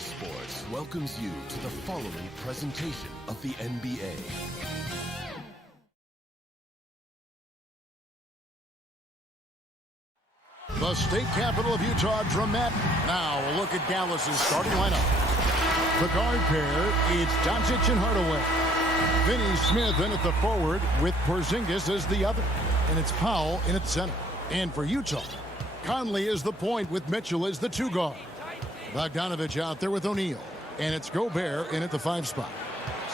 Sports welcomes you to the following presentation of the NBA. The state capital of Utah, dramatic. Now a look at Dallas's starting lineup. The guard pair, it's Doncic and Hardaway. Finney Smith in at the forward with Porzingis as the other. And it's Powell in at center. And for Utah, Conley is the point with Mitchell as the two guard. Bogdanovich out there with O'Neal. And it's Gobert in at the 5 spot.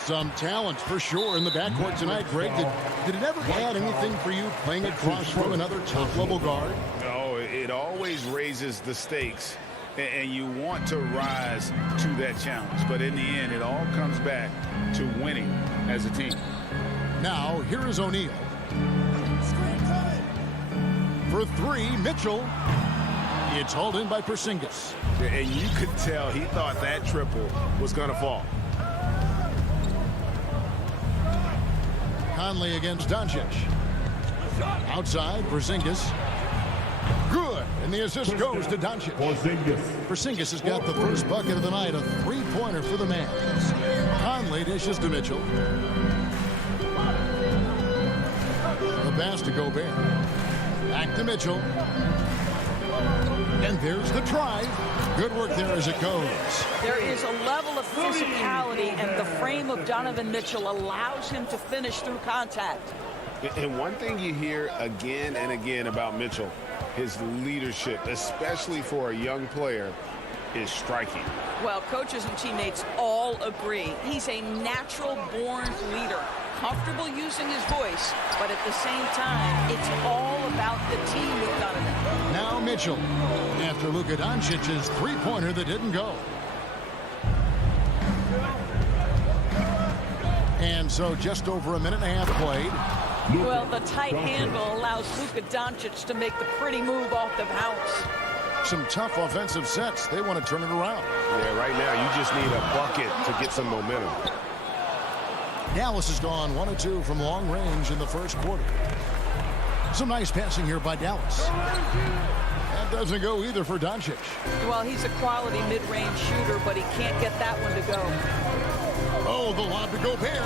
Some talent for sure in the backcourt tonight, Greg. Did it ever add anything for you playing across from another top-level guard? Oh, it always raises the stakes, and you want to rise to that challenge. But in the end, it all comes back to winning as a team. Now, here is O'Neal. For 3, Mitchell. It's hauled in by Porzingis. And you could tell he thought that triple was going to fall. Conley against Doncic. Outside, Porzingis. Good. And the assist goes to Doncic. Porzingis has got the first bucket of the night, a 3-pointer for the Mavs. Conley dishes to Mitchell. The pass to Gobert. Back to Mitchell. And there's the drive. Good work there as it goes. There is a level of physicality, and the frame of Donovan Mitchell allows him to finish through contact. And one thing you hear again and again about Mitchell, his leadership, especially for a young player, is striking. Well, coaches and teammates all agree. He's a natural-born leader, comfortable using his voice, but at the same time, it's all about the team with Donovan. Now Mitchell, after Luka Doncic's 3-pointer that didn't go. And so just over a minute and a half played. Well, the tight handle allows Luka Doncic to make the pretty move off the bounce. Some tough offensive sets. They want to turn it around. Yeah, right now you just need a bucket to get some momentum. Dallas has gone 1 of 2 from long range in the first quarter. Some nice passing here by Dallas. That doesn't go either for Doncic. Well, he's a quality mid-range shooter, but he can't get that one to go. Oh, the lob to Gobert.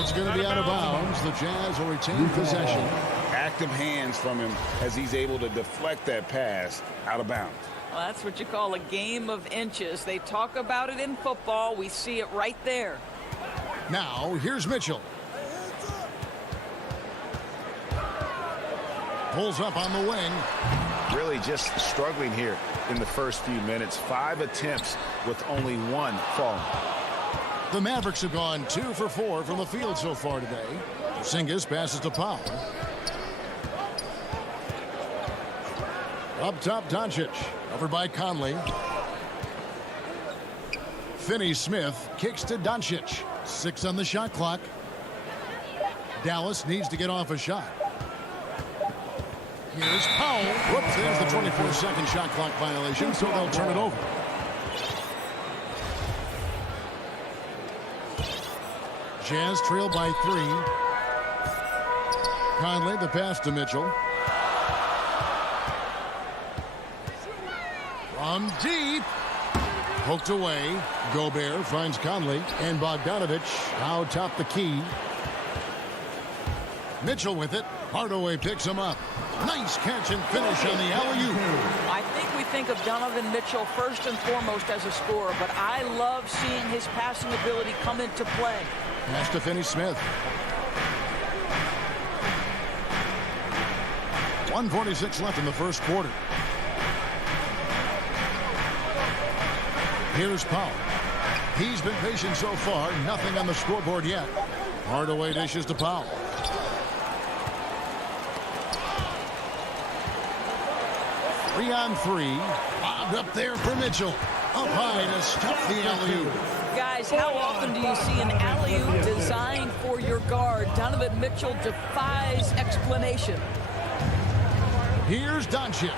It's going to be out of bounds. The Jazz will retain possession. Active hands from him as he's able to deflect that pass out of bounds. Well, that's what you call a game of inches. They talk about it in football. We see it right there. Now, here's Mitchell. Pulls up on the wing. Really just struggling here in the first few minutes. 5 attempts with only 1 falling. The Mavericks have gone 2 for 4 from the field so far today. Porzingis passes to Powell. Up top, Doncic. Covered by Conley. Finney Smith kicks to Doncic. 6 on the shot clock. Dallas needs to get off a shot. Here's Powell. Whoops, there's the 24-second shot clock violation, so they'll turn it over. Jazz trail by 3. Conley, the pass to Mitchell. From deep. Poked away. Gobert finds Conley. And Bogdanovich out top the key. Mitchell with it. Hardaway picks him up. Nice catch and finish on the alley-oop. I think we think of Donovan Mitchell first and foremost as a scorer, but I love seeing his passing ability come into play. Pass to Finney Smith. 1:46 left in the first quarter. Here's Powell. He's been patient so far. Nothing on the scoreboard yet. Hardaway dishes to Powell. Three on 3. Bobbed up there for Mitchell. Up high to stop the alley-oop. Guys, how often do you see an alley-oop designed for your guard? Donovan Mitchell defies explanation. Here's Doncic.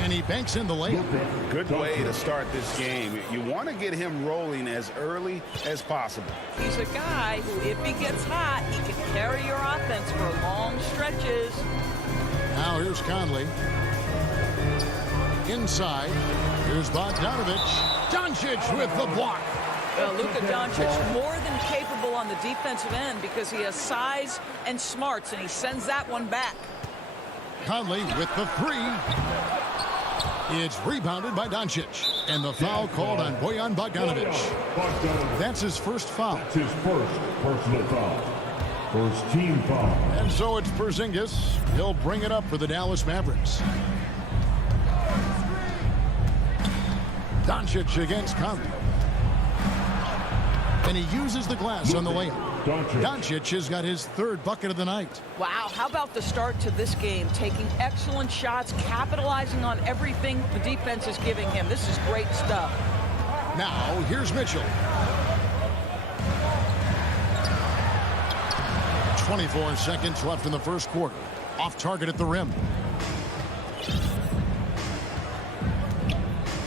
And he banks in the layup. Good way to start this game. You want to get him rolling as early as possible. He's a guy who, if he gets hot, he can carry your offense for long stretches. Now here's Conley. Inside. Here's Bogdanovich. Doncic with the block. Well, Luka Doncic more than capable on the defensive end because he has size and smarts, and he sends that one back. Conley with the three. It's rebounded by Doncic. And the foul called on Bojan Bogdanovic. That's his first foul. That's his first personal foul. First team foul. And so it's Porzingis. He'll bring it up for the Dallas Mavericks. Doncic against Conley. And he uses the glass on the layup. Doncic has got his third bucket of the night. Wow, how about the start to this game? Taking excellent shots, capitalizing on everything the defense is giving him. This is great stuff. Now, here's Mitchell. 24 seconds left in the first quarter. Off target at the rim.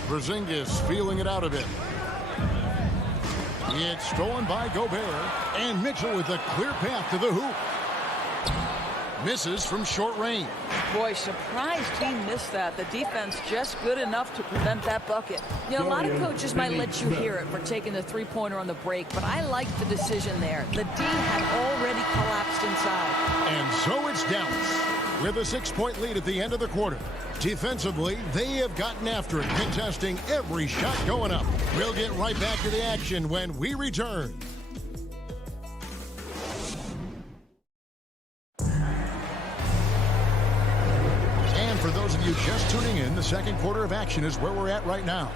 Porzingis feeling it out a bit. It's stolen by Gobert. And Mitchell with a clear path to the hoop. Misses from short range. Boy, surprised he missed that. The defense just good enough to prevent that bucket. You know, a lot of coaches might let you hear it for taking the three-pointer on the break, but I like the decision there. The D had already collapsed inside. And so it's Dallas with a 6-point lead at the end of the quarter. Defensively, they have gotten after it, contesting every shot going up. We'll get right back to the action when we return. And for those of you just tuning in, the second quarter of action is where we're at right now.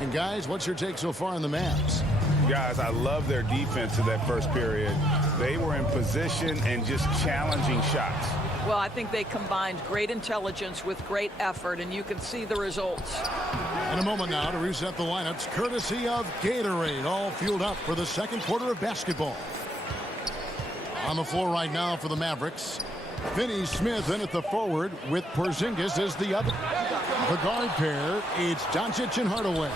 And guys, what's your take so far on the Mavs? Guys, I love their defense in that first period. They were in position and just challenging shots. Well, I think they combined great intelligence with great effort, and you can see the results. In a moment now to reset the lineups, courtesy of Gatorade, all fueled up for the second quarter of basketball. On the floor right now for the Mavericks, Finney Smith in at the forward with Porzingis as the other. The guard pair, it's Doncic and Hardaway.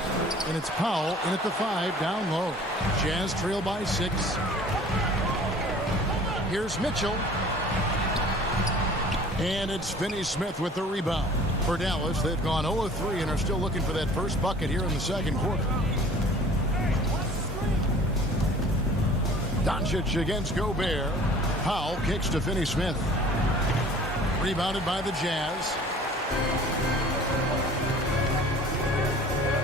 And it's Powell in at the 5 down low. Jazz trail by 6. Here's Mitchell. And it's Finney Smith with the rebound. For Dallas, they've gone 0 of 3 and are still looking for that first bucket here in the second quarter. Doncic against Gobert. Powell kicks to Finney Smith. Rebounded by the Jazz.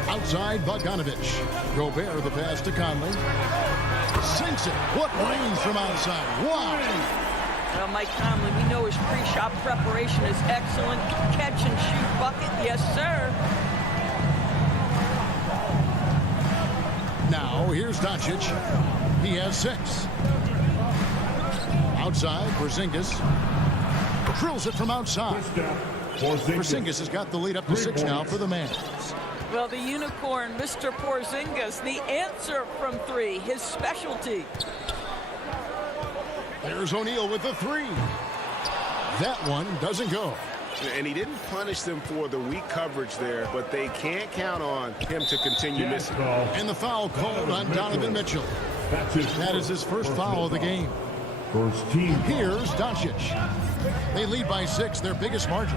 Outside Bogdanovic. Gobert the pass to Conley. Sinks it. What range from outside. Wow. Well, Mike Conley, we know his pre-shot preparation is excellent. Catch and shoot bucket, yes, sir. Now, here's Doncic. He has 6. Outside, Porzingis. Drills it from outside. Porzingis has got the lead up to 6 now for the Mavs. Well, the unicorn, Mr. Porzingis, the answer from 3, his specialty. There's O'Neal with the 3. That one doesn't go. And he didn't punish them for the weak coverage there, but they can't count on him to continue missing. And the foul called on Donovan Mitchell. That is his first foul of the game. First team. Here's Doncic. They lead by 6, their biggest margin.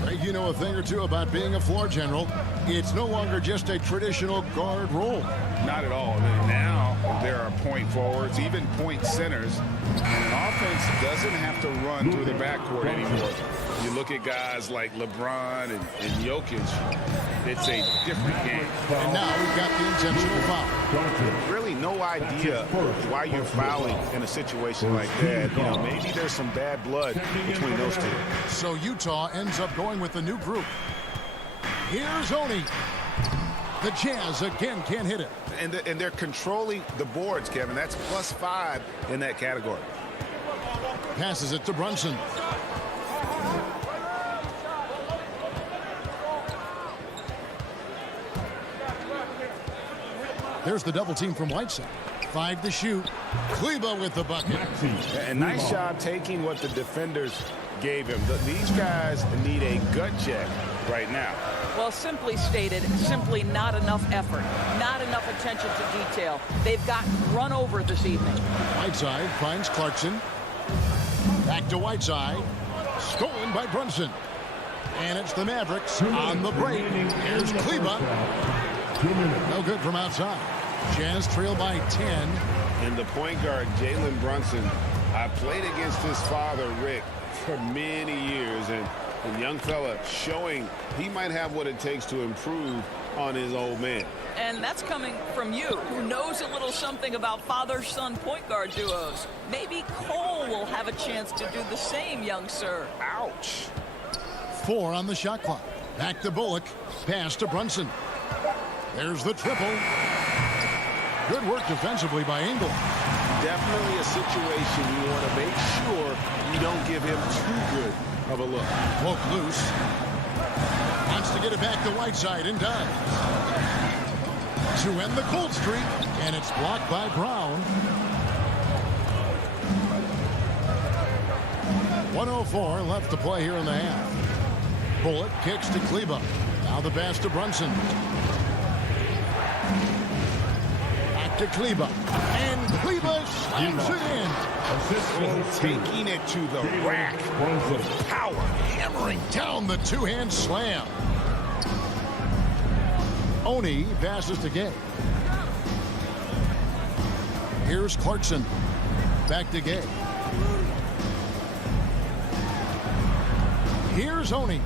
Greg, you know a thing or two about being a floor general. It's no longer just a traditional guard role. Not at all. Now there are point forwards, even point centers, and an offense doesn't have to run through the backcourt anymore. You look at guys like LeBron and Jokic, it's a different game. And now we've got the intentional foul. Really no idea why you're fouling in a situation like that. You know, maybe there's some bad blood between those two. So Utah ends up going with the new group. Here's Oni. The Jazz again can't hit it. And they're controlling the boards, Kevin. That's +5 in that category. Passes it to Brunson. There's the double team from Whiteside. 5 to shoot. Kleba with the bucket. And nice job taking what the defenders gave him. These guys need a gut check right now. Well, simply stated, simply not enough effort, not enough attention to detail. They've gotten run over this evening. Whiteside finds Clarkson. Back to Whiteside. Stolen by Brunson. And it's the Mavericks on the break. Here's Kleba. No good from outside. Jazz trail by 10. And the point guard, Jalen Brunson, I played against his father, Rick, for many years. And the young fella showing he might have what it takes to improve on his old man. And that's coming from you, who knows a little something about father-son point guard duos. Maybe Cole will have a chance to do the same, young sir. Ouch. 4 on the shot clock. Back to Bullock. Pass to Brunson. There's the triple. Good work defensively by Engel. Definitely a situation you want to make sure you don't give him too good of a look. Woke loose. Wants to get it back to Whiteside and does. To end the cold streak. And it's blocked by Brown. 1:04 left to play here in the half. Bullock kicks to Kleba. Now the pass to Brunson. Back to Kleba. And Kleba slams it in. Taking it to the rack with power. Hammering down the two-hand slam. Oni passes to Gay. Here's Clarkson. Back to Gay. Here's Oni.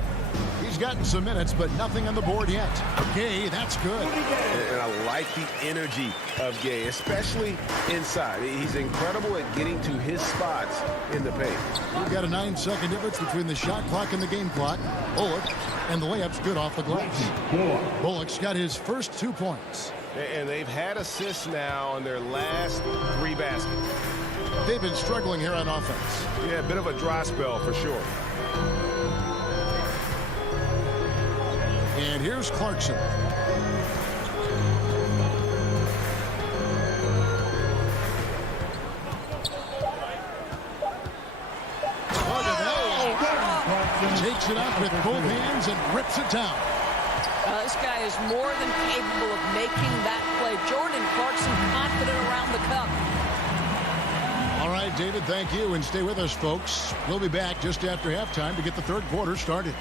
He's gotten some minutes, but nothing on the board yet. Gay, that's good. And I like the energy of Gay, especially inside. He's incredible at getting to his spots in the paint. We've got a 9-second difference between the shot clock and the game clock. Bullock, and the layup's good off the glass. Bullock's got his first 2 points. And they've had assists now on their last 3 baskets. They've been struggling here on offense. Yeah, a bit of a dry spell for sure. And here's Clarkson. Takes it up with both hands and rips it down. This guy is more than capable of making that play. Jordan Clarkson confident around the cup. All right, David, thank you. And stay with us, folks. We'll be back just after halftime to get the third quarter started.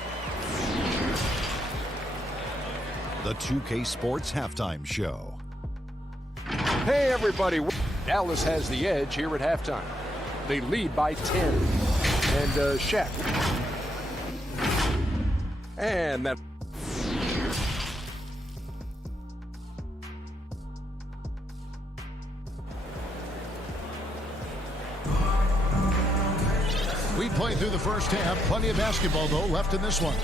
The 2K Sports Halftime Show. Hey, everybody. Dallas has the edge here at halftime. They lead by 10. And Shaq. And that... We played through the first half. Plenty of basketball, though, left in this one.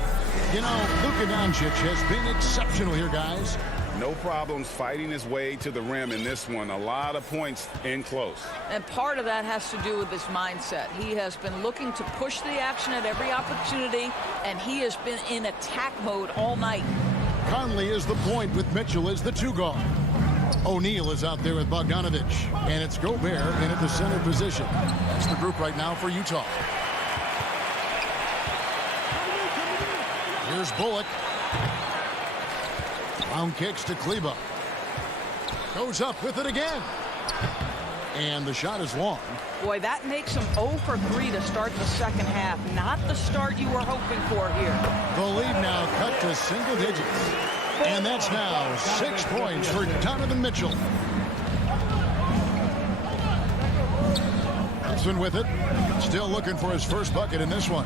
You know, Luka Doncic has been exceptional here, guys. No problems fighting his way to the rim in this one. A lot of points in close. And part of that has to do with his mindset. He has been looking to push the action at every opportunity, and he has been in attack mode all night. Conley is the point with Mitchell as the 2 guard. O'Neal is out there with Bogdanovich. And it's Gobert in at the center position. That's the group right now for Utah. Here's Bullock. Brown kicks to Kleba. Goes up with it again. And the shot is long. Boy, that makes him 0 for 3 to start the second half. Not the start you were hoping for here. The lead now cut to single digits. And that's now 6 points for Donovan Mitchell. Thompson with it. Still looking for his first bucket in this one.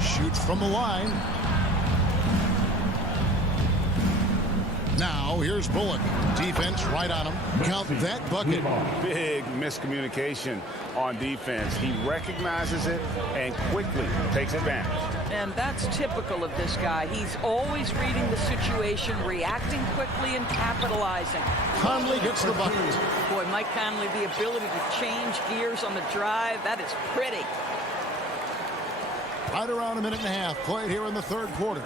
Shoots from the line. Now here's Bullock. Defense right on him. Count that bucket. Big miscommunication on defense. He recognizes it and quickly takes advantage. And that's typical of this guy. He's always reading the situation, reacting quickly, and capitalizing. Conley gets the bucket. Boy, Mike Conley, the ability to change gears on the drive, that is pretty. Right around a minute and a half played here in the third quarter.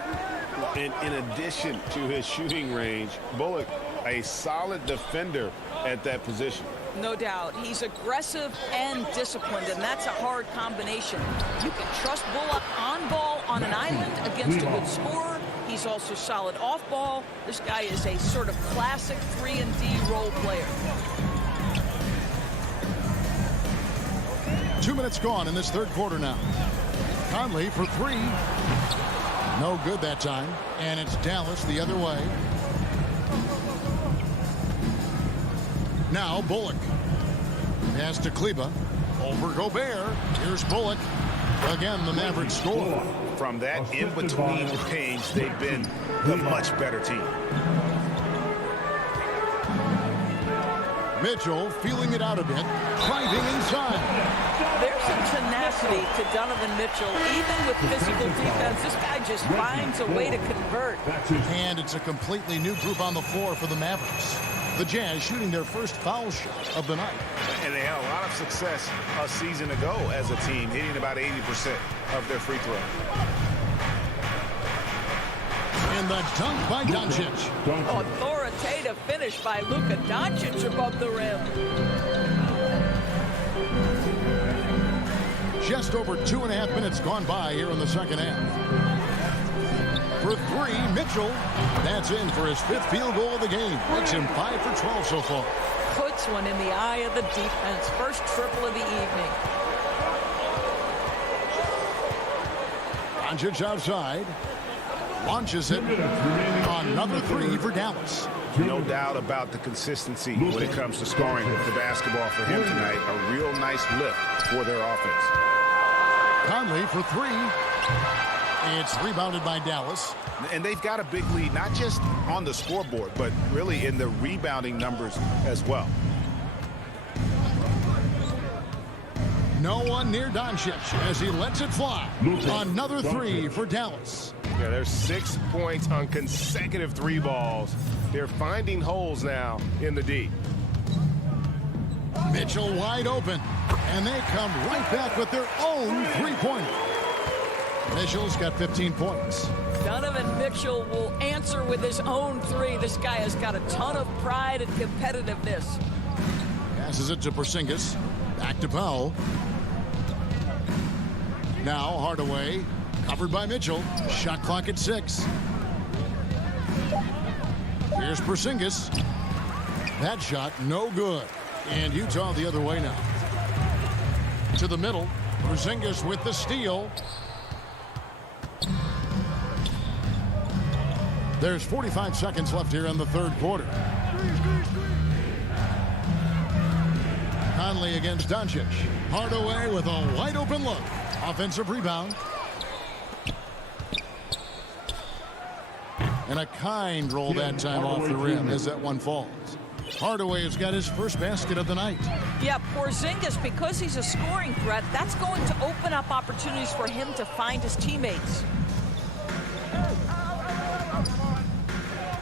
And in addition to his shooting range, Bullock, a solid defender at that position. No doubt. He's aggressive and disciplined, and that's a hard combination. You can trust Bullock on ball on an island against a good scorer. He's also solid off ball. This guy is a sort of classic 3-and-D role player. 2 minutes gone in this third quarter now. Conley for three. No good that time. And it's Dallas the other way. Now Bullock. Pass to Kleba. Over Gobert. Here's Bullock. Again, the Mavericks score. From that in-between range, they've been the much better team. Mitchell feeling it out a bit. Driving inside. There's some tenacity to Donovan Mitchell. Even with physical defense, this guy just finds a way to convert. And it's a completely new group on the floor for the Mavericks. The Jazz shooting their first foul shot of the night. And they had a lot of success a season ago as a team, hitting about 80% of their free throws. And the dunk by Doncic. Authoritative finish by Luka Doncic above the rim. Just over 2.5 minutes gone by here in the second half. For three, Mitchell. That's in for his 5th field goal of the game. Makes him 5 for 12 so far. Puts one in the eye of the defense. First triple of the evening. Doncic outside. Launches it. Another three for Dallas. No doubt about the consistency when it comes to scoring the basketball for him tonight. A real nice lift for their offense. Conley for three. It's rebounded by Dallas. And they've got a big lead, not just on the scoreboard, but really in the rebounding numbers as well. No one near Doncic as he lets it fly. Another three for Dallas. Yeah, there's 6 points on consecutive 3 balls. They're finding holes now in the D. Mitchell wide open. And they come right back with their own three-pointer. Mitchell's got 15 points. Donovan Mitchell will answer with his own three. This guy has got a ton of pride and competitiveness. Passes it to Porzingis. Back to Powell. Now Hardaway. Covered by Mitchell. Shot clock at 6. Here's Porzingis. That shot no good. And Utah the other way now. To the middle. Porzingis with the steal. There's 45 seconds left here in the third quarter. Conley against Doncic. Hardaway with a wide open look. Offensive rebound. And a kind roll that time off the rim as that one falls. Hardaway has got his first basket of the night. Yeah, Porzingis, because he's a scoring threat, that's going to open up opportunities for him to find his teammates.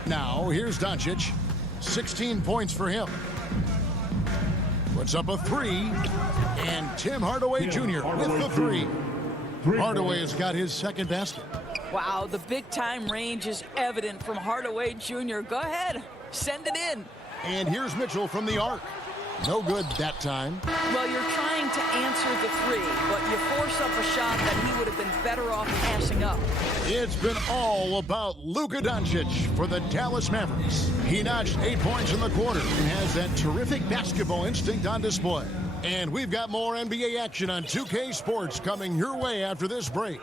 Now, here's Doncic. 16 points for him. Puts up a three. And Tim Hardaway Jr. with the three. Hardaway has got his second basket. Wow, the big-time range is evident from Hardaway Jr. Go ahead, send it in. And here's Mitchell from the arc. No good that time. Well, you're trying to answer the three, but you force up a shot that he would have been better off passing up. It's been all about Luka Doncic for the Dallas Mavericks. He notched 8 points in the quarter and has that terrific basketball instinct on display. And we've got more NBA action on 2K Sports coming your way after this break.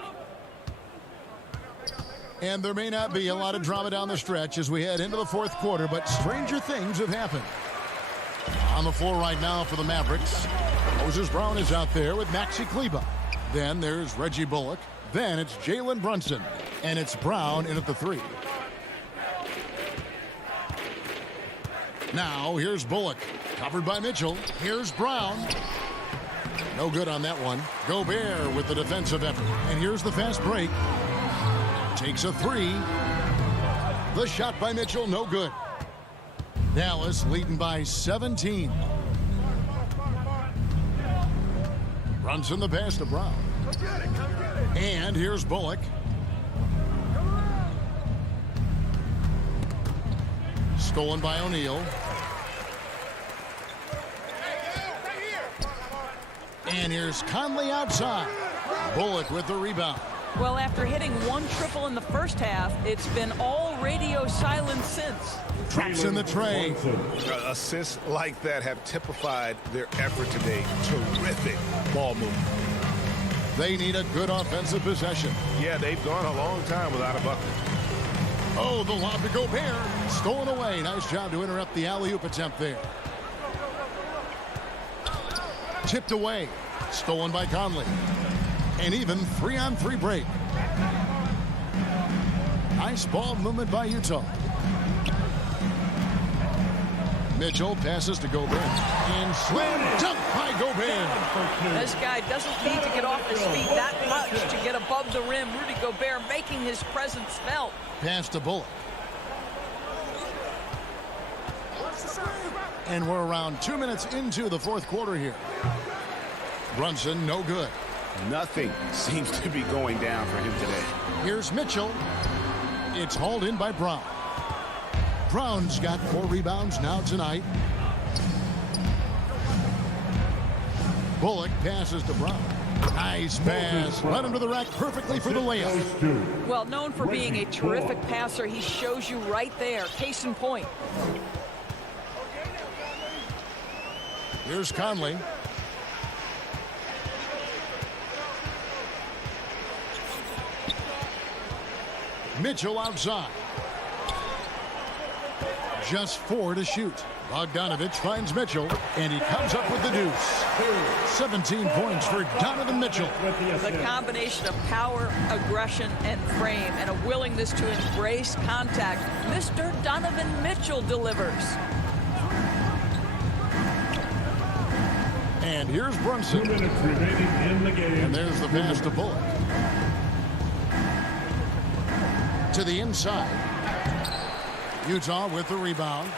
And there may not be a lot of drama down the stretch as we head into the fourth quarter, but stranger things have happened. On the floor right now for the Mavericks, Moses Brown is out there with Maxi Kleba. Then there's Reggie Bullock. Then it's Jalen Brunson. And it's Brown in at the three. Now here's Bullock. Covered by Mitchell. Here's Brown. No good on that one. Gobert with the defensive effort. And here's the fast break. Takes a three. The shot by Mitchell, no good. Dallas leading by 17. Brunson the pass to Brown. And here's Bullock. Stolen by O'Neal. And here's Conley outside. Bullock with the rebound. Well, after hitting one triple in the first half, it's been all radio silence since. Drops in the tray. Assists like that have typified their effort today. Terrific ball movement. They need a good offensive possession. Yeah, they've gone a long time without a bucket. Oh, the lob to Gobert. Stolen away. Nice job to interrupt the alley-oop attempt there. Tipped away. Stolen by Conley. An even 3-on-3 break. Nice ball movement by Utah. Mitchell passes to Gobert. And slam dunk by Gobert. This guy doesn't need to get off his feet that much to get above the rim. Rudy Gobert making his presence felt. Pass to Bullock. And we're around 2 minutes into the fourth quarter here. Brunson, no good. Nothing seems to be going down for him today. Here's Mitchell. It's hauled in by Brown. Brown's got 4 rebounds now tonight. Bullock passes to Brown. Nice pass. Led him to the rack perfectly for the layup. Well, known for being a terrific passer, he shows you right there. Case in point. Here's Conley. Mitchell outside. Just 4 to shoot. Bogdanovich finds Mitchell, and he comes up with the deuce. 17 points for Donovan Mitchell. The combination of power, aggression, and frame, and a willingness to embrace contact. Mr. Donovan Mitchell delivers. And here's Brunson. 2 minutes remaining in the game. And there's the pass to Bullock. To the inside. Utah with the rebound.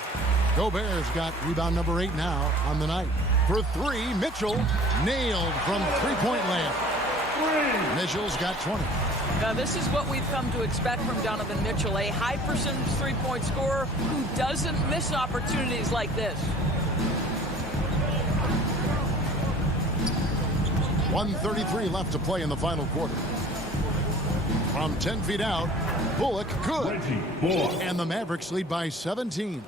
Gobert's got rebound number 8 now on the night. For 3, Mitchell nailed from three-point land. Mitchell's got 20. Now, this is what we've come to expect from Donovan Mitchell, a high percentage three-point scorer who doesn't miss opportunities like this. 1:33 left to play in the final quarter. From 10 feet out, Bullock good. And the Mavericks lead by 17.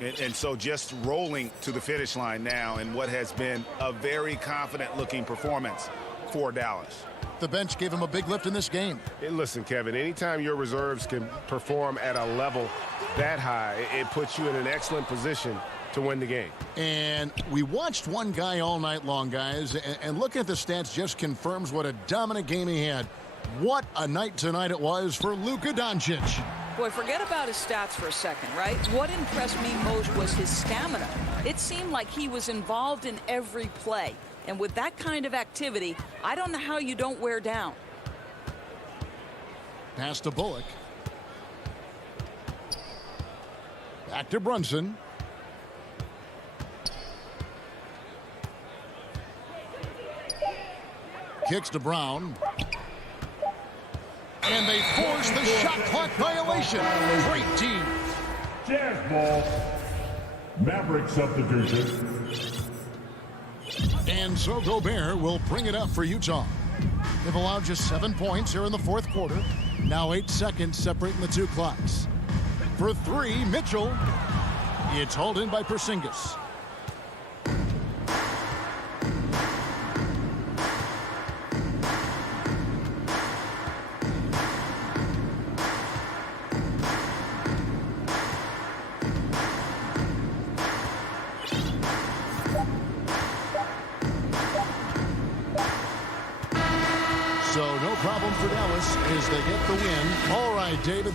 And so just rolling to the finish line now in what has been a very confident-looking performance for Dallas. The bench gave him a big lift in this game. Hey, listen, Kevin, anytime your reserves can perform at a level that high, it puts you in an excellent position to win the game. And we watched one guy all night long, guys, and looking at the stats just confirms what a dominant game he had. What a night tonight it was for Luka Doncic. Boy, forget about his stats for a second, right? What impressed me most was his stamina. It seemed like he was involved in every play. And with that kind of activity, I don't know how you don't wear down. Pass to Bullock. Back to Brunson. Kicks to Brown. And they force the shot clock violation. Great team. Jazz ball. Maverick substitution. And so Gobert will bring it up for Utah. They've allowed just 7 points here in the fourth quarter. Now 8 seconds separating the two clocks. For 3, Mitchell. It's hauled in by Porzingis. So no problem for Dallas as they get the win. All right, David.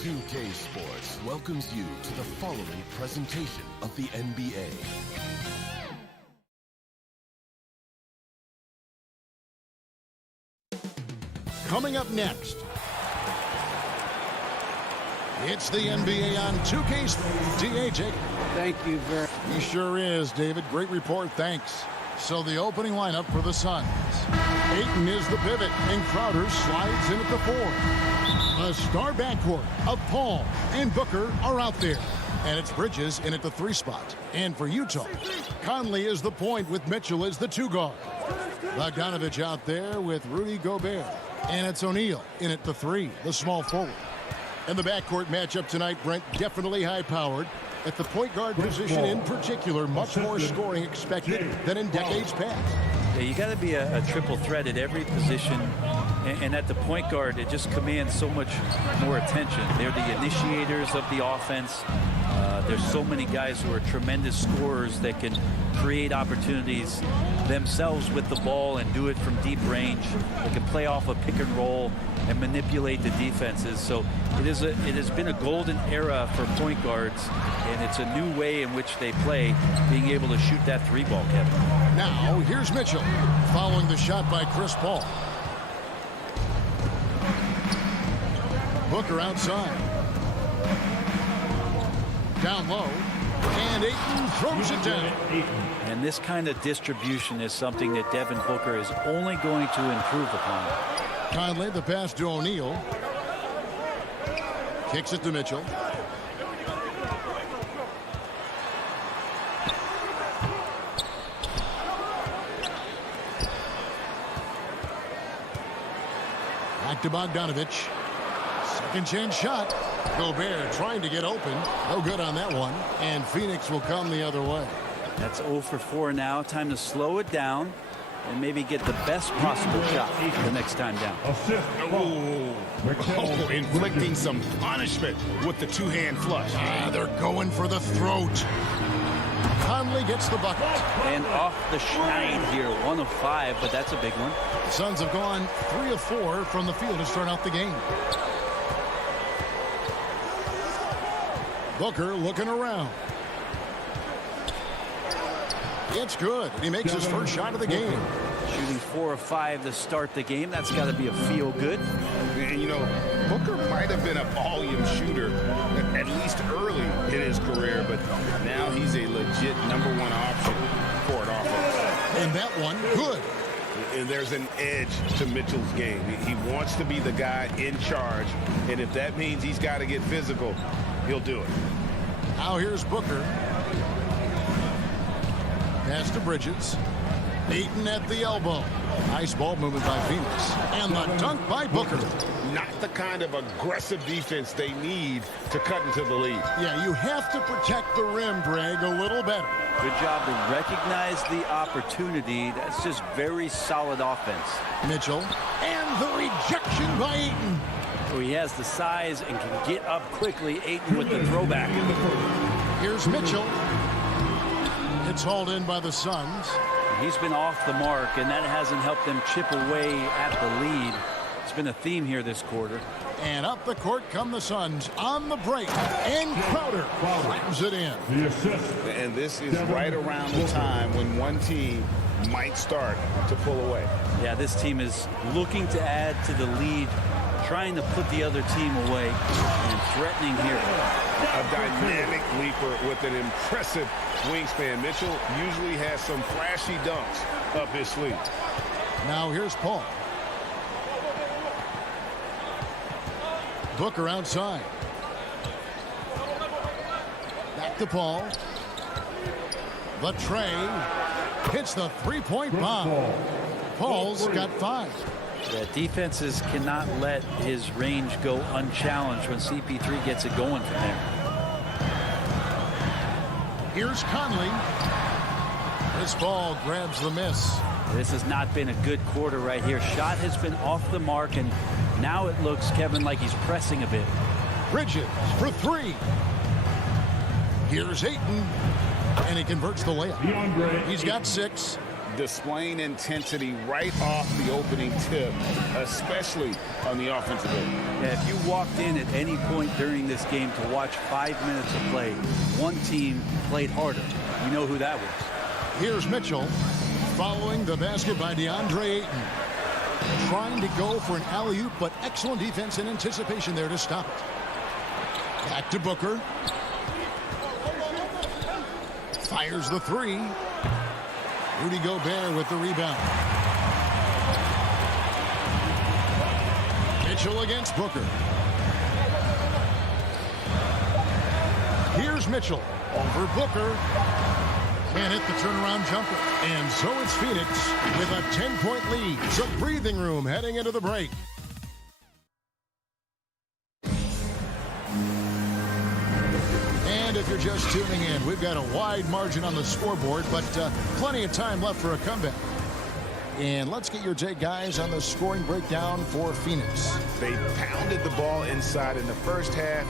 2K Sports welcomes you to the following presentation of the NBA. Coming up next, it's the NBA on 2K Sports. D.A. Jacob. Thank you very much. He sure is, David. Great report. Thanks. So the opening lineup for the Suns. Ayton is the pivot, and Crowder slides in at the 4. A star backcourt of Paul and Booker are out there. And it's Bridges in at the 3 spot. And for Utah, Conley is the point with Mitchell as the 2 guard. Bogdanovich out there with Rudy Gobert. And it's O'Neal in at the 3, the small forward. And the backcourt matchup tonight, Brent, definitely high-powered. At the point guard position in particular, much more scoring expected than in decades past. Yeah, you got to be a triple threat at every position, and at the point guard, it just commands so much more attention. They're the initiators of the offense. There's so many guys who are tremendous scorers that can create opportunities themselves with the ball and do it from deep range. They can play off a pick and roll and manipulate the defenses. So it has been a golden era for point guards, and it's a new way in which they play, being able to shoot that 3-ball, Kevin. Now, here's Mitchell following the shot by Chris Paul. Booker outside. Down low. And Ayton throws it down. And this kind of distribution is something that Devin Booker is only going to improve upon. Conley, the pass to O'Neal. Kicks it to Mitchell. Back to Bogdanovich. Second chance shot. Gobert trying to get open. No good on that one. And Phoenix will come the other way. That's 0 for 4 now. Time to slow it down and maybe get the best possible shot the next time down. Inflicting some punishment with the two-hand flush. They're going for the throat. Conley gets the bucket. And off the schneid here, 1 of 5, but that's a big one. The Suns have gone 3 of 4 from the field to start out the game. Booker looking around. It's good. He makes his first shot of the game. Shooting 4 of 5 to start the game. That's got to be a feel good. And, you know, Booker might have been a volume shooter, at least early in his career, but now he's a legit #1 option for an offense. And that one, good. And there's an edge to Mitchell's game. He wants to be the guy in charge, and if that means he's got to get physical, he'll do it. Now here's Booker. Pass to Bridges. Ayton at the elbow. Nice ball movement by Phoenix. And the dunk by Booker. Not the kind of aggressive defense they need to cut into the lead. Yeah, you have to protect the rim, Greg, a little better. Good job to recognize the opportunity. That's just very solid offense. Mitchell. And the rejection by Ayton. So he has the size and can get up quickly. Ayton with the throwback. Here's Mitchell. It's hauled in by the Suns. He's been off the mark, and that hasn't helped them chip away at the lead. It's been a theme here this quarter. And up the court come the Suns on the break. And Crowder slams it in. And this is right around the time when one team might start to pull away. Yeah, this team is looking to add to the lead, trying to put the other team away, and threatening here. A dynamic leaper with an impressive wingspan. Mitchell usually has some flashy dunks up his sleeve. Now here's Paul. Booker outside. Back to Paul. The tray hits the three-point bomb. Paul's got 5. Yeah, defenses cannot let his range go unchallenged when CP3 gets it going from there. Here's Conley. This ball grabs the miss. This has not been a good quarter right here. Shot has been off the mark, and now it looks, Kevin, like he's pressing a bit. Bridges for 3. Here's Ayton, and he converts the layup. He's got 6. Displaying intensity right off the opening tip, especially on the offensive end. Yeah, if you walked in at any point during this game to watch 5 minutes of play, one team played harder. You know who that was. Here's Mitchell following the basket by DeAndre Ayton. Trying to go for an alley-oop, but excellent defense and anticipation there to stop it. Back to Booker. Fires the 3. Rudy Gobert with the rebound. Mitchell against Booker. Here's Mitchell over Booker. Can't hit the turnaround jumper. And so it's Phoenix with a 10-point lead. Some breathing room heading into the break. And if you're just tuning in, we've got a wide margin on the scoreboard, but plenty of time left for a comeback. And let's get your take, guys, on the scoring breakdown for Phoenix. They pounded the ball inside in the first half,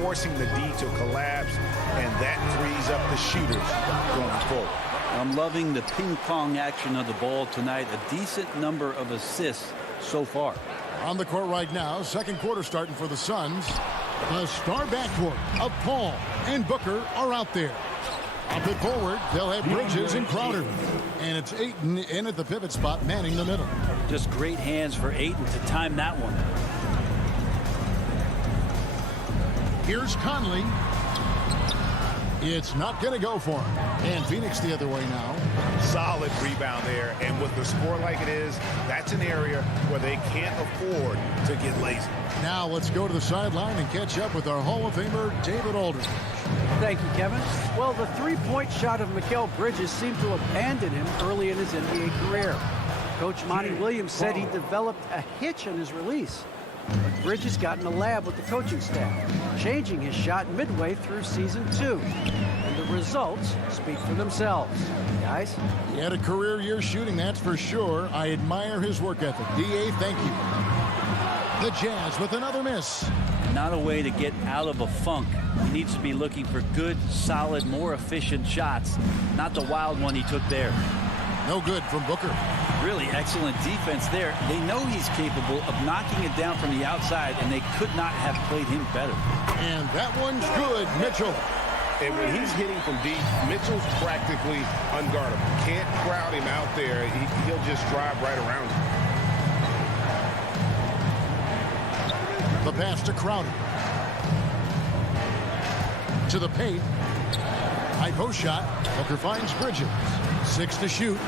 forcing the D to collapse, and that frees up the shooters going forward. I'm loving the ping pong action of the ball tonight. A decent number of assists so far. On the court right now, second quarter starting for the Suns. The star backcourt of Paul and Booker are out there. Up it forward, they'll have Bridges and Crowder. And it's Ayton in at the pivot spot, manning the middle. Just great hands for Ayton to time that one. Here's Conley. It's not going to go for him. And Phoenix the other way now. Solid rebound there. And with the score like it is, that's an area where they can't afford to get lazy. Now let's go to the sideline and catch up with our Hall of Famer, David Aldridge. Thank you, Kevin. Well, the three-point shot of Mikal Bridges seemed to abandon him early in his NBA career. Coach Monty Williams said he developed a hitch in his release. But Bridges got in the lab with the coaching staff, changing his shot midway through season 2. And the results speak for themselves. Guys? He had a career year shooting, that's for sure. I admire his work ethic. D.A., thank you. The Jazz with another miss. Not a way to get out of a funk. He needs to be looking for good, solid, more efficient shots, not the wild one he took there. No good from Booker. Really excellent defense there. They know he's capable of knocking it down from the outside, and they could not have played him better. And that one's good, Mitchell. And when he's hitting from deep, Mitchell's practically unguardable. Can't crowd him out there. He'll just drive right around him. The pass to Crowder. To the paint. High post shot. Booker finds Bridges. 6 to shoot.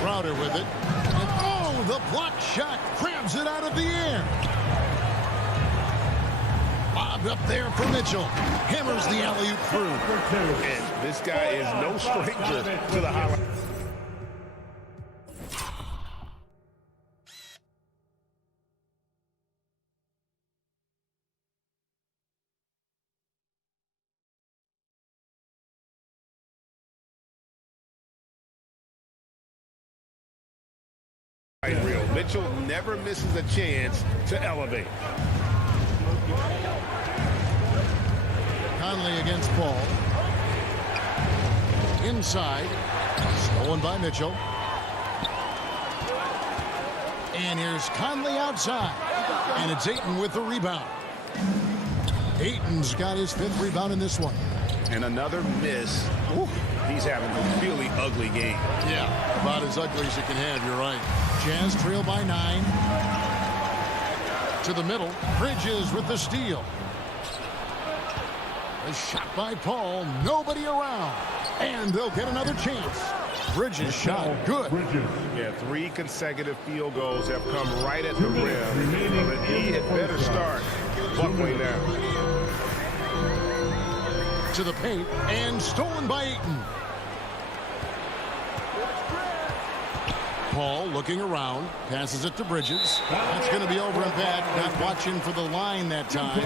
Crowder with it. And oh, the block shot grabs it out of the air. Bob up there for Mitchell. Hammers the alley-oop through. And this guy is no stranger to the highlight. Real. Mitchell never misses a chance to elevate. Conley against Paul. Inside. Stolen by Mitchell. And here's Conley outside. And it's Ayton with the rebound. Ayton's got his 5th rebound in this one. And another miss. Ooh, he's having a really ugly game. Yeah, about as ugly as you can have, you're right. Jazz trail by 9. To the middle. Bridges with the steal. A shot by Paul. Nobody around. And they'll get another chance. Bridges shot. Good. Yeah, 3 consecutive field goals have come right at the rim. The D had better start buckling down. To the paint. And stolen by Ayton. Paul looking around, passes it to Bridges. That's going to be over and bad. Not watching for the line that time.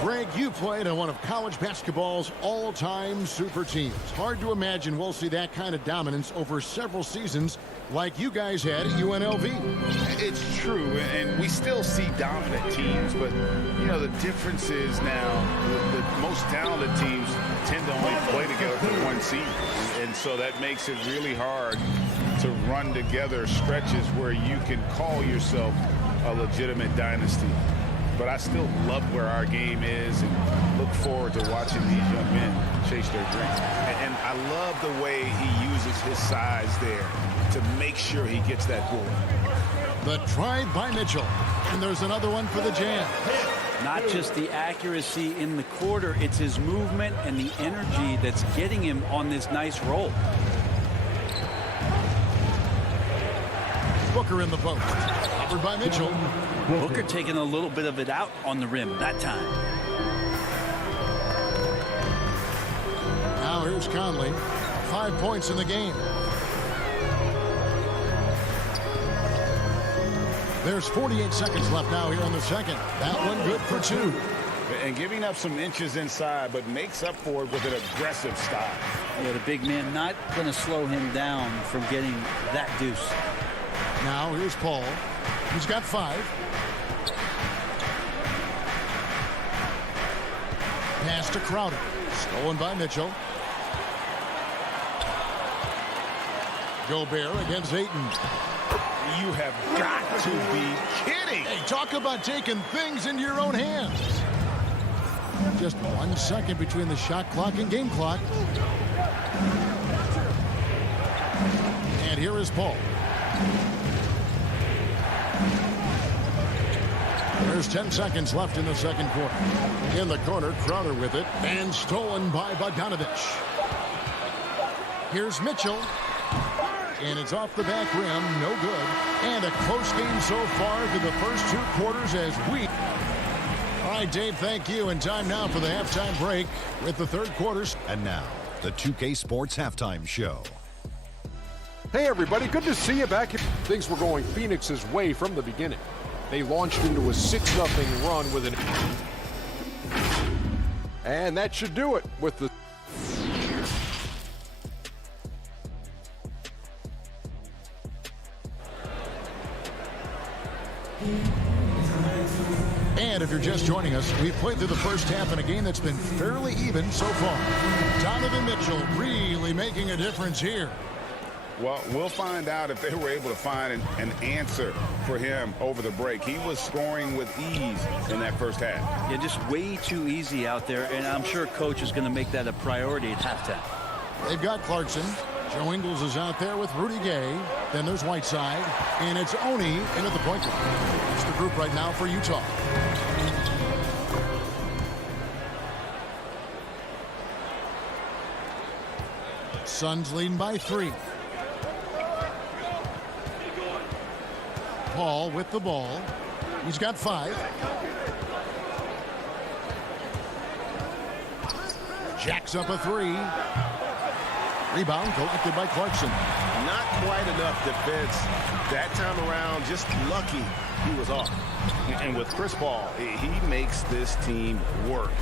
Greg, you played on one of college basketball's all-time super teams. Hard to imagine we'll see that kind of dominance over several seasons like you guys had at UNLV. It's true, and we still see dominant teams, but, you know, the difference is now the most talented teams tend to only play together for one season, and so that makes it really hard to run together stretches where you can call yourself a legitimate dynasty. But I still love where our game is and look forward to watching these young men chase their dreams. And I love the way he uses his size there to make sure he gets that ball. The drive by Mitchell. And there's another one for the Jazz. Not just the accuracy in the quarter, it's his movement and the energy that's getting him on this nice roll. Booker in the post. Covered by Mitchell. Booker taking a little bit of it out on the rim that time. Now here's Conley. 5 points in the game. There's 48 seconds left now here in the second. That one good for 2. And giving up some inches inside, but makes up for it with an aggressive style. Yeah, the big man not going to slow him down from getting that deuce. Now here's Paul. He's got 5. Pass to Crowder. Stolen by Mitchell. Gobert against Ayton. You have got to be kidding. Hey, talk about taking things into your own hands. Just 1 second between the shot clock and game clock. And here is Paul. There's 10 seconds left in the second quarter. In the corner, Crowder with it, and stolen by Bogdanovich. Here's Mitchell, and it's off the back rim, no good. And a close game so far through the first 2 quarters as we... All right, Dave, thank you. And time now for the halftime break with the third quarters. And now, the 2K Sports Halftime Show. Hey, everybody. Good to see you back. Things were going Phoenix's way from the beginning. They launched into a 6-0 run with an... And that should do it with the... And if you're just joining us, we've played through the first half in a game that's been fairly even so far. Donovan Mitchell really making a difference here. Well, we'll find out if they were able to find an answer for him over the break. He was scoring with ease in that first half. Yeah, just way too easy out there, and I'm sure Coach is going to make that a priority at halftime. They've got Clarkson. Joe Ingles is out there with Rudy Gay. Then there's Whiteside. And it's Oni in at the point guard. It's the group right now for Utah. Suns leading by 3. Paul with the ball. He's got 5. Jacks up a 3. Rebound collected by Clarkson. Not quite enough defense that time around. Just lucky he was off. And with Chris Paul, he makes this team work.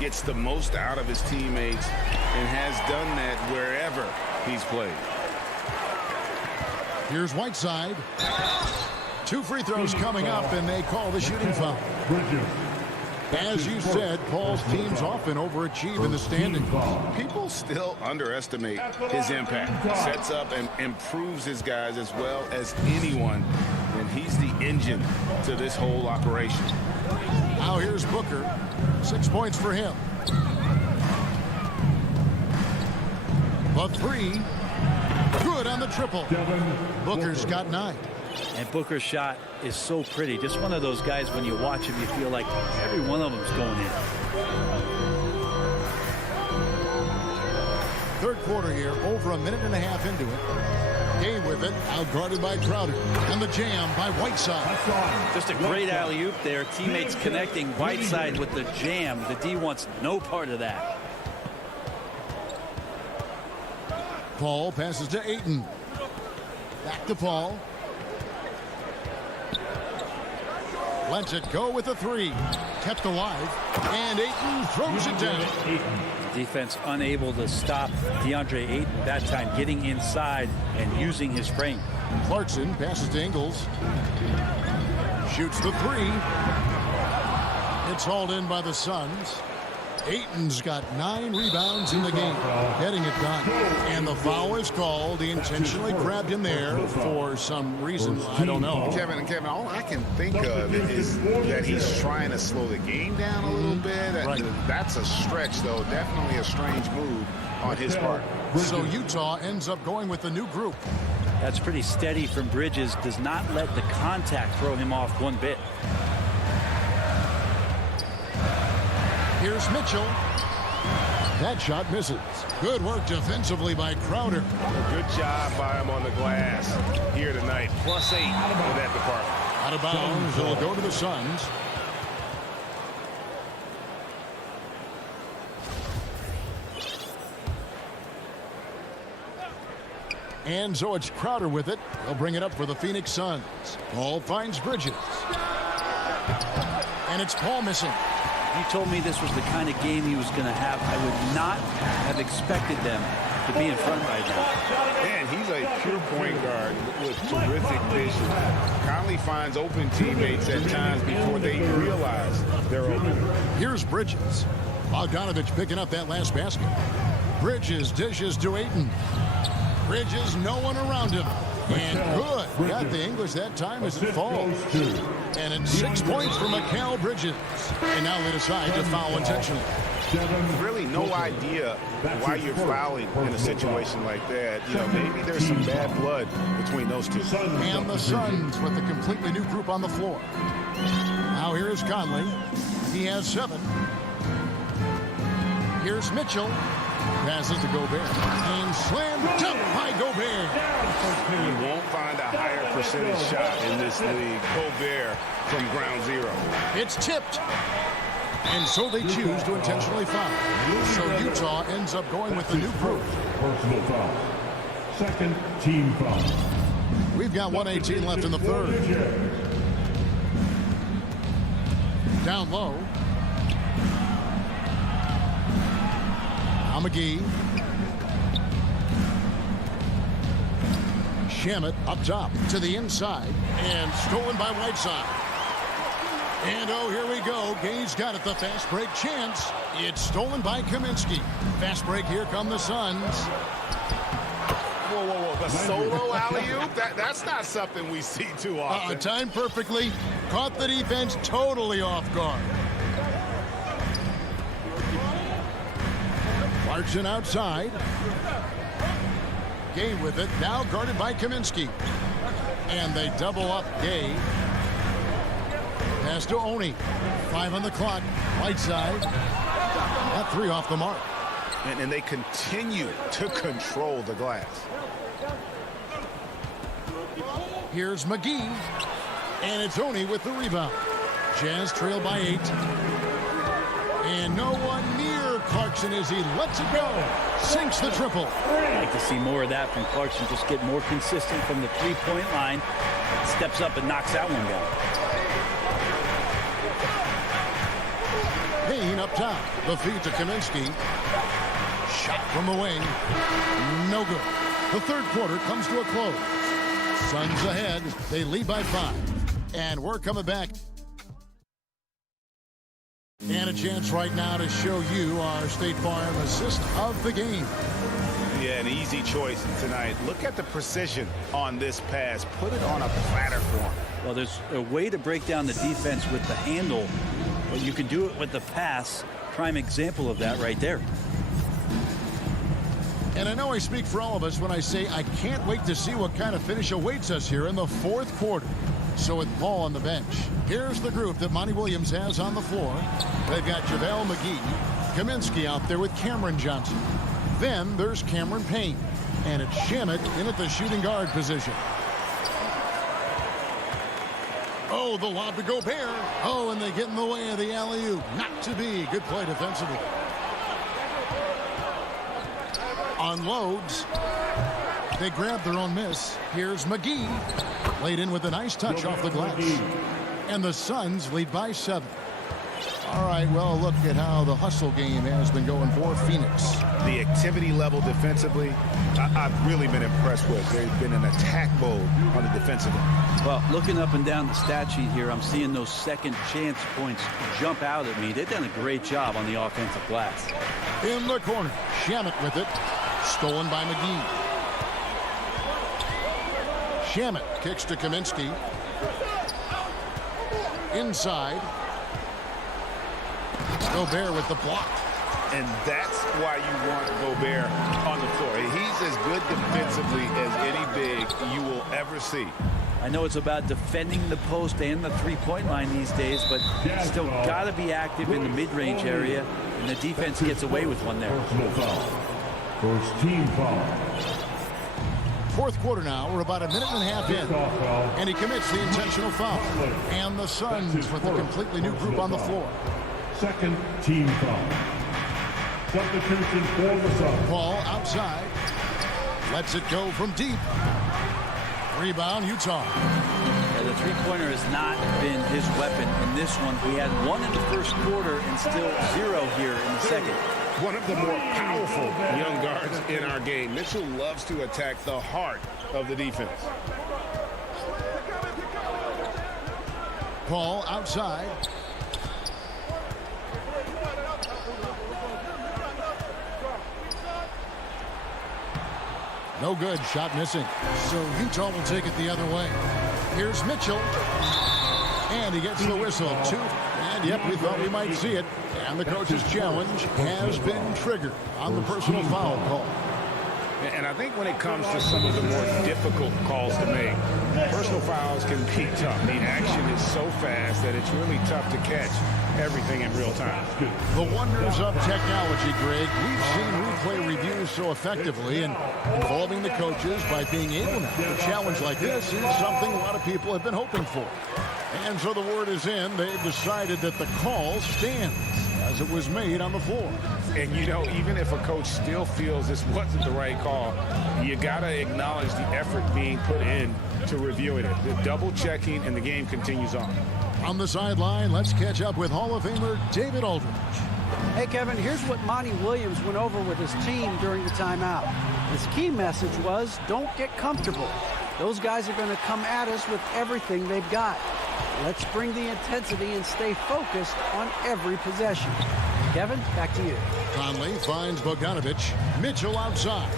Gets the most out of his teammates and has done that wherever he's played. Here's Whiteside. 2 free throws coming up, and they call the shooting foul. As you said, Paul's teams often overachieve in the standings. People still underestimate his impact. Sets up and improves his guys as well as anyone, and he's the engine to this whole operation. Now here's Booker. 6 points for him. A 3. Good on the triple. Booker's got 9. And Booker's shot is so pretty. Just one of those guys, when you watch him, you feel like every one of them's going in. Third quarter here, over a minute and a half into it. Gay with it, outguarded by Crowder. And the jam by Whiteside. Just a great alley-oop there. Teammates connecting. Whiteside with the jam. The D wants no part of that. Paul passes to Ayton. Back to Paul. Lets it go with a 3. Kept alive. And Ayton throws it down. Defense unable to stop DeAndre Ayton that time, getting inside and using his frame. Clarkson passes to Ingles. Shoots the 3. It's hauled in by the Suns. Ayton's got 9 rebounds in the game, getting it done. And the foul is called. He intentionally grabbed him there for some reason, I don't know. Kevin, all I can think of is that he's trying to slow the game down a little bit. Right. That's a stretch, though. Definitely a strange move on his part. So Utah ends up going with the new group. That's pretty steady from Bridges. Does not let the contact throw him off one bit. Here's Mitchell. That shot misses. Good work defensively by Crowder. Good job by him on the glass here tonight. +8 in that department. Out of bounds. It'll go to the Suns. And so it's Crowder with it. They'll bring it up for the Phoenix Suns. Paul finds Bridges. And it's Paul missing. You told me this was the kind of game he was going to have. I would not have expected them to be in front right now. And he's a pure point guard with terrific vision. Conley finds open teammates at times before they realize they're open. Here's Bridges. Bogdanovich picking up that last basket. Bridges dishes to Ayton. Bridges, no one around him. And good. Got the English that time as it falls. And it's 6 points for Mikal Bridges. And now they decide to foul intentionally. Really no idea why you're fouling in a situation like that. You know, maybe there's some bad blood between those two. And the Suns with a completely new group on the floor. Now here's Conley. He has 7. Here's Mitchell. Passes to Gobert. And slammed up by Gobert. You won't find a higher percentage shot in this league. Gobert from ground zero. It's tipped. And so they choose to intentionally foul. So Utah ends up going with the new group. Personal foul. Second team foul. We've got 1:18 left in the third. Down low. Now McGee. Shamet up top to the inside. And stolen by Whiteside. And oh, here we go. Gay's got it, the fast break chance. It's stolen by Kaminsky. Fast break, here come the Suns. Whoa, whoa, whoa. The solo alley-oop? That's not something we see too often. Timed perfectly. Caught the defense totally off guard. Clarkson outside. Gay with it. Now guarded by Kaminsky. And they double up Gay. Pass to Oni. 5 on the clock. Right side. That 3 off the mark. And they continue to control the glass. Here's McGee. And it's Oni with the rebound. Jazz trail by 8. And no one near Clarkson as he lets it go. Sinks the triple. I'd like to see more of that from Clarkson. Just get more consistent from the three-point line. Steps up and knocks that one down. Payne up top. The feed to Kaminsky. Shot from the wing. No good. The third quarter comes to a close. Suns ahead. They lead by 5. And we're coming back. And a chance right now to show you our State Farm assist of the game. Yeah, an easy choice tonight. Look at the precision on this pass. Put it on a platter for him. Well, there's a way to break down the defense with the handle, but you can do it with the pass. Prime example of that right there. And I know I speak for all of us when I say I can't wait to see what kind of finish awaits us here in the fourth quarter. So with Paul on the bench, here's the group that Monty Williams has on the floor. They've got JaVale McGee, Kaminsky out there with Cameron Johnson. Then there's Cameron Payne. And it's Shamet in at the shooting guard position. Oh, the lob to Gobert. Oh, and they get in the way of the alley-oop. Not to be. Good play defensively. Unloads. They grab their own miss. Here's McGee. Laid in with a nice touch off the glass. And the Suns lead by 7. All right, well, look at how the hustle game has been going for Phoenix. The activity level defensively, I've really been impressed with. They've been in attack mode on the defensive end. Well, looking up and down the stat sheet here, I'm seeing those second chance points jump out at me. They've done a great job on the offensive glass. In the corner, Shamet with it. Stolen by McGee. Shamet kicks to Kaminsky. Inside. Gobert with the block. And that's why you want Gobert on the floor. He's as good defensively as any big you will ever see. I know it's about defending the post and the three-point line these days, but still got to be active in the mid-range area, and the defense gets away with one there. Personal foul. First team foul. Fourth quarter now. We're about a minute and a half in. And he commits the intentional foul. And the Suns with a completely new group on the floor. Second team foul. Substitution for the Suns. Ball outside. Lets it go from deep. Rebound, Utah. Yeah, the three-pointer has not been his weapon in this one. We had 1 in the first quarter and still 0 here in the second. One of the more powerful young guards in our game. Mitchell loves to attack the heart of the defense. Paul outside. No good. Shot missing. So Utah will take it the other way. Here's Mitchell. And he gets the whistle. Two. And, yep, we thought we might see it. And the coach's challenge has been triggered on the personal foul call. And I think when it comes to some of the more difficult calls to make, personal fouls can be tough. The action is so fast that it's really tough to catch everything in real time. The wonders of technology, Greg. We've seen replay reviews so effectively, and involving the coaches by being able to have a challenge like this is something a lot of people have been hoping for. And so the word is in. They've decided that the call stands as it was made on the floor. And, you know, even if a coach still feels this wasn't the right call, you got to acknowledge the effort being put in to reviewing it. The double-checking, and the game continues on. On the sideline, let's catch up with Hall of Famer David Aldridge. Hey, Kevin, here's what Monty Williams went over with his team during the timeout. His key message was, don't get comfortable. Those guys are going to come at us with everything they've got. Let's bring the intensity and stay focused on every possession. Kevin, back to you. Conley finds Bogdanovich. Mitchell outside.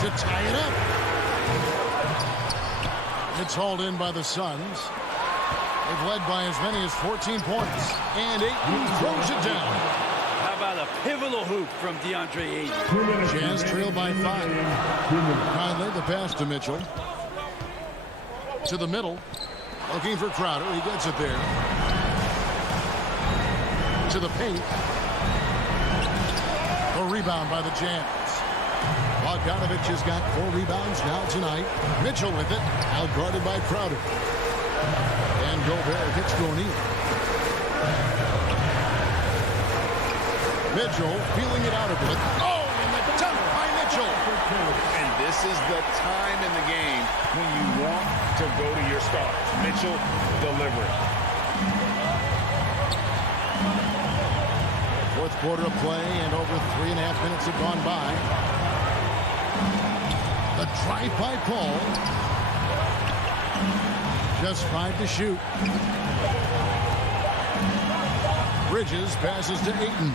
To tie it up. It's hauled in by the Suns. They've led by as many as 14 points. And Ayton throws it down. How about a pivotal hoop from DeAndre Ayton? Jazz trail by 5. Conley, the pass to Mitchell. To the middle. Looking for Crowder. He gets it there. To the paint. The rebound by the Jazz. Bogdanovich has got 4 rebounds now tonight. Mitchell with it. Outguarded by Crowder. And Gobert gets to O'Neal. Mitchell feeling it out a bit. Oh, and the dunk by Mitchell. And this is the time in the game when you want to go to your stars. Mitchell delivering. Fourth quarter of play, and over 3.5 minutes have gone by. The drive by Paul. Just 5 to shoot. Bridges passes to Ayton.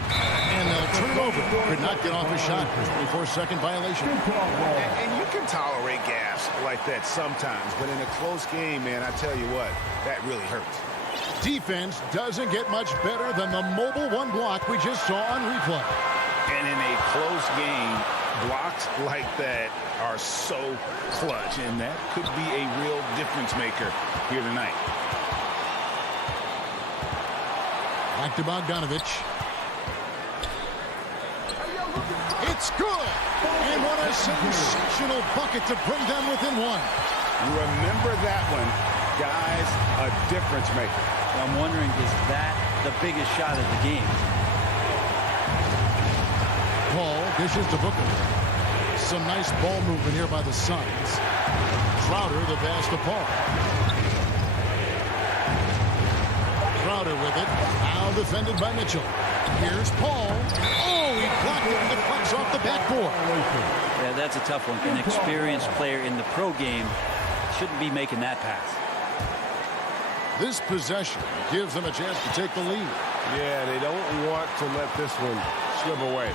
And they'll turn it over. Could not get off a shot. 24-second violation. And you can tolerate gaps like that sometimes, but in a close game, man, I tell you what, that really hurts. Defense doesn't get much better than the mobile one block we just saw on replay. And in a close game, blocks like that are so clutch, and that could be a real difference maker here tonight. Back to Bogdanovich. It's good! And what a sensational bucket to bring them within 1. Remember that one, guys, a difference maker. I'm wondering, is that the biggest shot of the game? Paul dishes to Booker. Some nice ball movement here by the Suns. Crowder the pass to Paul. Crowder with it. Now defended by Mitchell. Here's Paul. Oh, he blocked it and deflects off the backboard. Yeah, that's a tough one. An experienced player in the pro game shouldn't be making that pass. This possession gives them a chance to take the lead. Yeah, they don't want to let this one slip away.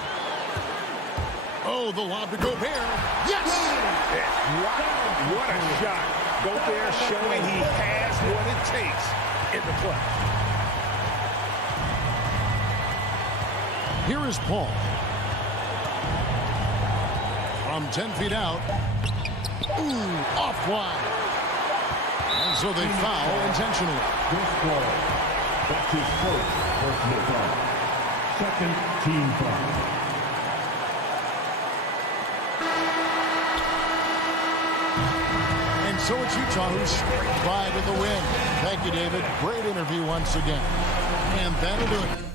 Oh, the lob to Gobert. Yes! Wow, what a shot. Gobert showing he has what it takes in the clutch. Here is Paul. From 10 feet out. Ooh, off wide. And so they foul intentionally. This ball. That's his first personal foul. Second team foul. And so it's Utah who's scraped by with the win. Thank you, David. Great interview once again. And that'll do it.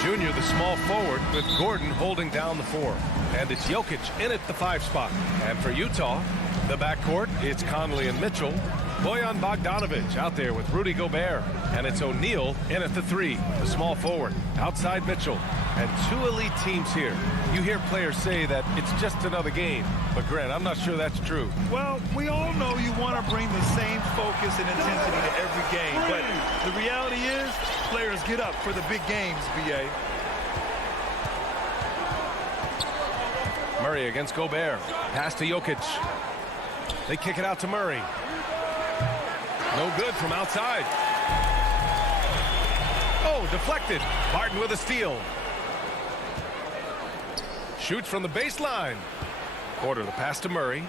Jr., the small forward, with Gordon holding down the 4. And it's Jokic in at the 5 spot. And for Utah, the backcourt, it's Conley and Mitchell. Bojan Bogdanovic out there with Rudy Gobert. And it's O'Neal in at the 3, the small forward, outside Mitchell. And 2 elite teams here. You hear players say that it's just another game. But, Grant, I'm not sure that's true. Well, we all know you want to bring the same focus and intensity to every game. But the reality is, players get up for the big games, B.A. Murray against Gobert. Pass to Jokic. They kick it out to Murray. No good from outside. Oh, deflected. Barton with a steal. Shoots from the baseline. Porter the pass to Murray.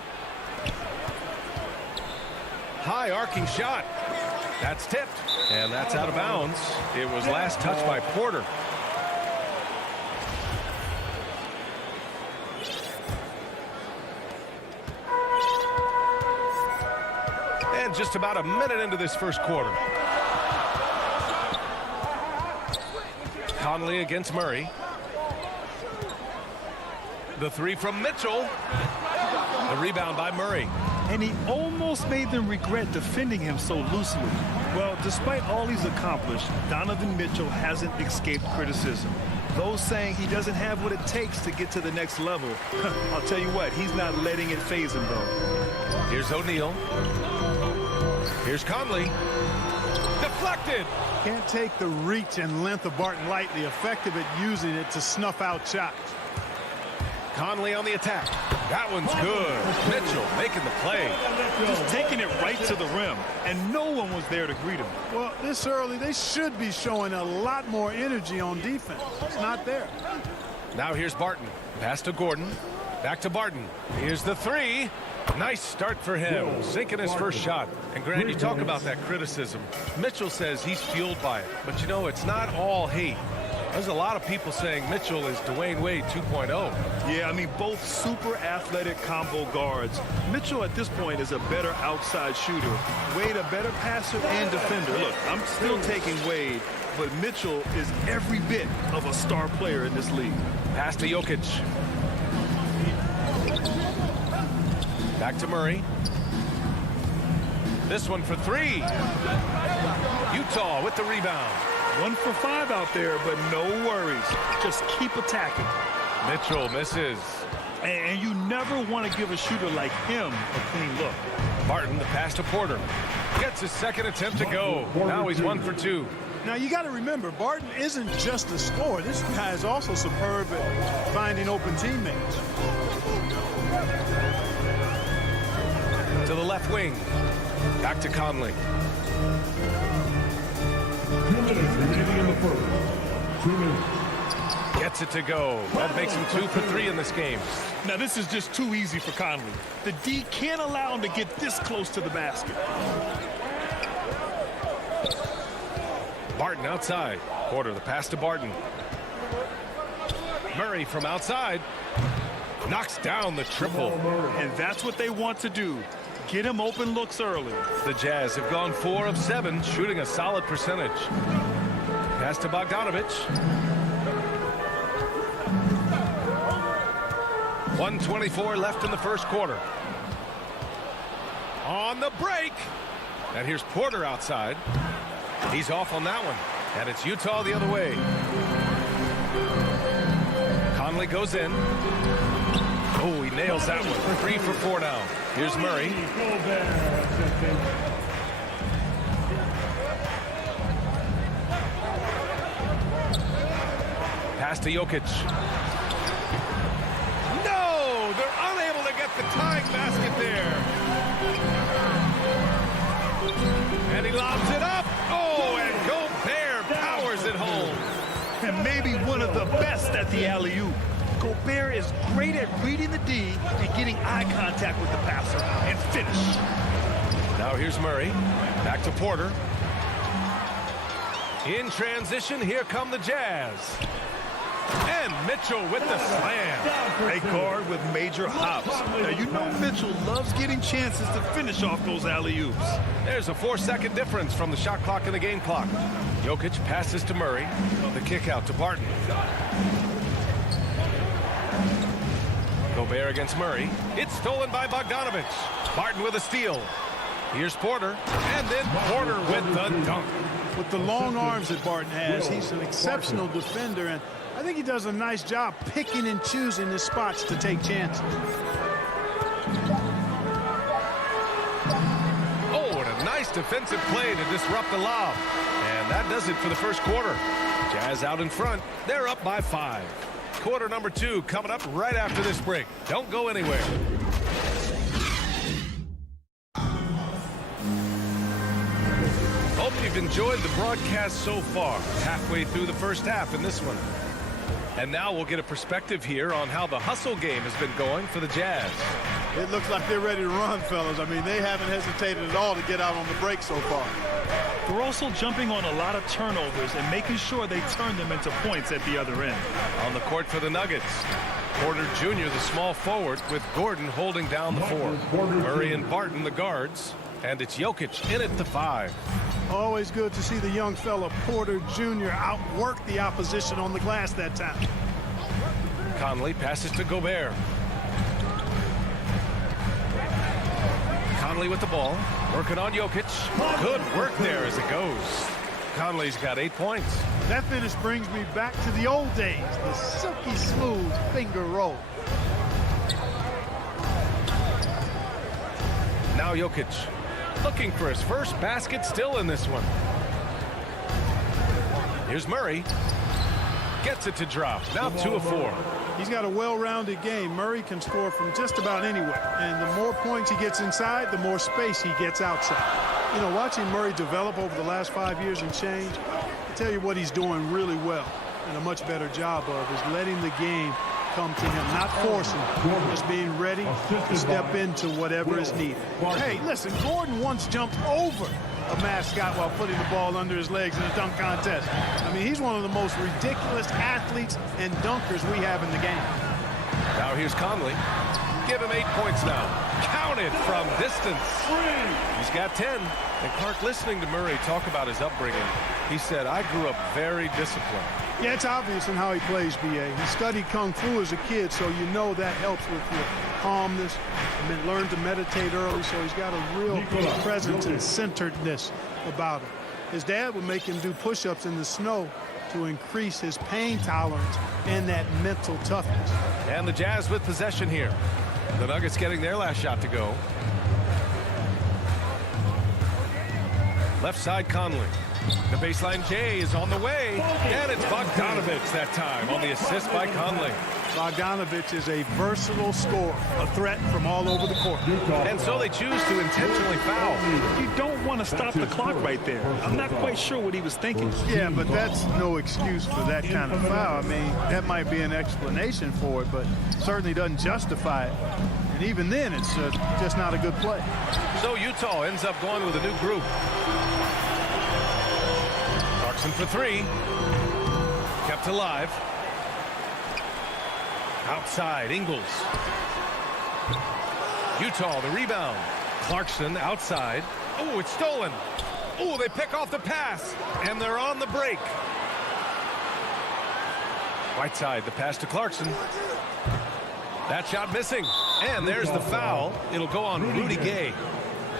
High arcing shot. That's tipped. And that's out of bounds. It was last touched by Porter. And just about a minute into this first quarter. Conley against Murray. The 3 from Mitchell. The rebound by Murray. And he almost made them regret defending him so loosely. Well, despite all he's accomplished, Donovan Mitchell hasn't escaped criticism. Those saying he doesn't have what it takes to get to the next level, I'll tell you what, he's not letting it faze him, though. Here's O'Neal. Here's Conley. Deflected. Can't take the reach and length of Barton lightly, effective at using it to snuff out shots. Conley on the attack. That one's good. Mitchell making the play. Just taking it right to the rim, and no one was there to greet him. Well, this early, they should be showing a lot more energy on defense. It's not there. Now here's Barton. Pass to Gordon. Back to Barton. Here's the 3. Nice start for him. Sinking his first shot. And Grant, you talk about that criticism. Mitchell says he's fueled by it. But, you know, it's not all hate. There's a lot of people saying Mitchell is Dwayne Wade 2.0. Yeah, I mean, both super athletic combo guards. Mitchell at this point is a better outside shooter. Wade a better passer and defender. Look, I'm still taking Wade, but Mitchell is every bit of a star player in this league. Pass to Jokic. Back to Murray. This one for 3. Utah with the rebound. 1 for 5 out there, but no worries. Just keep attacking. Mitchell misses. And you never want to give a shooter like him a clean look. Barton, the pass to Porter. Gets his second attempt to go. Now he's 1 for 2. Now, you got to remember, Barton isn't just a scorer. This guy is also superb at finding open teammates. To the left wing. Back to Conley. 2 minutes remaining in the first. 2 minutes. Gets it to go. That makes him 2 for 3 in this game. Now, this is just too easy for Conley. The D can't allow him to get this close to the basket. Barton outside. Porter, the pass to Barton. Murray from outside. Knocks down the triple. And that's what they want to do. Get him open looks early. The Jazz have gone 4 of 7, shooting a solid percentage. Pass to Bogdanovich. 1:24 left in the first quarter. On the break. And here's Porter outside. He's off on that one. And it's Utah the other way. Conley goes in. Oh, he nails that one. 3 for 4 now. Here's Murray. Pass to Jokic. No! They're unable to get the tying basket there. And he lobs it up. Oh, and Gobert powers it home. And maybe one of the best at the alley-oop. Gobert is great at reading the D and getting eye contact with the passer and finish. Now here's Murray. Back to Porter. In transition, here come the Jazz. And Mitchell with the slam. A guard with major hops. Now, you know Mitchell loves getting chances to finish off those alley-oops. There's a 4-second difference from the shot clock and the game clock. Jokic passes to Murray. The kick out to Barton. Gobert against Murray. It's stolen by Bogdanovich. Barton with a steal. Here's Porter. And then Porter with the dunk. With the long arms that Barton has, he's an exceptional defender, and I think he does a nice job picking and choosing his spots to take chances. Oh, and a nice defensive play to disrupt the lob. And that does it for the first quarter. Jazz out in front. They're up by 5. Quarter number 2 coming up right after this break. Don't go anywhere. Hope you've enjoyed the broadcast so far. Halfway through the first half in this one. And now we'll get a perspective here on how the hustle game has been going for the Jazz. It looks like they're ready to run, fellas. I mean, they haven't hesitated at all to get out on the break so far. They're also jumping on a lot of turnovers and making sure they turn them into points at the other end. On the court for the Nuggets, Porter Jr., the small forward, with Gordon holding down the 4. Murray and Barton, the guards. And it's Jokic in at the 5. Always good to see the young fella Porter Jr. outwork the opposition on the glass that time. Conley passes to Gobert. Conley with the ball, working on Jokic. Good work there as it goes. Conley's got 8 points. That finish brings me back to the old days, the silky smooth finger roll. Now Jokic looking for his first basket, still in this one. Here's Murray. Gets it to drop. Now 2 of 4. He's got a well-rounded game. Murray can score from just about anywhere. And the more points he gets inside, the more space he gets outside. You know, watching Murray develop over the last 5 years and change, I tell you what he's doing really well and a much better job of is letting the game come to him, not forcing, just being ready to step into whatever is needed. Hey, listen, Gordon once jumped over a mascot while putting the ball under his legs in a dunk contest. I mean, he's one of the most ridiculous athletes and dunkers we have in the game. Now here's Conley. Give him 8 points now. Counted from distance. He's got 10. And Clark, listening to Murray talk about his upbringing, he said, I grew up very disciplined. Yeah, it's obvious in how he plays, B.A. He studied Kung Fu as a kid, so you know that helps with your calmness. And then learned to meditate early, so he's got a real presence and centeredness about him. His dad would make him do push-ups in the snow to increase his pain tolerance and that mental toughness. And the Jazz with possession here. The Nuggets getting their last shot to go. Left side Conley. The baseline J is on the way. And it's Bogdanovich that time on the assist by Conley. Bogdanovich is a versatile scorer, a threat from all over the court. And so they choose to intentionally foul. You don't want to stop the clock right there. I'm not quite sure what he was thinking. Yeah, but that's no excuse for that kind of foul. I mean, that might be an explanation for it, but certainly doesn't justify it. And even then, it's just not a good play. So Utah ends up going with a new group. Clarkson for 3. Kept alive. Outside, Ingles. Utah, the rebound. Clarkson outside. Oh, it's stolen. Oh, they pick off the pass, and they're on the break. Whiteside, the pass to Clarkson. That shot missing, and there's the foul. It'll go on Rudy Gay.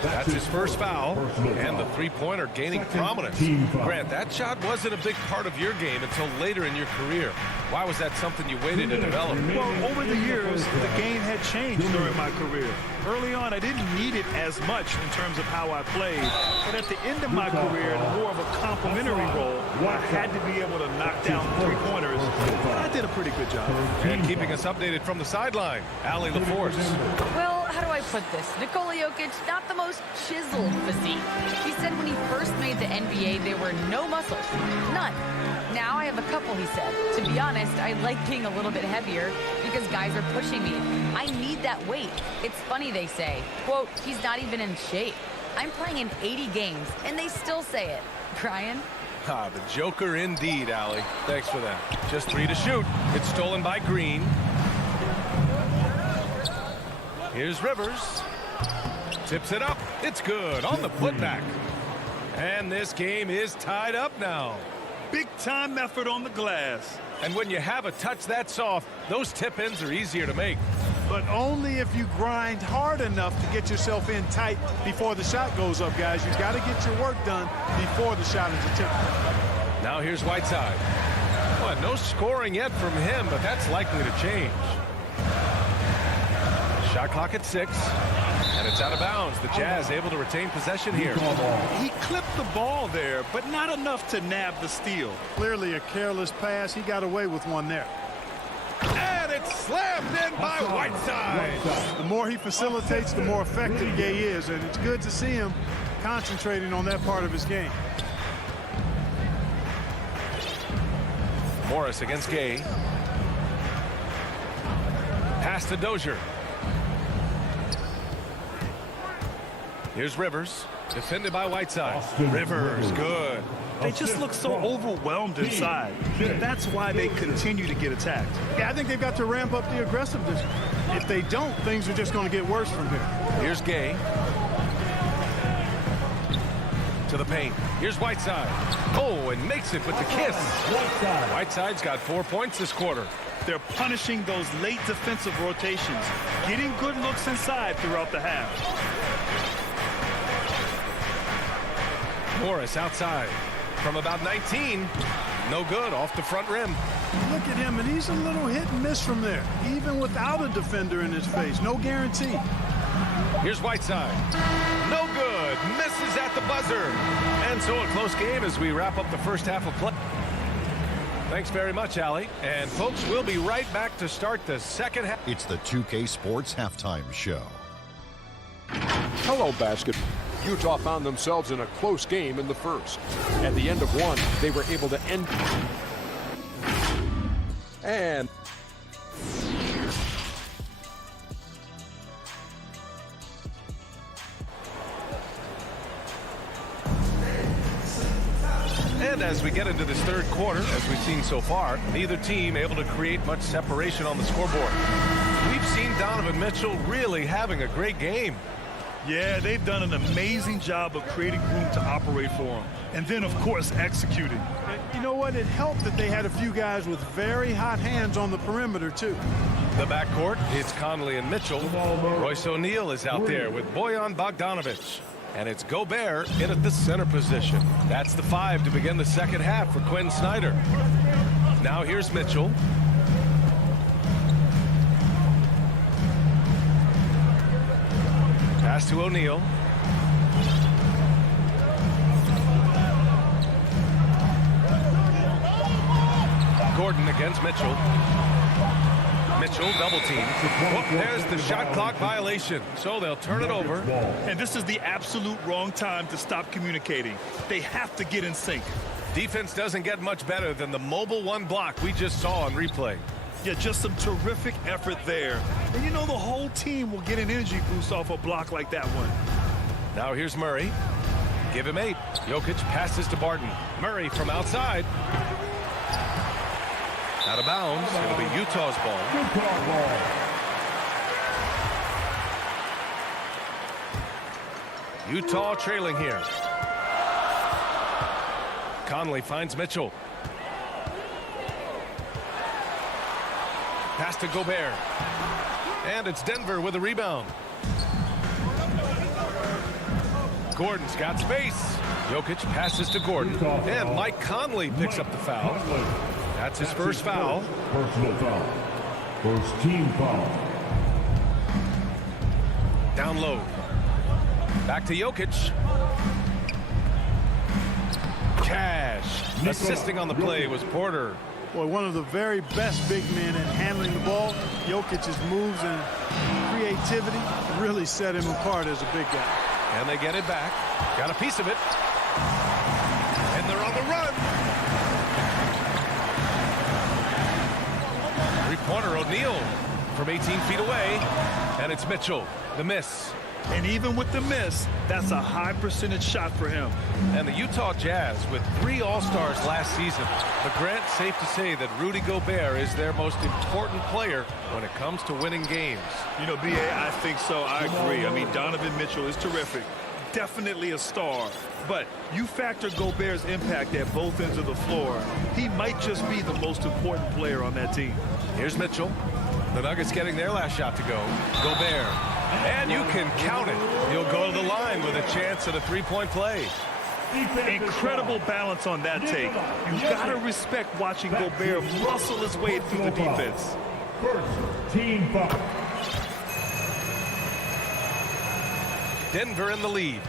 That's his first foul, and the three-pointer gaining prominence. Grant, that shot wasn't a big part of your game until later in your career. Why was that something you waited to develop? Well, over the years, the game had changed during my career. Early on, I didn't need it as much in terms of how I played. But at the end of my career, in more of a complementary role, I had to be able to knock down three-pointers. I did a pretty good job. And keeping us updated from the sideline, Allie LaForce. Well, how do I put this? Nikola Jokic, not the most chiseled physique. He said when he first made the NBA, there were no muscles. None. Now I have a couple, he said. To be honest, I like being a little bit heavier because guys are pushing me. I need that weight. It's funny they say, quote, he's not even in shape. I'm playing in 80 games, and they still say it. Brian? Ah, the Joker indeed, Allie. Thanks for that. Just 3 to shoot. It's stolen by Green. Here's Rivers. Tips it up. It's good on the putback. And this game is tied up now. Big-time effort on the glass. And when you have a touch that soft, those tip-ins are easier to make. But only if you grind hard enough to get yourself in tight before the shot goes up, guys. You've got to get your work done before the shot is attempted. Now here's Whiteside. Well, no scoring yet from him, but that's likely to change. Shot clock at 6, and it's out of bounds. The Jazz able to retain possession here. He clipped the ball there, but not enough to nab the steal. Clearly a careless pass. He got away with one there. And it's slammed in by Whiteside. The more he facilitates, the more effective Gay is, and it's good to see him concentrating on that part of his game. Morris against Gay. Pass to Dozier. Here's Rivers, defended by Whiteside. Rivers, good. They just look so overwhelmed inside. That's why they continue to get attacked. Yeah, I think they've got to ramp up the aggressiveness. If they don't, things are just going to get worse from here. Here's Gay. To the paint. Here's Whiteside. Oh, and makes it with the kiss. Whiteside's got 4 points this quarter. They're punishing those late defensive rotations, getting good looks inside throughout the half. Morris outside from about 19. No good off the front rim. Look at him, and he's a little hit and miss from there, even without a defender in his face. No guarantee. Here's Whiteside. No good. Misses at the buzzer. And so a close game as we wrap up the first half of play. Thanks very much, Allie. And folks, we'll be right back to start the second half. It's the 2K Sports Halftime Show. Hello, basketball. Utah found themselves in a close game in the first. At the end of one, they were able to end. And as we get into this third quarter, as we've seen so far, neither team able to create much separation on the scoreboard. We've seen Donovan Mitchell really having a great game. Yeah, they've done an amazing job of creating room to operate for him. And then, of course, executing. You know what? It helped that they had a few guys with very hot hands on the perimeter, too. The backcourt, it's Conley and Mitchell. Royce O'Neal is out there with Bojan Bogdanovic. And it's Gobert in at the center position. That's the 5 to begin the second half for Quinn Snyder. Now here's Mitchell. Pass to O'Neal. Gordon against Mitchell. Mitchell double team. Oh, there's the shot clock violation. So they'll turn it over. And this is the absolute wrong time to stop communicating. They have to get in sync. Defense doesn't get much better than the mobile one block we just saw on replay. Yeah, just some terrific effort there. And you know the whole team will get an energy boost off a block like that one. Now here's Murray. Give him 8. Jokic passes to Barton. Murray from outside. Out of bounds. It'll be Utah's ball. Utah trailing here. Conley finds Mitchell. Pass to Gobert. And it's Denver with a rebound. Gordon's got space. Jokic passes to Gordon. And Mike Conley picks up the foul. That's his first foul. Personal foul. First team foul. Down low. Back to Jokic. Cash. Assisting on the play was Porter. Boy, one of the very best big men in handling the ball. Jokic's moves and creativity really set him apart as a big guy. And they get it back. Got a piece of it. And they're on the run. Three-pointer O'Neal from 18 feet away. And it's Mitchell. The miss. And even with the miss, that's a high percentage shot for him. And the Utah Jazz with 3 All-Stars last season. But Grant, safe to say that Rudy Gobert is their most important player when it comes to winning games. You know, B.A., I think so. I agree. I mean, Donovan Mitchell is terrific. Definitely a star. But you factor Gobert's impact at both ends of the floor, he might just be the most important player on that team. Here's Mitchell. The Nuggets getting their last shot to go. Gobert. And you can count it. He'll go to the line with a chance at a three-point play. Incredible balance on that take. You've got to respect watching Gobert muscle his way through the defense. First team foul. Denver in the lead.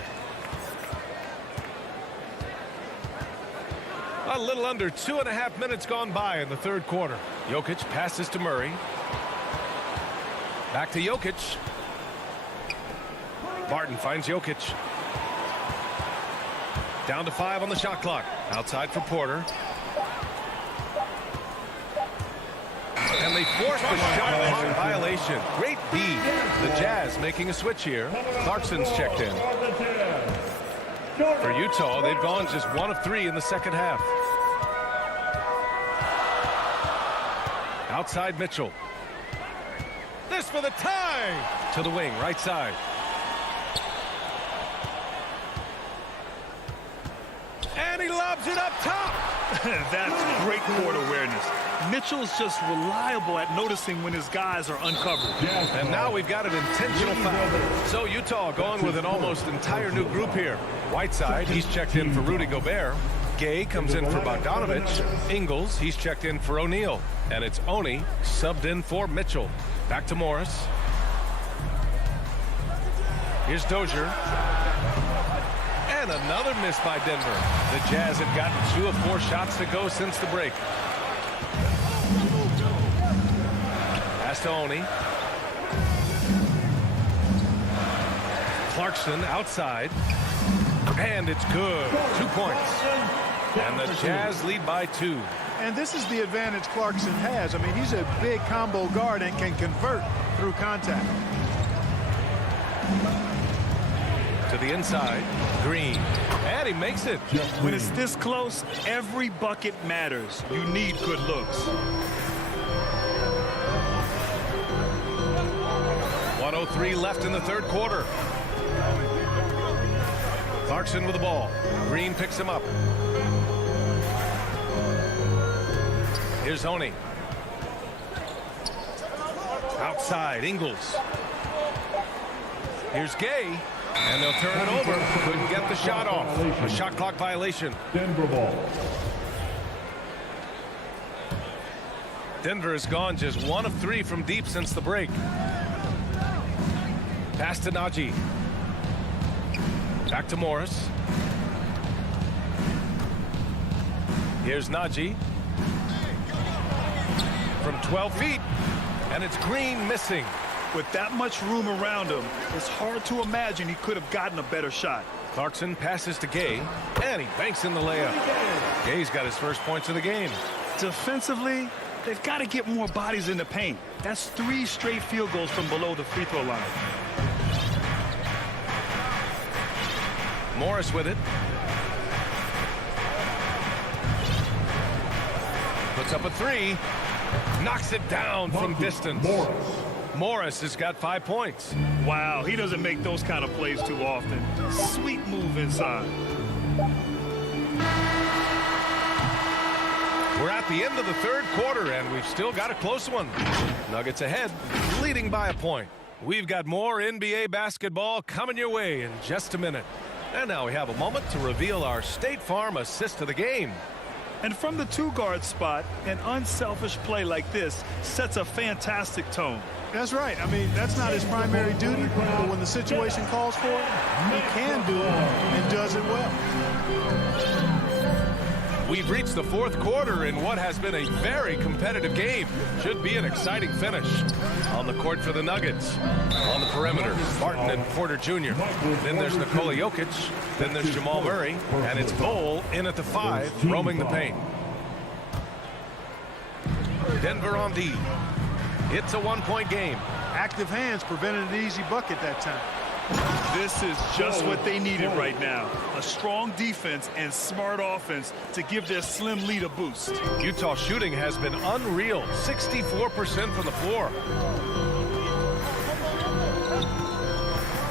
A little under 2.5 minutes gone by in the third quarter. Jokic passes to Murray. Back to Jokic. Barton finds Jokic. Down to 5 on the shot clock. Outside for Porter. And they force the shot clock violation. Great B. The Jazz making a switch here. Clarkson's checked in. For Utah, they've gone just 1 of 3 in the second half. Outside Mitchell. This for the tie. To the wing, right side. And he lobs it up top. That's great court awareness. Mitchell's just reliable at noticing when his guys are uncovered. And now we've got an intentional foul. So Utah going with an almost entire new group here. Whiteside, he's checked in for Rudy Gobert. Gay comes in for Bogdanovich. Ingles, he's checked in for O'Neal. And it's Oni subbed in for Mitchell. Back to Morris. Here's Dozier. And another miss by Denver. The Jazz have gotten 2 of 4 shots to go since the break. Pass to Oni. Clarkson outside. And it's good. 2 points. And the Jazz lead by 2. And this is the advantage Clarkson has. I mean, he's a big combo guard and can convert through contact. To the inside, Green. And he makes it. When it's this close, every bucket matters. You need good looks. 1:03 left in the third quarter. Clarkson with the ball. Green picks him up. Here's Oni. Outside, Ingles. Here's Gay. And they'll turn it over. Couldn't get the shot off. A shot clock violation. Denver ball. Denver has gone just 1 of 3 from deep since the break. Pass to Najee. Back to Morris. Here's Najee. From 12 feet. And it's Green missing. With that much room around him, it's hard to imagine he could have gotten a better shot. Clarkson passes to Gay, and he banks in the layup. Gay's got his first points of the game. Defensively, they've got to get more bodies in the paint. That's 3 straight field goals from below the free throw line. Morris with it. Puts up a 3. Knocks it down from distance. Morris has got 5 points. Wow, he doesn't make those kind of plays too often. Sweet move inside. We're at the end of the third quarter, and we've still got a close one. Nuggets ahead, leading by a point. We've got more NBA basketball coming your way in just a minute. And now we have a moment to reveal our State Farm assist of the game. And from the two-guard spot, an unselfish play like this sets a fantastic tone. That's right. I mean, that's not his primary duty, but when the situation calls for it, he can do it and does it well. We've reached the fourth quarter in what has been a very competitive game. Should be an exciting finish. On the court for the Nuggets. On the perimeter, Martin and Porter Jr. Then there's Nikola Jokic. Then there's Jamal Murray. And it's Bol in at the 5, roaming the paint. Denver on D. It's a one-point game. Active hands prevented an easy bucket that time. This is just what they needed right now. A strong defense and smart offense to give their slim lead a boost. Utah shooting has been unreal. 64% from the floor.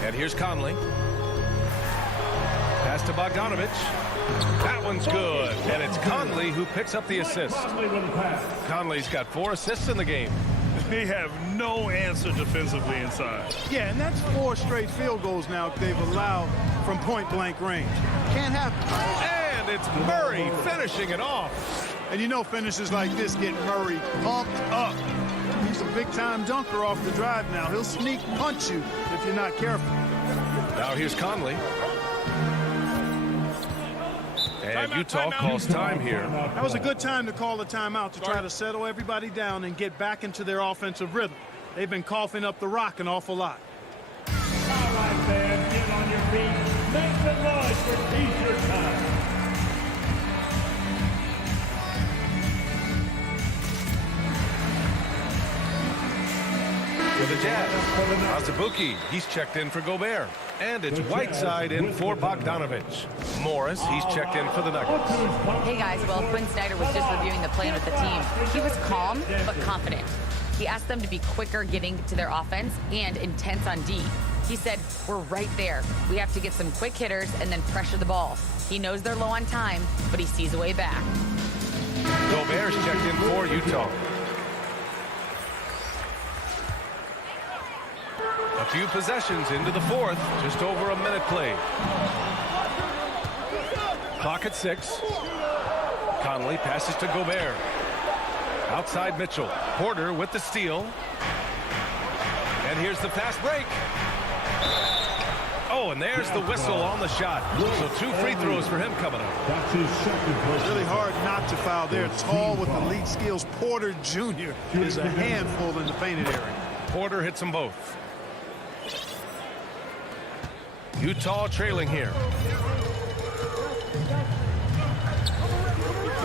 And here's Conley. Pass to Bogdanovich. That one's good. And it's Conley who picks up the assist. Conley's got 4 assists in the game. They have no answer defensively inside. Yeah, and that's 4 straight field goals now they've allowed from point-blank range. Can't happen. And it's Murray finishing it off. And you know finishes like this get Murray pumped up. He's a big-time dunker off the drive now. He'll sneak punch you if you're not careful. Now here's Conley. And Utah calls time here. That was a good time to call a timeout to try to settle everybody down and get back into their offensive rhythm. They've been coughing up the rock an awful lot. All right, fans, get on your feet. Make some noise for T-shirt time. For the Jazz, Azubuike, he's checked in for Gobert. And it's Whiteside in for Bogdanovich. Morris, he's checked in for the Nuggets. Hey guys, well, Quinn Snyder was just reviewing the plan with the team. He was calm but confident. He asked them to be quicker getting to their offense and intense on D. He said, we're right there. We have to get some quick hitters and then pressure the ball. He knows they're low on time, but he sees a way back. Gobert's checked in for Utah. A few possessions into the fourth, just over a minute played. Clock at 6. Conley passes to Gobert. Outside Mitchell. Porter with the steal. And here's the fast break. Oh, and there's the whistle on the shot. So 2 free throws for him coming up. That's his second It's really hard not to foul there. Tall with elite skills. Porter Jr. is a handful in the painted area. Porter hits them both. Utah trailing here.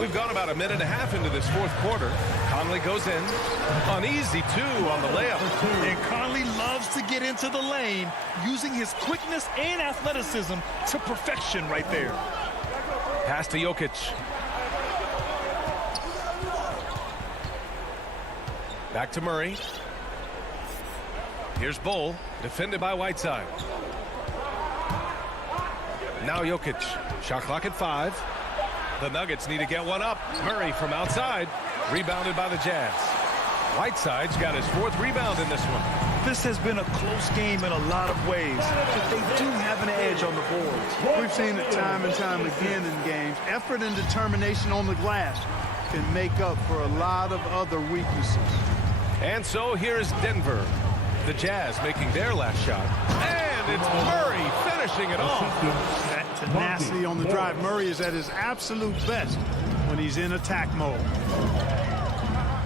We've gone about a minute and a half into this fourth quarter. Conley goes in. Uneasy 2 on the layup. And Conley loves to get into the lane, using his quickness and athleticism to perfection right there. Pass to Jokic. Back to Murray. Here's Bol, defended by Whiteside. Now Jokic. Shot clock at 5. The Nuggets need to get one up. Murray from outside. Rebounded by the Jazz. Whiteside's got his 4th rebound in this one. This has been a close game in a lot of ways, but they do have an edge on the boards. We've seen it time and time again in games. Effort and determination on the glass can make up for a lot of other weaknesses. And so here's Denver. The Jazz making their last shot. And it's Murray finishing it off. That tenacity on the drive. Murray is at his absolute best when he's in attack mode.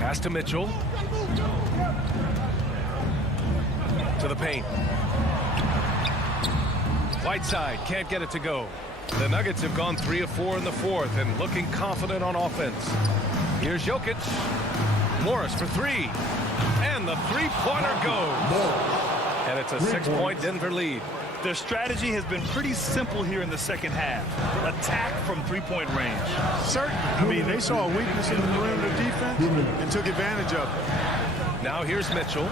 Pass to Mitchell. To the paint. Whiteside can't get it to go. The Nuggets have gone 3 of 4 in the fourth and looking confident on offense. Here's Jokic. Morris for 3. And the three-pointer goes. And it's a 6-point Denver lead. Their strategy has been pretty simple here in the second half. Attack from three-point range. Certainly. I mean, they saw a weakness in the perimeter defense and took advantage of it. Now here's Mitchell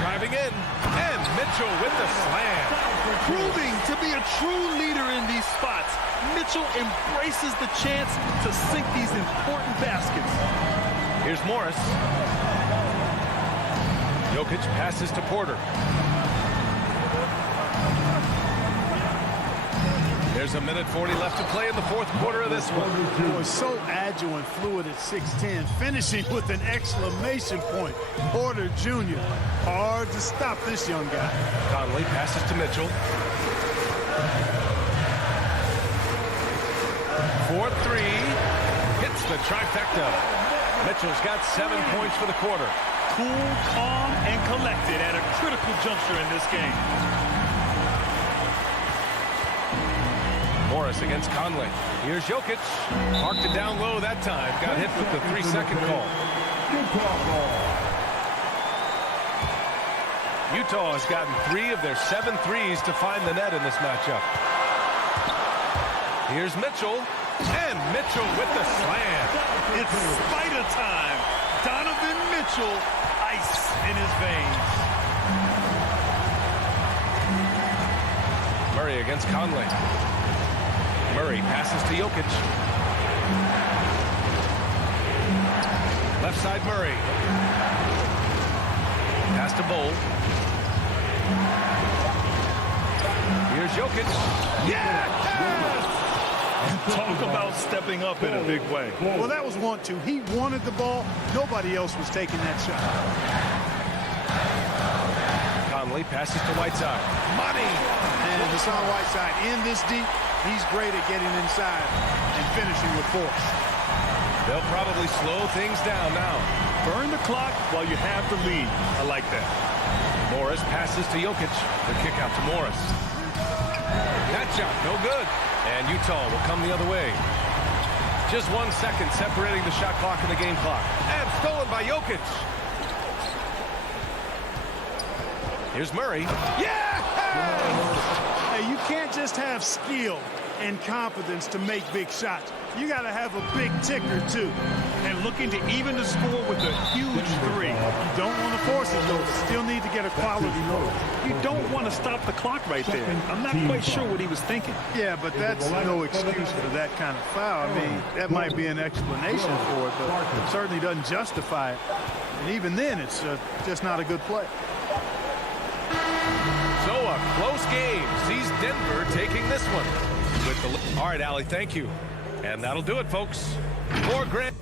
driving in, and Mitchell with the slam. Proving to be a true leader in these spots, Mitchell embraces the chance to sink these important baskets. Here's Morris. Jokic passes to Porter. There's 1:40 left to play in the fourth quarter of this one. Boy, so agile and fluid at 6'10", finishing with an exclamation point. Porter Jr. Hard to stop this young guy. Conley passes to Mitchell. 4-3. Hits the trifecta. Mitchell's got 7 points for the quarter. Cool, calm, and collected at a critical juncture in this game. Morris against Conley. Here's Jokic. Marked it down low that time. Got hit with the 3-second call. Utah has gotten 3 of their 7 threes to find the net in this matchup. Here's Mitchell. And Mitchell with the slam. It's spider time. Donovan Mitchell, ice in his veins. Murray against Conley. Murray passes to Jokic. Left side Murray. Pass to Bull. Here's Jokic. Yes! Talk about stepping up in a big way. Well, that was 1-2. He wanted the ball. Nobody else was taking that shot. Conley passes to Whiteside. Money! And Hassan Whiteside in this deep. He's great at getting inside and finishing with force. They'll probably slow things down now. Burn the clock while you have the lead. I like that. Morris passes to Jokic. The kick out to Morris. That shot, no good. And Utah will come the other way. Just 1 second separating the shot clock and the game clock. And stolen by Jokic. Here's Murray. Yeah! Hey, you can't just have skill and confidence to make big shots. You got to have a big ticker, too. And looking to even the score with a huge 3. You don't want to force it, though. Still need to get a quality goal. You don't want to stop the clock right there. I'm not quite sure what he was thinking. Yeah, but that's no excuse for that kind of foul. I mean, that might be an explanation for it, but it certainly doesn't justify it. And even then, it's just not a good play. So a close game sees Denver taking this one. All right, Allie, thank you. And that'll do it, folks. For Grant.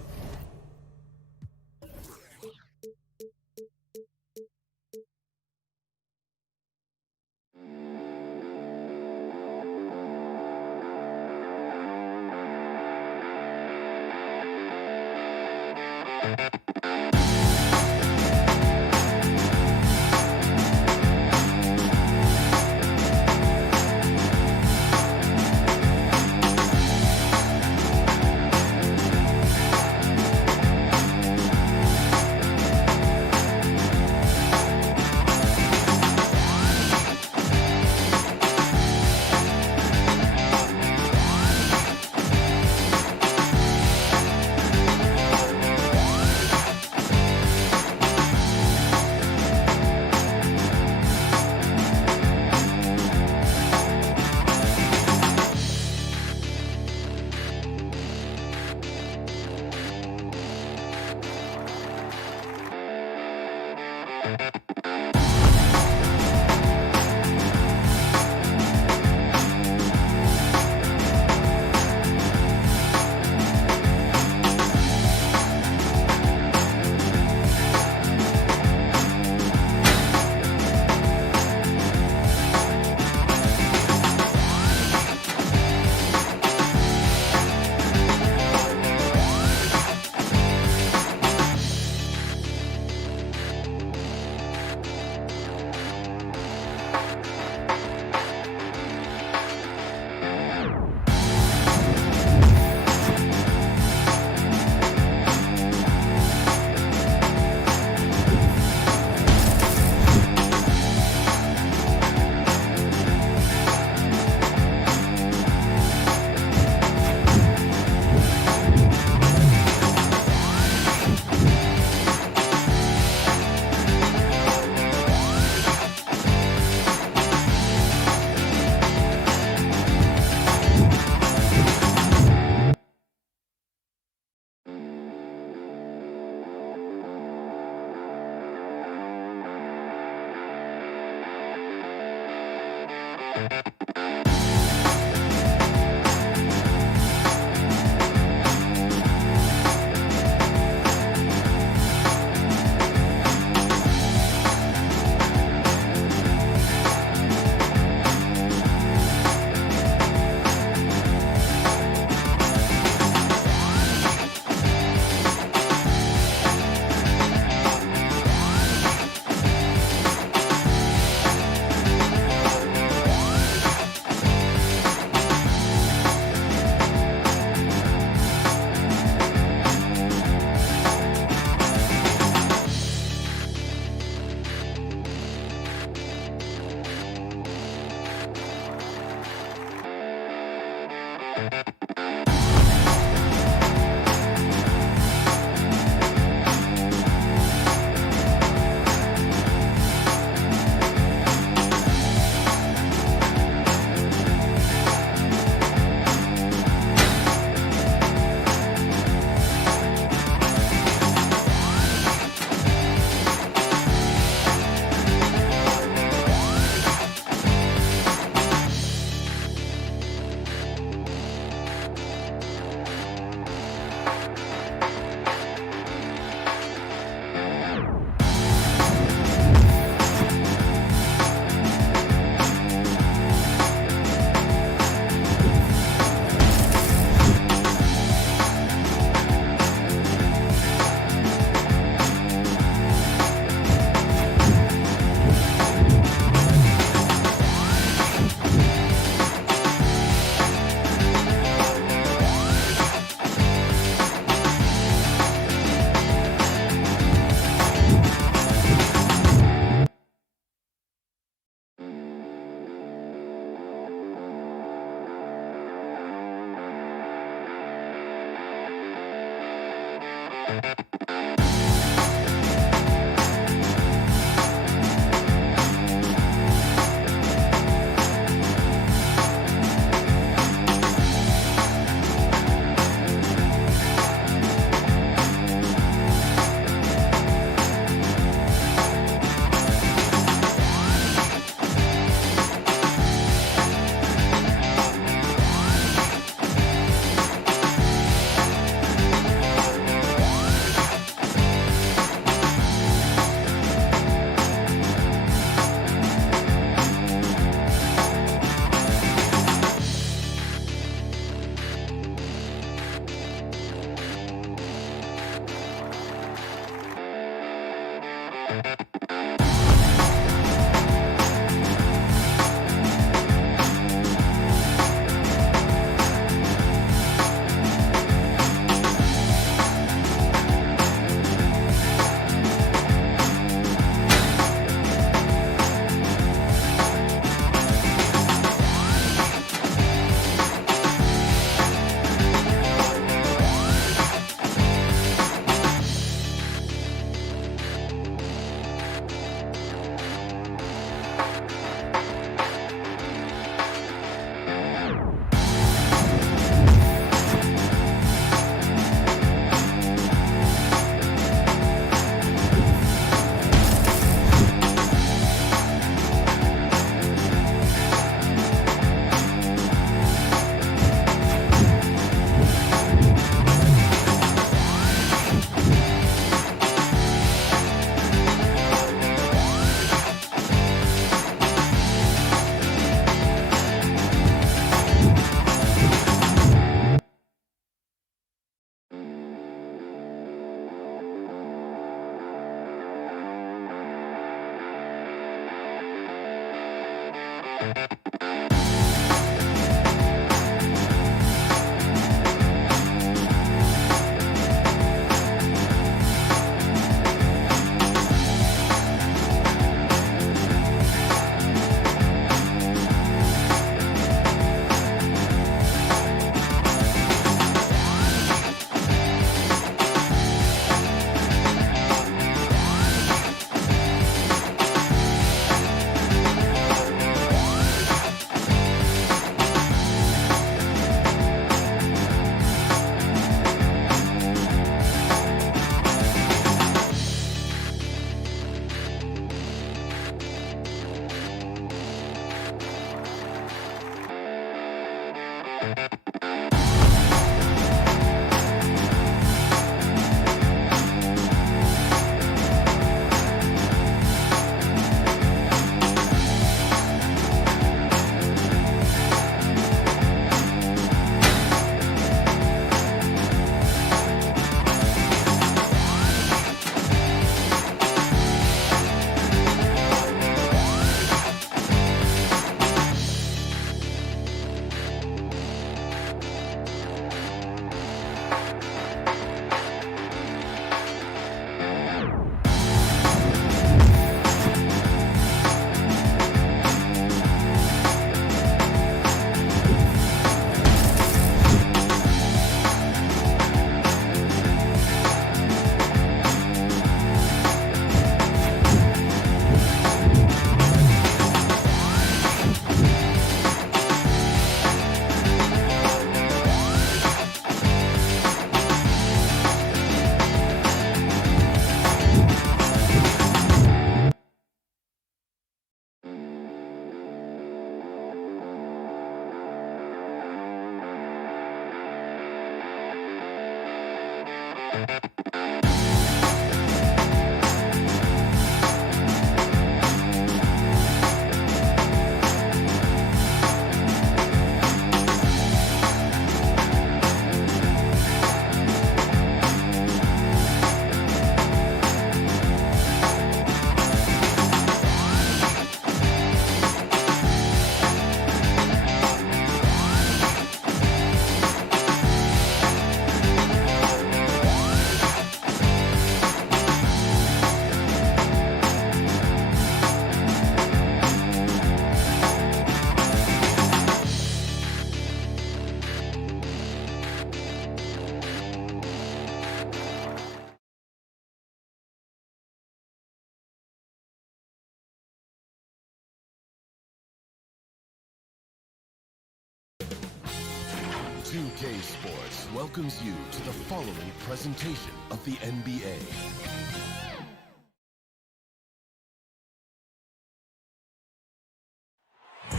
2K Sports welcomes you to the following presentation of the NBA.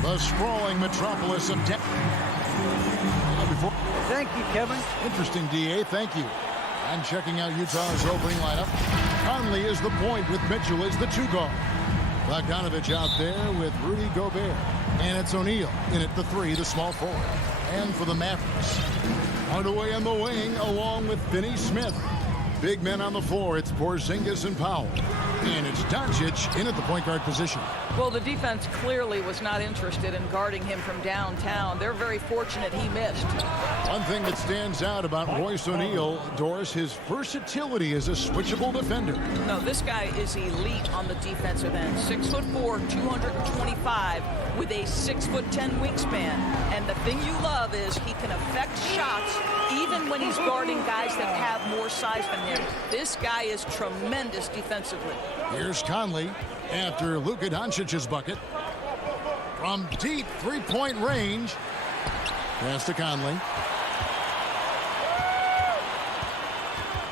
The sprawling metropolis of Denver. Thank you, Kevin. Interesting, DA. Thank you. And checking out Utah's opening lineup. Conley is the point with Mitchell as the two guard. Bogdanovich out there with Rudy Gobert. And it's O'Neal in at the three, the small forward. And for the Mavericks, Hardaway on the wing along with Finney Smith. Big men on the floor, it's Porzingis and Powell. And it's Doncic in at the point guard position. Well, the defense clearly was not interested in guarding him from downtown. They're very fortunate he missed. One thing that stands out about Royce O'Neal, Doris, his versatility as a switchable defender. No, this guy is elite on the defensive end. 6'4", 225 with a 6'10" wingspan. And the thing you love is he can affect shots even when he's guarding guys that have more size than him. This guy is tremendous defensively. Here's Conley after Luka Doncic's bucket. From deep three-point range. Pass to Conley.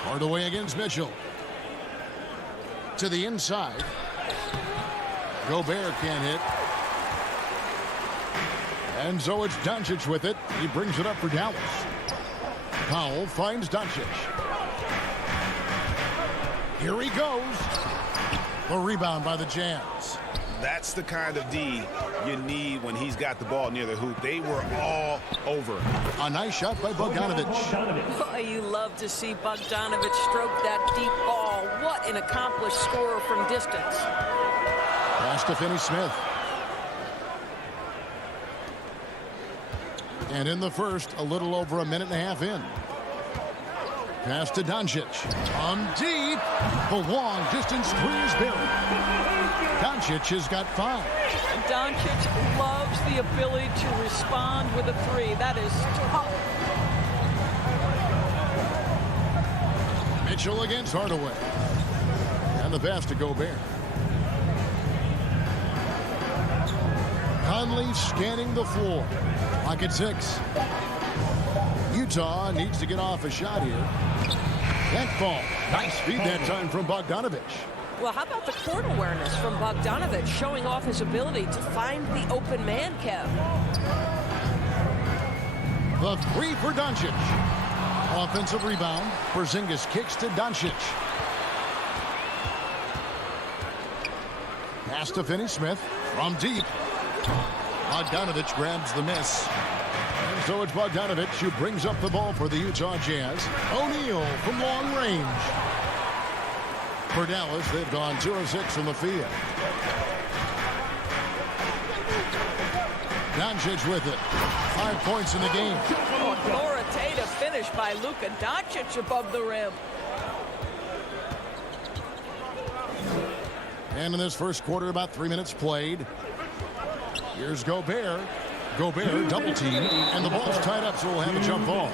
Hardaway against Mitchell. To the inside. Gobert can't hit. And so it's Doncic with it. He brings it up for Dallas. Powell finds Doncic. Here he goes. The rebound by the Jazz. That's the kind of D you need when he's got the ball near the hoop. They were all over. A nice shot by Bogdanovich. Boy, you love to see Bogdanovich stroke that deep ball. What an accomplished scorer from distance. Pass to Finney Smith. And in the first, a little over a minute and a half in. Pass to Doncic. On deep. The long distance three is buried. Doncic has got 5. Doncic loves the ability to respond with a three. That is tough. Mitchell against Hardaway. And the pass to Gobert. Conley scanning the floor. Lock at 6. Utah needs to get off a shot here. That ball. Nice feed that time from Bogdanovich. Well, how about the court awareness from Bogdanovich showing off his ability to find the open man, Kev? The three for Doncic. Offensive rebound. Porzingis kicks to Doncic. Pass to Finney-Smith from deep. Bogdanovich grabs the miss. And so it's Bogdanovich who brings up the ball for the Utah Jazz. O'Neal from long range. For Dallas, they've gone 2 of 6 from the field. Doncic with it. 5 points in the game. Authoritative finish by Luka Doncic above the rim. And in this first quarter, about 3 minutes played. Here's Gobert. Gobert double team, and the ball's tied up, so we'll have a jump ball.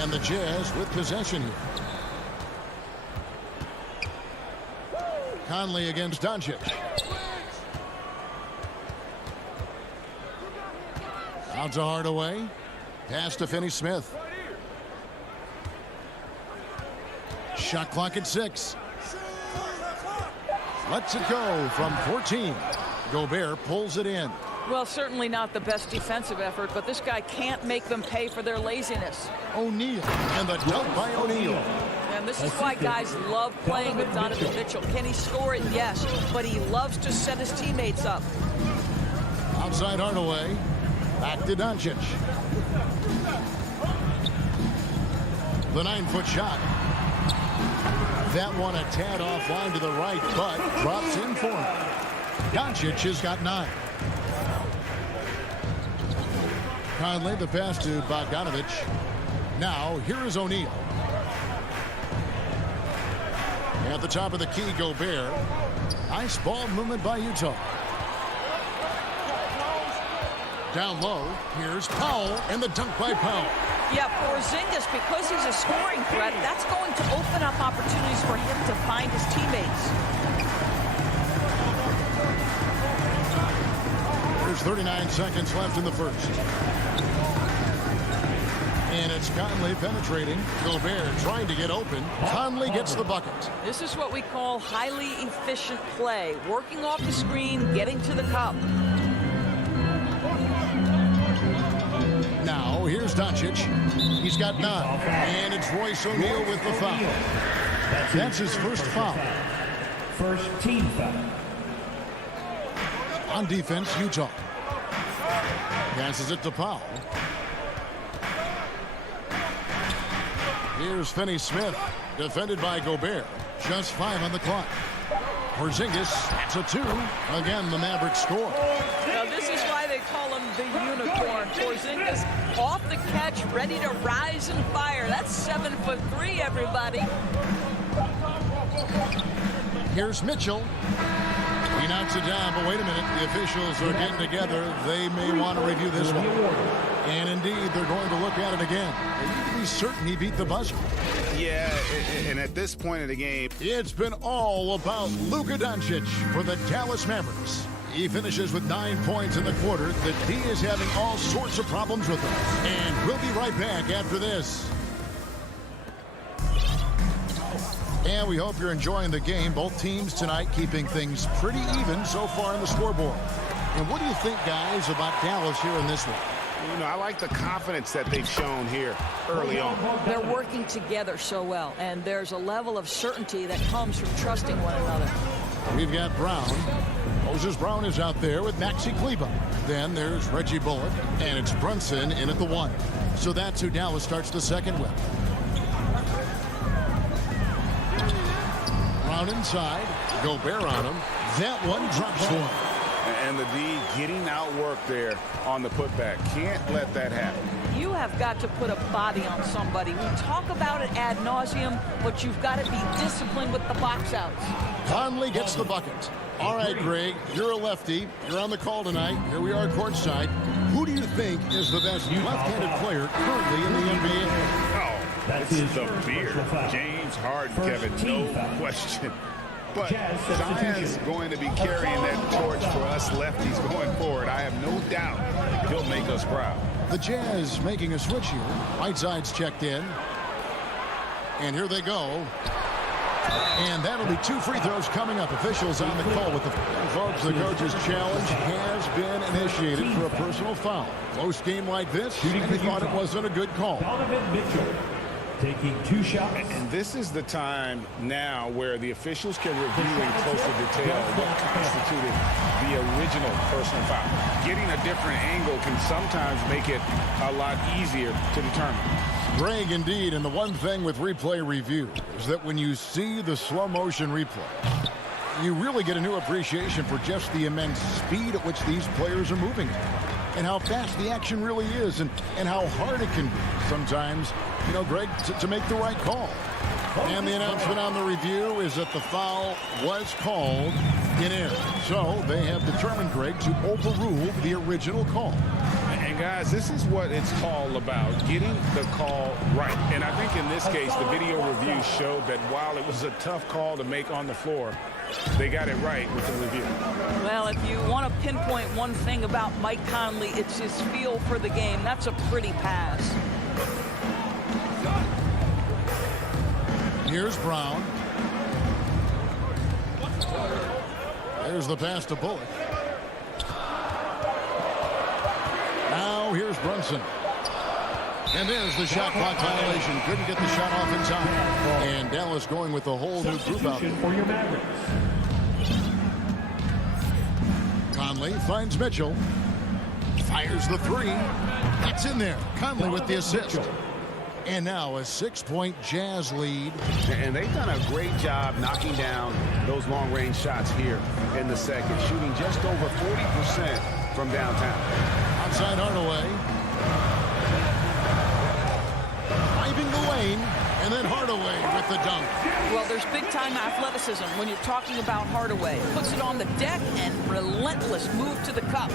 And the Jazz with possession here. Conley against Doncic. Out to Hardaway. Pass to Finney-Smith. Shot clock at 6. Lets it go from 14. Gobert pulls it in. Well, certainly not the best defensive effort, but this guy can't make them pay for their laziness. O'Neal, and the dunk by O'Neal. And this is why guys love playing with Donovan Mitchell. Can he score it? Yes, but he loves to set his teammates up. Outside Hardaway. Back to Doncic. The 9-foot shot. That one a tad offline to the right, but drops in for him. Doncic has got 9. Conley, the pass to Bogdanovich. Now, here is O'Neal. At the top of the key, Gobert. Nice ball movement by Utah. Down low, here's Powell, and the dunk by Powell. Yeah, Porzingis, because he's a scoring threat, that's going to open up opportunities for him to find his teammates. There's 39 seconds left in the first. And it's Conley penetrating. Gobert trying to get open. Conley gets the bucket. This is what we call highly efficient play. Working off the screen, getting to the cup. Now, here's Doncic. He's got 9. And it's Royce O'Neal with the foul. That's his first foul. First team foul. On defense, Utah. Passes it to Powell. Here's Finney-Smith. Defended by Gobert. Just 5 on the clock. Porzingis, that's a 2. Again, the Mavericks score. Now, this is why they call him the unicorn. Porzingis off the catch, ready to rise and fire. That's 7'3", everybody. Here's Mitchell. He knocks it down, but wait a minute. The officials are getting together. They may want to review this one. And indeed, they're going to look at it again. They need to be certain he beat the buzzer. Yeah, and at this point in the game, it's been all about Luka Doncic for the Dallas Mavericks. He finishes with 9 points in the quarter. The D is having all sorts of problems with him. And we'll be right back after this. And we hope you're enjoying the game. Both teams tonight keeping things pretty even so far on the scoreboard. And what do you think, guys, about Dallas here in this one? You know, I like the confidence that they've shown here early on. They're working together so well, and there's a level of certainty that comes from trusting one another. We've got Brown. Moses Brown is out there with Maxi Kleber. Then there's Reggie Bullock, and it's Brunson in at the 1. So that's who Dallas starts the second with. Brown inside. Gobert on him. That one drops for him. And the D getting outworked there on the putback. Can't let that happen. You have got to put a body on somebody. We talk about it ad nauseum, but you've got to be disciplined with the box outs. Conley gets the bucket. All right, Greg, you're a lefty. You're on the call tonight. Here we are courtside. Who do you think is the best left-handed player currently in the NBA? Oh, it's the beard. James Harden, Kevin, no question. But Zion's going to be carrying that torch for us lefties going forward. I have no doubt he'll make us proud. The Jazz making a switch here. Whiteside's checked in. And here they go. And that'll be 2 free throws coming up. Officials on the call with the folks. The coach's challenge has been initiated for a personal foul. Close game like this, and he thought it wasn't a good call. Donovan Mitchell taking 2 shots. And this is the time now where the officials can review in closer detail what constituted the original personal foul. Getting a different angle can sometimes make it a lot easier to determine. Greg, indeed, and the one thing with replay review is that when you see the slow motion replay, you really get a new appreciation for just the immense speed at which these players are moving and how fast the action really is and how hard it can be sometimes, you know, Greg, to make the right call. And the announcement on the review is that the foul was called in error. So they have determined, Greg, to overrule the original call. And guys, this is what it's all about, getting the call right. And I think in this case, the video review showed that while it was a tough call to make on the floor, they got it right with the review. Well, if you want to pinpoint one thing about Mike Conley, it's his feel for the game. That's a pretty pass. Here's Brown. There's the pass to Bullock. Now here's Brunson. And there's the shot clock violation. Couldn't get the shot off in time. And Dallas going with a whole new group out there. For your Mavericks. Conley finds Mitchell. Fires the 3. That's in there. Conley with the assist. And now a 6-point Jazz lead. And they've done a great job knocking down those long-range shots here in the second, shooting just over 40% from downtown. Outside Hardaway. Driving the lane, and then Hardaway with the dunk. Well, there's big-time athleticism when you're talking about Hardaway. Puts it on the deck and relentless move to the cup.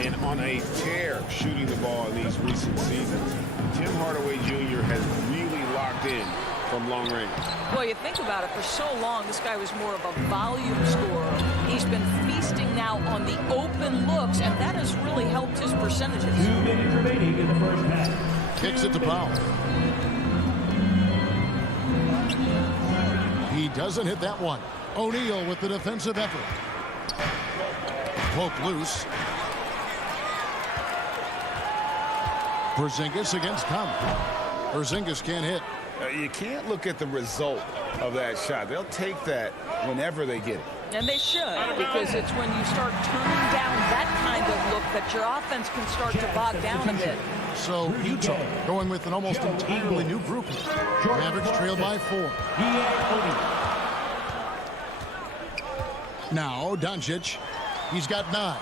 And on a tear shooting the ball in these recent seasons, Tim Hardaway Jr. has really locked in from long range. Well, you think about it, for so long, this guy was more of a volume scorer. He's been feasting now on the open looks, and that has really helped his percentages. 2 minutes remaining in the first half. Kicks it to Powell. He doesn't hit that one. O'Neal with the defensive effort. Poke loose. Porzingis against Conley. Porzingis can't hit. You can't look at the result of that shot. They'll take that whenever they get it. And they should, because it's when you start turning down that kind of look that your offense can start to bog down a bit. So Utah going with an almost entirely new group. Mavericks trail by 4. Now Doncic. He's got 9.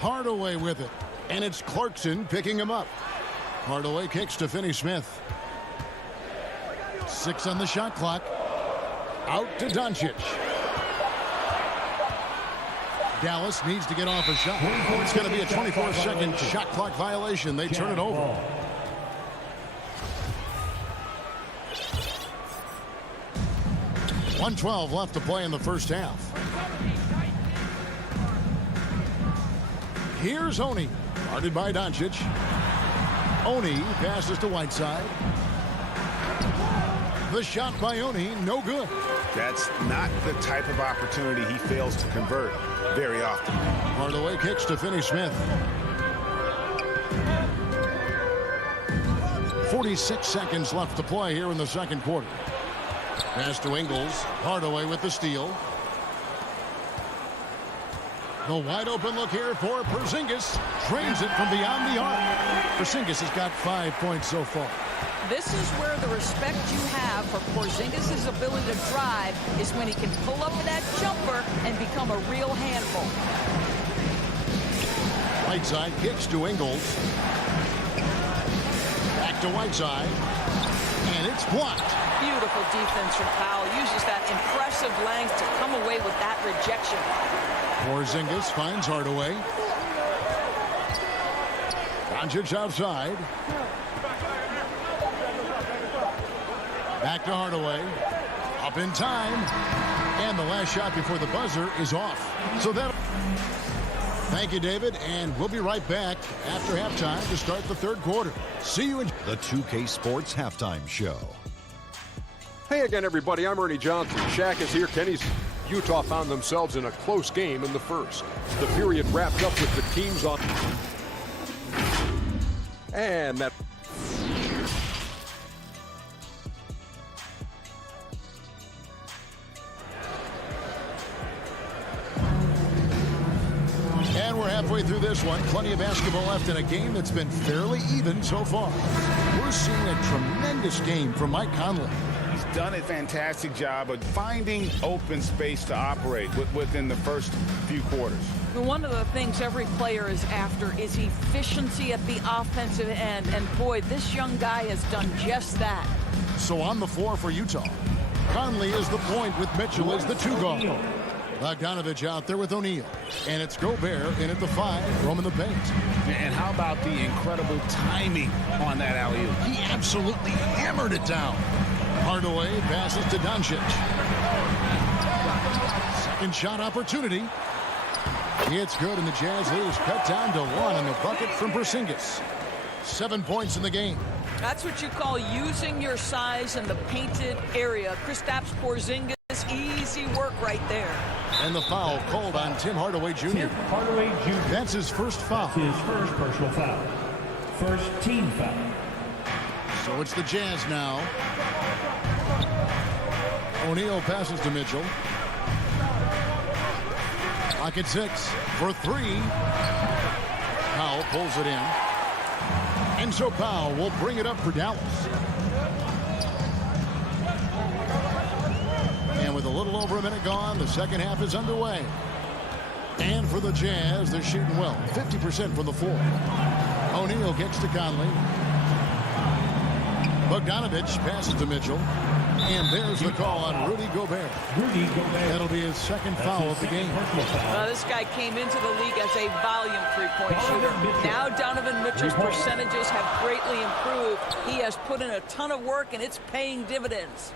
Hardaway with it. And it's Clarkson picking him up. Hardaway kicks to Finney-Smith. 6 on the shot clock. Out to Doncic. Dallas needs to get off a shot. It's going to be a 24-second shot clock violation. They turn it over. 1:12 left to play in the first half. Here's Oni. Guarded by Doncic. Oni passes to Whiteside. The shot by Oni, no good. That's not the type of opportunity he fails to convert very often. Hardaway kicks to Finney-Smith. 46 seconds left to play here in the second quarter. Pass to Ingles. Hardaway with the steal. The wide open look here for Porzingis. Drains it from beyond the arc. Porzingis has got 5 points so far. This is where the respect you have for Porzingis' ability to drive is when he can pull up that jumper and become a real handful. Whiteside kicks to Ingles. Back to Whiteside. And it's blocked. Beautiful defense from Powell. Uses that impressive length to come away with that rejection. Porzingis finds Hardaway. Doncic outside. Back to Hardaway. Up in time. And the last shot before the buzzer is off. So that. Thank you, David. And we'll be right back after halftime to start the third quarter. See you in the 2K Sports Halftime Show. Hey again, everybody. I'm Ernie Johnson. Shaq is here. Kenny's. Utah found themselves in a close game in the first. The period wrapped up with the teams on. And that. And we're halfway through this one. Plenty of basketball left in a game that's been fairly even so far. We're seeing a tremendous game from Mike Conley. He's done a fantastic job of finding open space to operate within the first few quarters. One of the things every player is after is efficiency at the offensive end. And boy, this young guy has done just that. So on the floor for Utah, Conley is the point with Mitchell as the 2 guard. Bogdanovich out there with O'Neal. And it's Gobert in at the 5, roaming the paint. And how about the incredible timing on that alley-oop? He absolutely hammered it down. Hardaway passes to Doncic. Second shot opportunity. It's good, and the Jazz lose. Cut down to 1 on the bucket from Porzingis. 7 points in the game. That's what you call using your size in the painted area. Kristaps Porzingis, easy work right there. And the foul called on Tim Hardaway Jr. Tim Hardaway Jr. That's his first foul. His first personal foul. First team foul. So it's the Jazz now. O'Neal passes to Mitchell. Clock at 6 for 3. Powell pulls it in. And so Powell will bring it up for Dallas. And with a little over a minute gone, the second half is underway. And for the Jazz, they're shooting well. 50% from the floor. O'Neal gets to Conley. Bogdanovich passes to Mitchell. And there's the call on Rudy Gobert. Rudy Gobert. That'll be his second foul of the game. This guy came into the league as a volume three-point shooter. Now Donovan Mitchell's percentages have greatly improved. He has put in a ton of work, and it's paying dividends.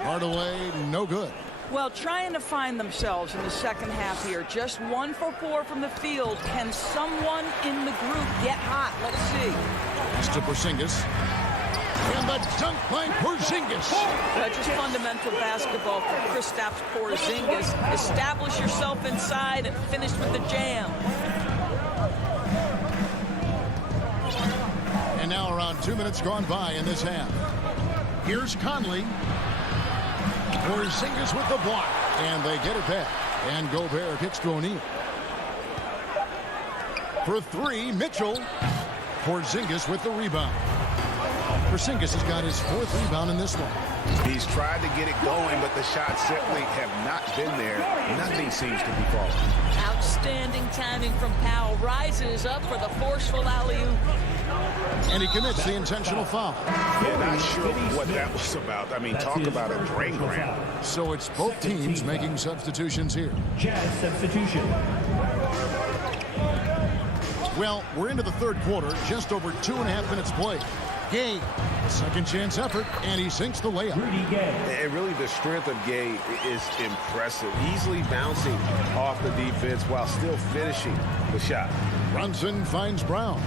Hardaway, no good. Well, trying to find themselves in the second half here. Just 1 for 4 from the field. Can someone in the group get hot? Let's see. It's to Porzingis. And the dunk by Porzingis. Just fundamental basketball for Kristaps Porzingis. Establish yourself inside and finish with the jam. And now around 2 minutes gone by in this half. Here's Conley. Porzingis with the block. And they get it back. And Gobert kicks to O'Neal. For 3, Mitchell. Porzingis with the rebound. Porzingis has got his 4th rebound in this one. He's tried to get it going, but the shots simply have not been there. Nothing seems to be falling. Outstanding timing from Powell. Rises up for the forceful alley-oop. And he commits the intentional foul. Yeah, not sure what that was about. I mean, talk about a drain grab. So it's both teams making substitutions here. Jazz substitution. Well, we're into the third quarter, just over 2.5 minutes played. Gay, second chance effort, and he sinks the layup. Rudy Gay. And really, the strength of Gay is impressive. Easily bouncing off the defense while still finishing the shot. Brunson finds Brown.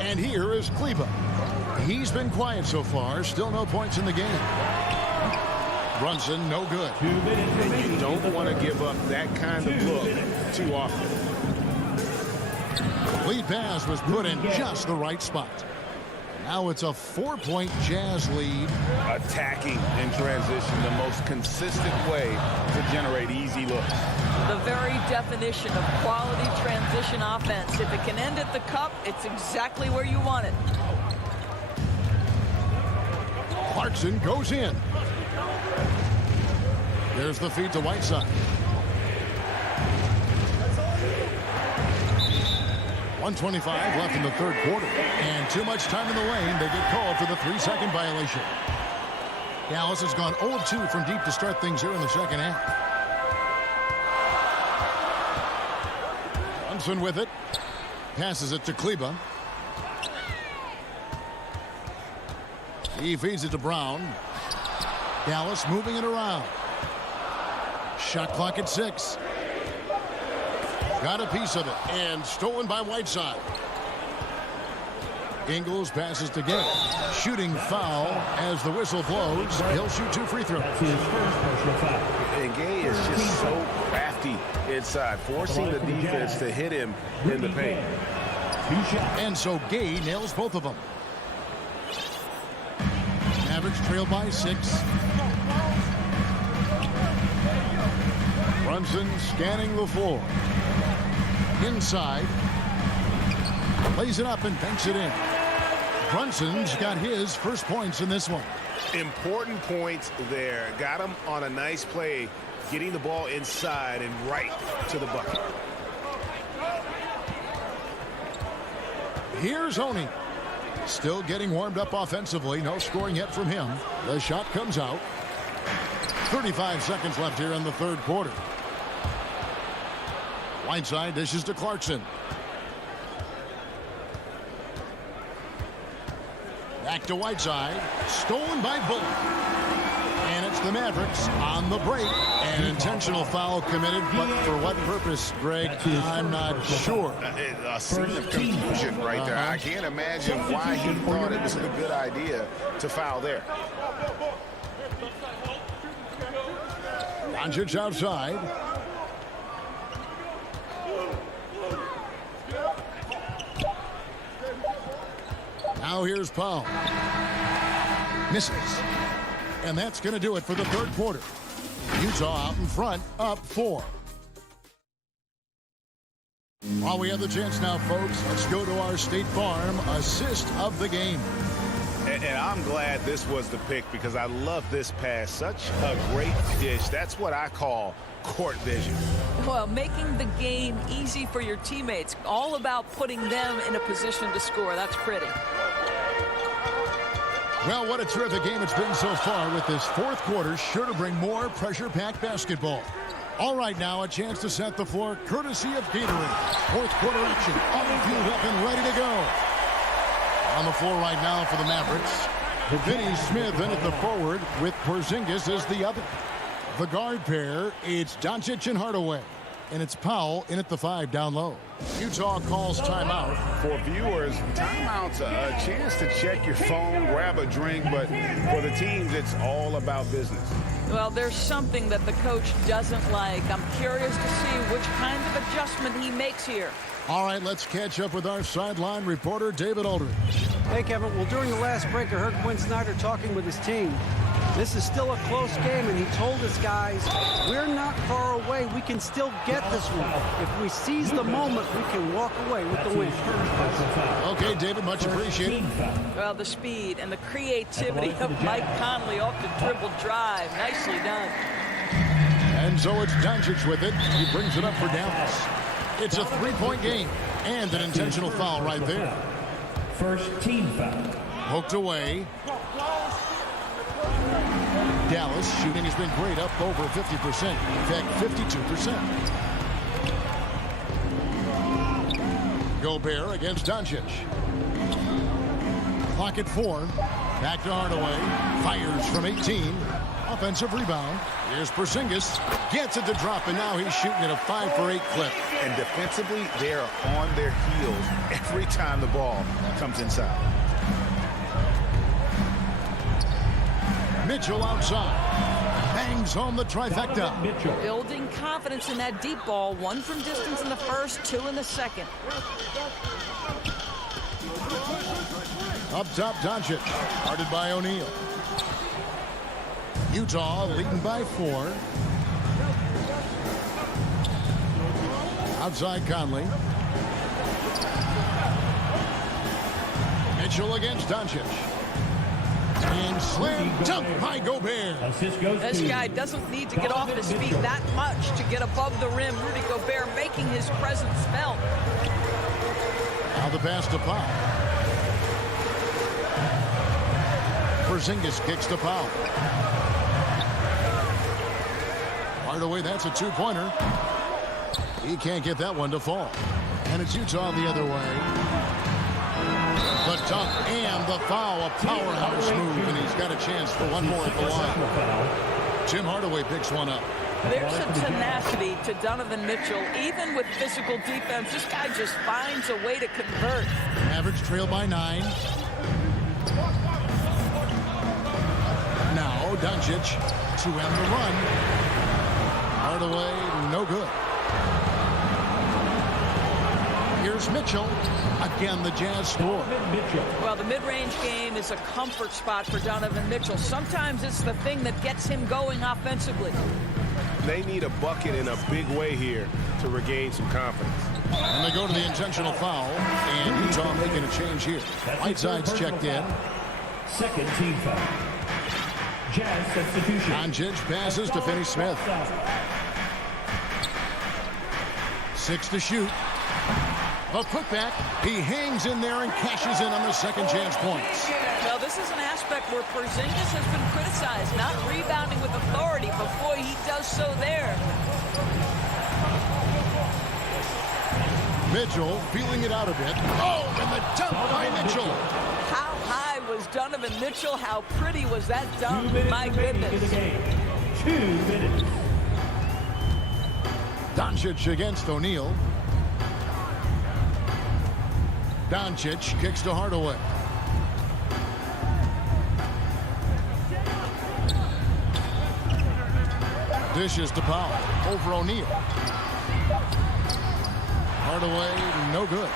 And here is Kleber. He's been quiet so far. Still no points in the game. Brunson, no good. 2 minutes remaining. You don't want to give up that kind of look too often. Lead pass was put in just the right spot. Now it's a 4-point Jazz lead. Attacking in transition, the most consistent way to generate easy looks. The very definition of quality transition offense. If it can end at the cup, it's exactly where you want it. Clarkson goes in. There's the feed to Whiteside. 1:25 left in the third quarter. And too much time in the lane. They get called for the 3-second violation. Dallas has gone 0-2 from deep to start things here in the second half. Brunson with it. Passes it to Kleber. He feeds it to Brown. Dallas moving it around. Shot clock at 6. Got a piece of it and stolen by Whiteside. Ingles passes to Gay. Shooting foul as the whistle blows. He'll shoot 2 free throws. And Gay is just so crafty inside, forcing the defense to hit him in the paint. And so Gay nails both of them. Mavericks trail by 6. Brunson scanning the floor. Inside. Plays it up and banks it in. Brunson's got his first points in this one. Important points there. Got him on a nice play, getting the ball inside and right to the bucket. Here's Oney. Still getting warmed up offensively. No scoring yet from him. The shot comes out. 35 seconds left here in the third quarter. Whiteside dishes to Clarkson. Back to Whiteside. Stolen by Bullock. And it's the Mavericks on the break. An intentional foul committed, but for what purpose, Greg, I'm not sure. A scene of confusion right there. I can't imagine why he thought it was a good idea to foul there. Doncic outside. Now here's Powell. Misses. And that's going to do it for the third quarter. Utah out in front, up 4. While we have the chance now, folks, let's go to our State Farm assist of the game. And I'm glad this was the pick because I love this pass. Such a great dish. That's what I call court vision. Well, making the game easy for your teammates. All about putting them in a position to score. That's pretty. Well, what a terrific game it's been so far, with this fourth quarter sure to bring more pressure-packed basketball. All right, now a chance to set the floor courtesy of Gatorade. Fourth quarter action, all fueled up and ready to go. On the floor right now for the Mavericks, Vinny Smith in at the forward with Porzingis as the other. The guard pair, it's Doncic and Hardaway. And it's Powell in at the 5 down low. Utah calls timeout. For viewers, timeout's a chance to check your phone, grab a drink, but for the teams, it's all about business. Well, there's something that the coach doesn't like. I'm curious to see which kind of adjustment he makes here. All right, let's catch up with our sideline reporter, David Aldridge. Hey, Kevin. Well, during the last break, I heard Quinn Snyder talking with his team. This is still a close game, and he told his guys, we're not far away. We can still get this one. If we seize the moment, we can walk away with the win. Okay, David, much appreciated. Well, the speed and the creativity of Mike Conley off the dribble drive. Nicely done. And so it's Doncic with it. He brings it up for Dallas. It's a 3-point game and an intentional foul right there. First team foul. Poked away. Dallas shooting has been great, up over 50%. In fact, 52%. Gobert against Doncic. Clock at 4. Back to Hardaway. Fires from 18. Offensive rebound. Here's Porzingis. Gets it to drop, and now he's shooting at a 5-for-8 clip. And defensively, they are on their heels every time the ball comes inside. Mitchell outside. Bangs home the trifecta. Building confidence in that deep ball. 1 from distance in the first, 2 in the second. Up top, Doncic. Guarded by O'Neal. Utah leading by 4. Outside Conley. Mitchell against Doncic. And slam dunk by Gobert. This guy doesn't need to get off his feet that much to get above the rim. Rudy Gobert making his presence felt. Now the pass to Powell. Porzingis kicks to Powell. Hardaway, that's a 2-pointer. He can't get that one to fall. And it's Utah the other way. The dunk and the foul, a powerhouse move, and he's got a chance for one more at the line. Tim Hardaway picks one up. There's a tenacity to Donovan Mitchell. Even with physical defense, this guy just finds a way to convert. Mavericks trail by 9. Now Doncic to end the run. Hardaway, no good. Here's Mitchell. Again, the Jazz score. Well, the mid-range game is a comfort spot for Donovan Mitchell. Sometimes it's the thing that gets him going offensively. They need a bucket in a big way here to regain some confidence. And they go to the intentional foul, and Utah making a change here. Whiteside's checked in. Second team foul. Jazz substitution. Doncic passes to Finney Smith. 6 to shoot. A putback. He hangs in there and cashes in on the second chance points. Well, this is an aspect where Porzingis has been criticized, not rebounding with authority, but boy, he does so there. Mitchell feeling it out a bit. Oh, and the dunk by Mitchell. How high was Donovan Mitchell? How pretty was that dunk? My goodness. 2 minutes. Doncic against O'Neal. Doncic kicks to Hardaway. Dishes to Powell. Over O'Neal. Hardaway, no good.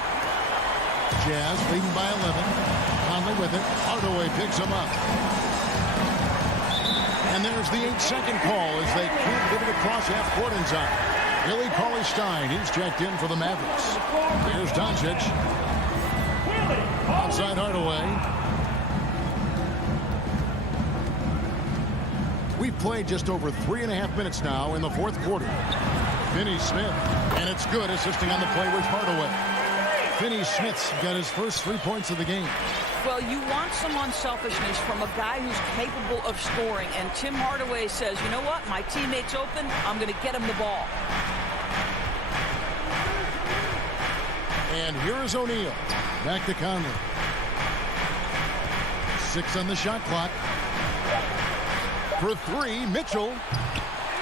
Jazz leading by 11. Conley with it. Hardaway picks him up. And there's the 8-second call as they can't get it across half-court in time. Billy Cauley-Stein, he's checked in for the Mavericks. Here's Doncic. Outside Hardaway. We've played just over 3.5 minutes now in the fourth quarter. Finney Smith, and it's good, assisting on the play with Hardaway. Finney Smith's got his first 3 points of the game. Well, you want some unselfishness from a guy who's capable of scoring, and Tim Hardaway says, you know what, my teammate's open, I'm going to get him the ball. And here is O'Neal. Back to Conley. 6 on the shot clock. For 3, Mitchell.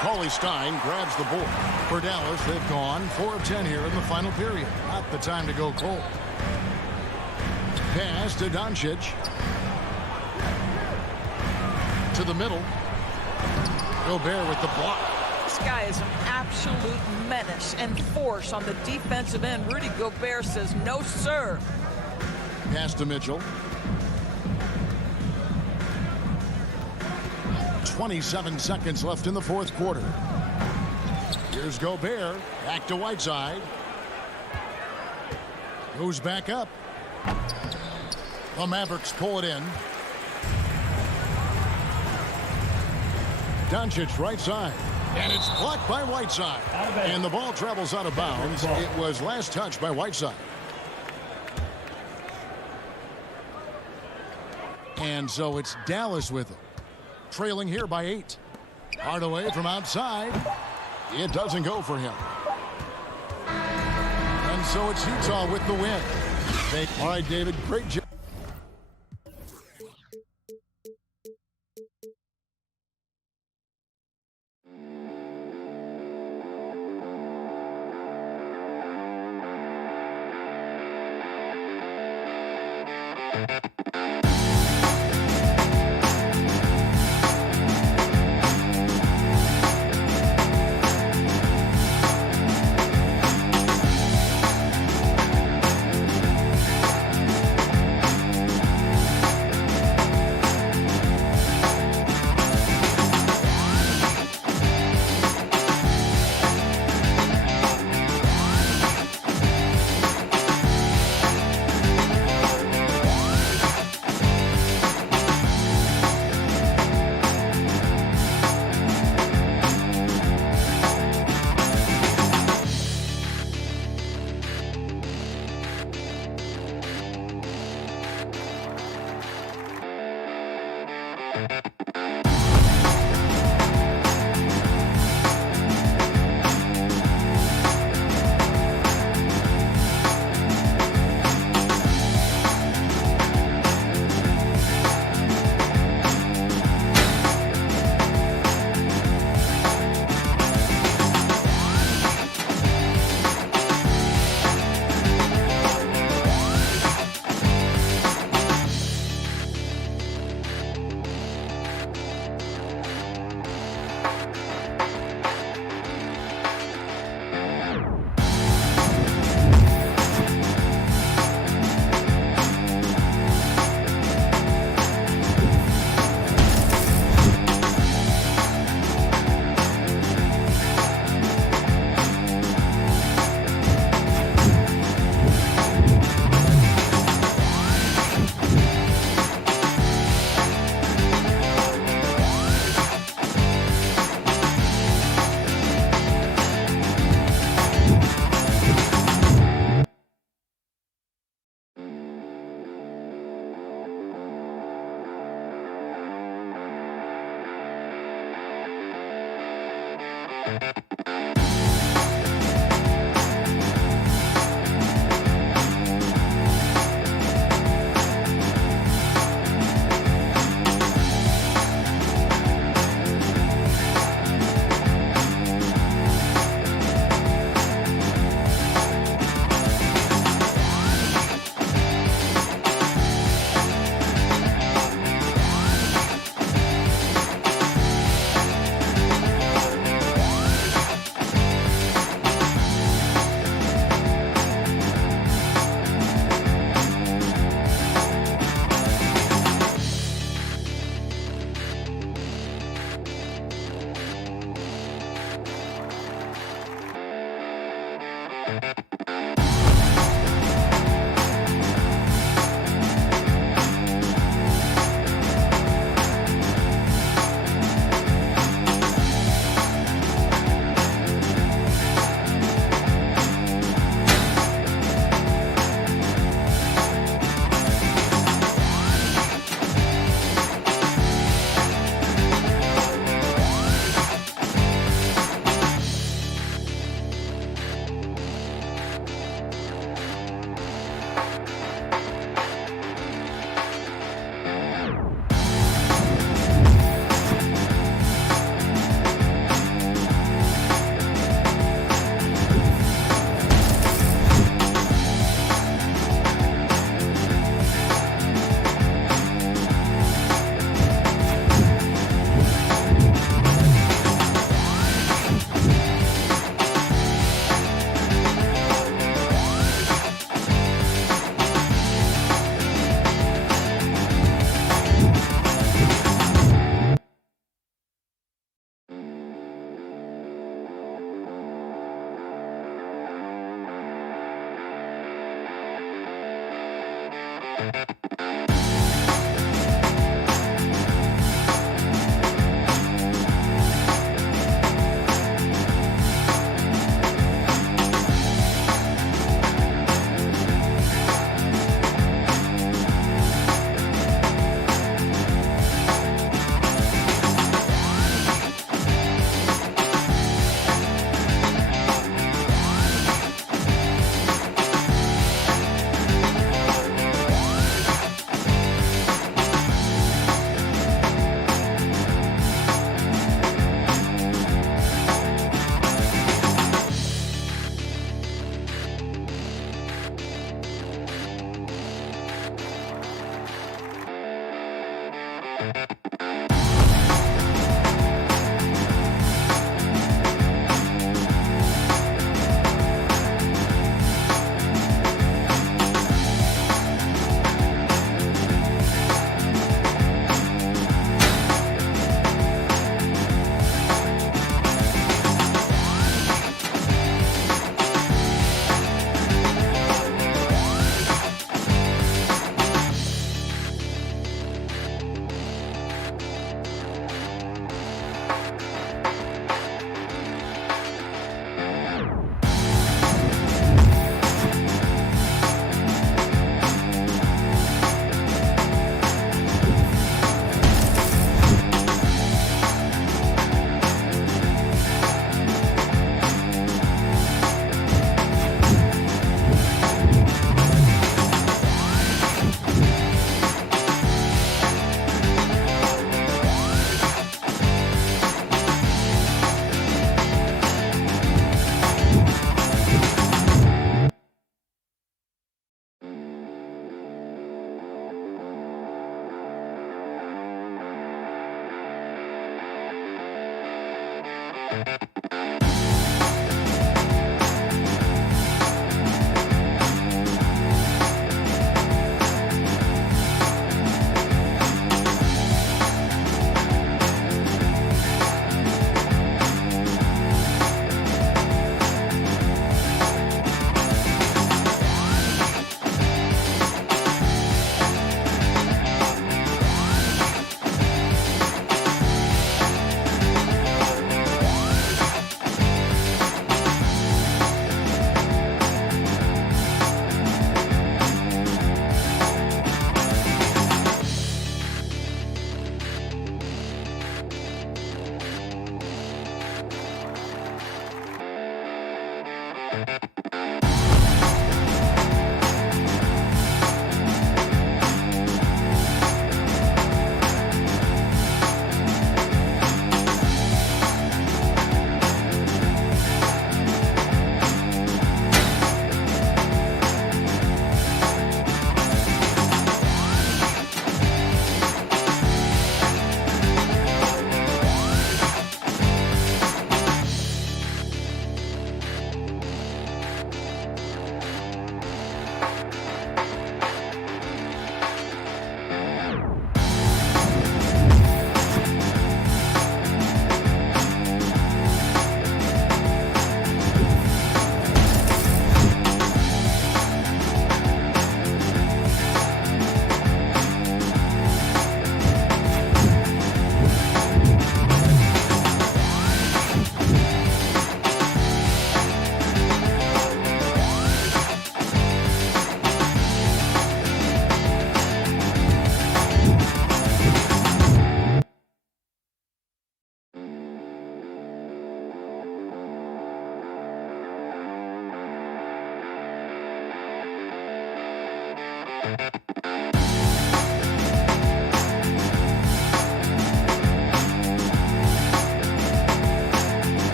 Cauley-Stein grabs the board. For Dallas, they've gone 4 of 10 here in the final period. Not the time to go cold. Pass to Doncic. To the middle. Gobert with the block. This guy is an absolute menace and force on the defensive end. Rudy Gobert says, no, sir. Pass to Mitchell. 27 seconds left in the fourth quarter. Here's Gobert. Back to Whiteside. Goes back up. The Mavericks pull it in. Doncic right side. And it's blocked by Whiteside. And the ball travels out of bounds. It was last touched by Whiteside. And so it's Dallas with it. Trailing here by 8. Hardaway from outside. It doesn't go for him. And so it's Utah with the win. All right, David, great job.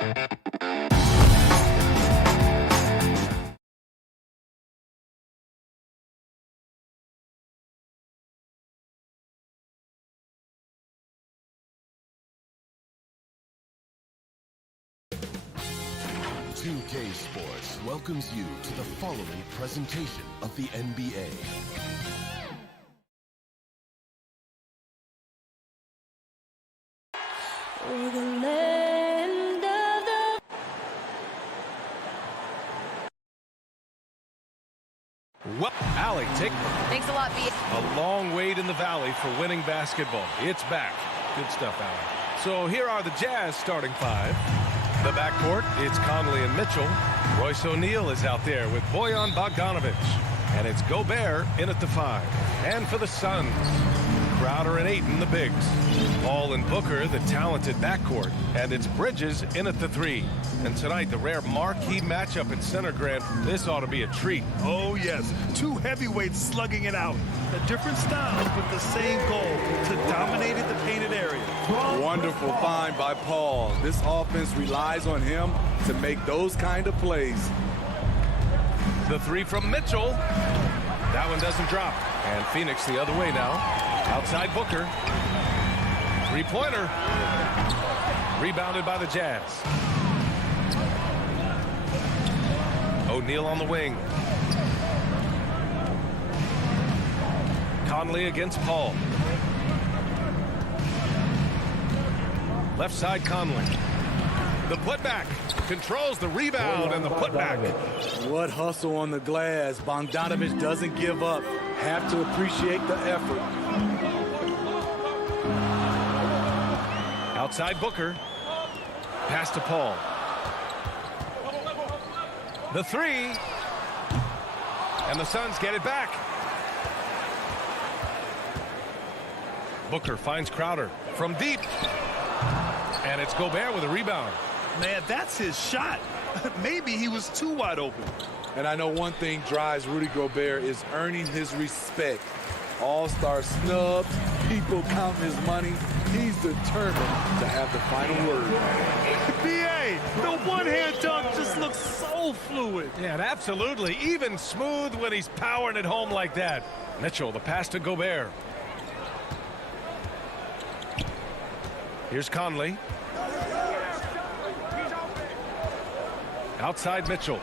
2K Sports welcomes you to the following presentation of the NBA. For the land of the... Well, Allie, Thanks a lot, B. A long wait in the valley for winning basketball. It's back. Good stuff, Allie. So here are the Jazz starting five. The backcourt, it's Conley and Mitchell. Royce O'Neal is out there with Bojan Bogdanovic. And it's Gobert in at the 5. And for the Suns, Crowder and Ayton, the bigs. Paul and Booker, the talented backcourt. And it's Bridges in at the 3. And tonight, the rare marquee matchup at center, Grant. This ought to be a treat. Oh, yes. Two heavyweights slugging it out. A different styles, but the same goal, to dominate the painted area. Wonderful find by Paul. This offense relies on him to make those kind of plays. The 3 from Mitchell. That one doesn't drop. And Phoenix the other way now. Outside Booker. Three-pointer. Rebounded by the Jazz. O'Neal on the wing. Conley against Paul. Left side Conley. The putback. Controls the rebound and the putback. What hustle on the glass. Bogdanovic doesn't give up. Have to appreciate the effort. Outside Booker. Pass to Paul. The 3. And the Suns get it back. Booker finds Crowder from deep. And it's Gobert with a rebound. Man, that's his shot. Maybe he was too wide open. And I know one thing drives Rudy Gobert is earning his respect. All-star snubs, people counting his money. He's determined to have the final word. B.A., the one-hand dunk just looks so fluid. Yeah, and absolutely. Even smooth when he's powering it home like that. Mitchell, the pass to Gobert. Here's Conley. Outside Mitchell.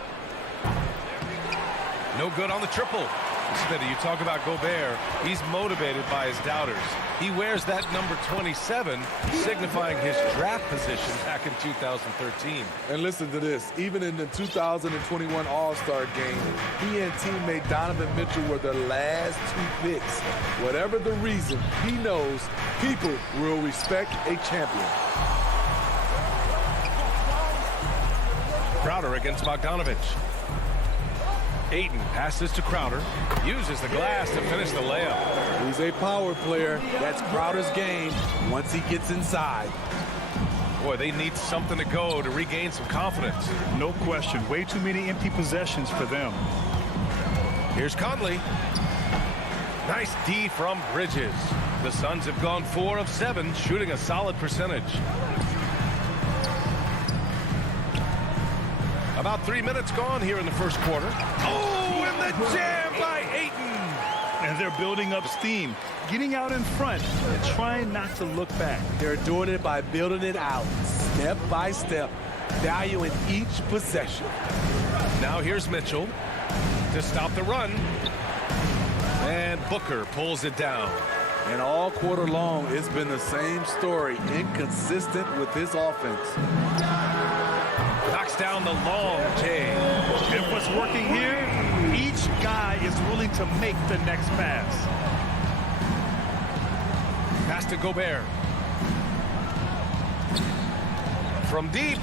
No good on the triple. Smitty, you talk about Gobert. He's motivated by his doubters. He wears that number 27, signifying his draft position back in 2013. And listen to this. Even in the 2021 All-Star game, he and teammate Donovan Mitchell were the last 2 picks. Whatever the reason, he knows people will respect a champion. Crowder against Bogdanovic. Ayton passes to Crowder. Uses the glass to finish the layup. He's a power player. That's Crowder's game once he gets inside. Boy, they need something to go to regain some confidence. No question. Way too many empty possessions for them. Here's Conley. Nice D from Bridges. The Suns have gone 4 of 7, shooting a solid percentage. About 3 minutes gone here in the first quarter. Oh, and the jam by Ayton. And they're building up steam, getting out in front and trying not to look back. They're doing it by building it out, step by step, valuing each possession. Now here's Mitchell to stop the run. And Booker pulls it down. And all quarter long, it's been the same story, inconsistent with his offense. Knocks down the long J. And what's working here, each guy is willing to make the next pass. Pass to Gobert. From deep.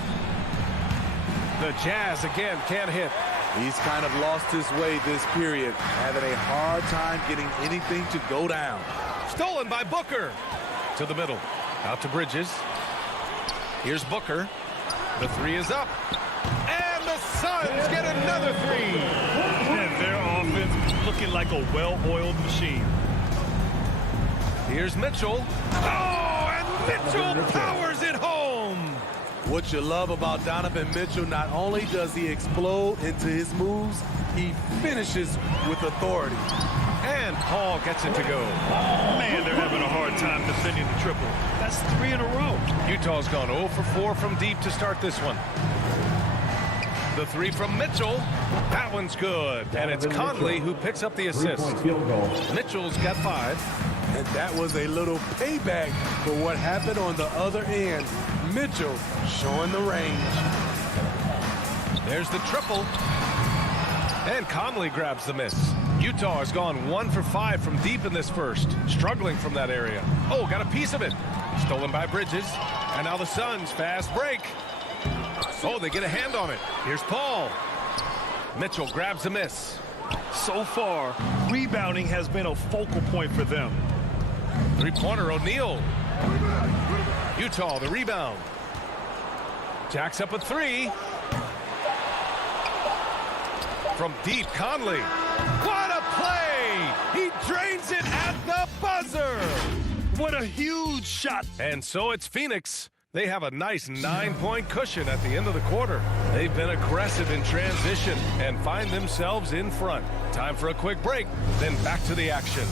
The Jazz again can't hit. He's kind of lost his way this period, having a hard time getting anything to go down. Stolen by Booker. To the middle. Out to Bridges. Here's Booker. The 3 is up. And the Suns get another 3. And their offense looking like a well-oiled machine. Here's Mitchell. Oh, and Mitchell powers it home. What you love about Donovan Mitchell, not only does he explode into his moves, he finishes with authority. And Paul gets it to go. Man, they're having a hard time defending the triple. That's 3 in a row. Utah's gone 0 for 4 from deep to start this one. The 3 from Mitchell. That one's good. And it's Conley who picks up the assist. Mitchell's got 5. And that was a little payback for what happened on the other end. Mitchell showing the range. There's the triple. And Conley grabs the miss. Utah has gone 1 for 5 from deep in this first. Struggling from that area. Oh, got a piece of it. Stolen by Bridges. And now the Suns fast break. Oh, they get a hand on it. Here's Paul. Mitchell grabs a miss. So far, rebounding has been a focal point for them. Three-pointer, O'Neal. Utah, the rebound. Jacks up a 3. From deep, Conley. What a play! He drains it at the buzzer! What a huge shot! And so it's Phoenix. They have a nice 9-point cushion at the end of the quarter. They've been aggressive in transition and find themselves in front. Time for a quick break, then back to the action.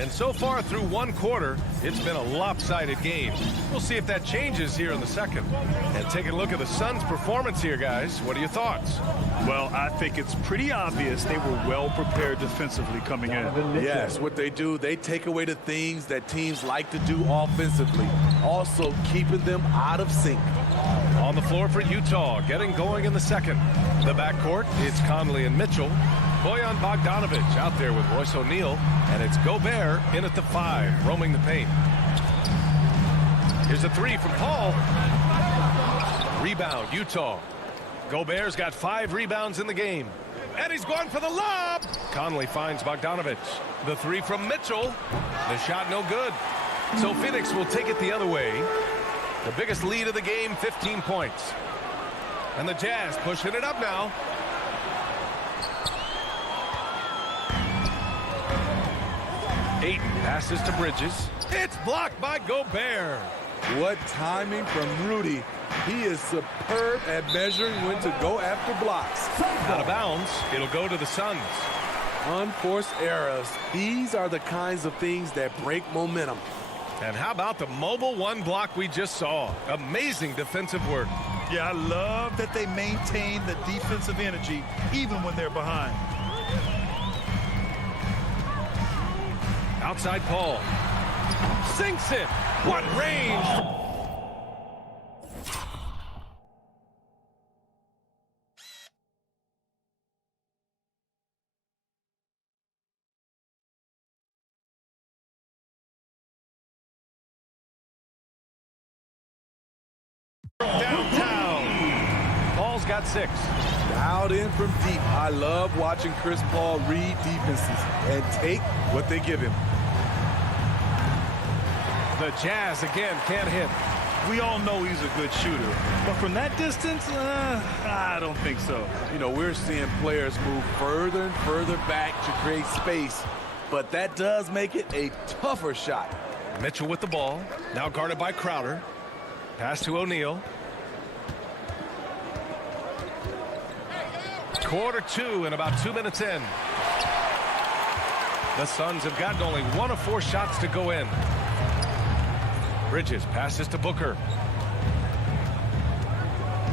And so far through one quarter, it's been a lopsided game. We'll see if that changes here in the second. And taking a look at the Suns' performance here, guys. What are your thoughts? Well, I think it's pretty obvious they were well prepared defensively coming in. Yes, what they do, they take away the things that teams like to do offensively. Also keeping them out of sync. On the floor for Utah, getting going in the second. The backcourt, it's Conley and Mitchell. Bojan Bogdanovic out there with Royce O'Neal. And it's Gobert in at the 5, roaming the paint. Here's a 3 from Paul. Rebound, Utah. Gobert's got 5 rebounds in the game. And he's going for the lob. Conley finds Bogdanovic. The 3 from Mitchell. The shot no good. So Phoenix will take it the other way. The biggest lead of the game, 15 points. And the Jazz pushing it up now. Ayton passes to Bridges. It's blocked by Gobert. What timing from Rudy. He is superb at measuring when to go after blocks. Out of bounds. It'll go to the Suns. Unforced errors. These are the kinds of things that break momentum. And how about the mobile 1 block we just saw? Amazing defensive work. Yeah, I love that they maintain the defensive energy even when they're behind. Outside Paul. Sinks it. What range. Downtown. Paul's got 6. Dialed in from deep. I love watching Chris Paul read defenses and take what they give him. The Jazz again can't hit. We all know he's a good shooter, but from that distance, I don't think so. You know, we're seeing players move further and further back to create space, but that does make it a tougher shot. Mitchell with the ball, now guarded by Crowder. Pass to O'Neal. Quarter 2 and about 2 minutes in. The Suns have gotten only 1 of 4 shots to go in. Bridges passes to Booker.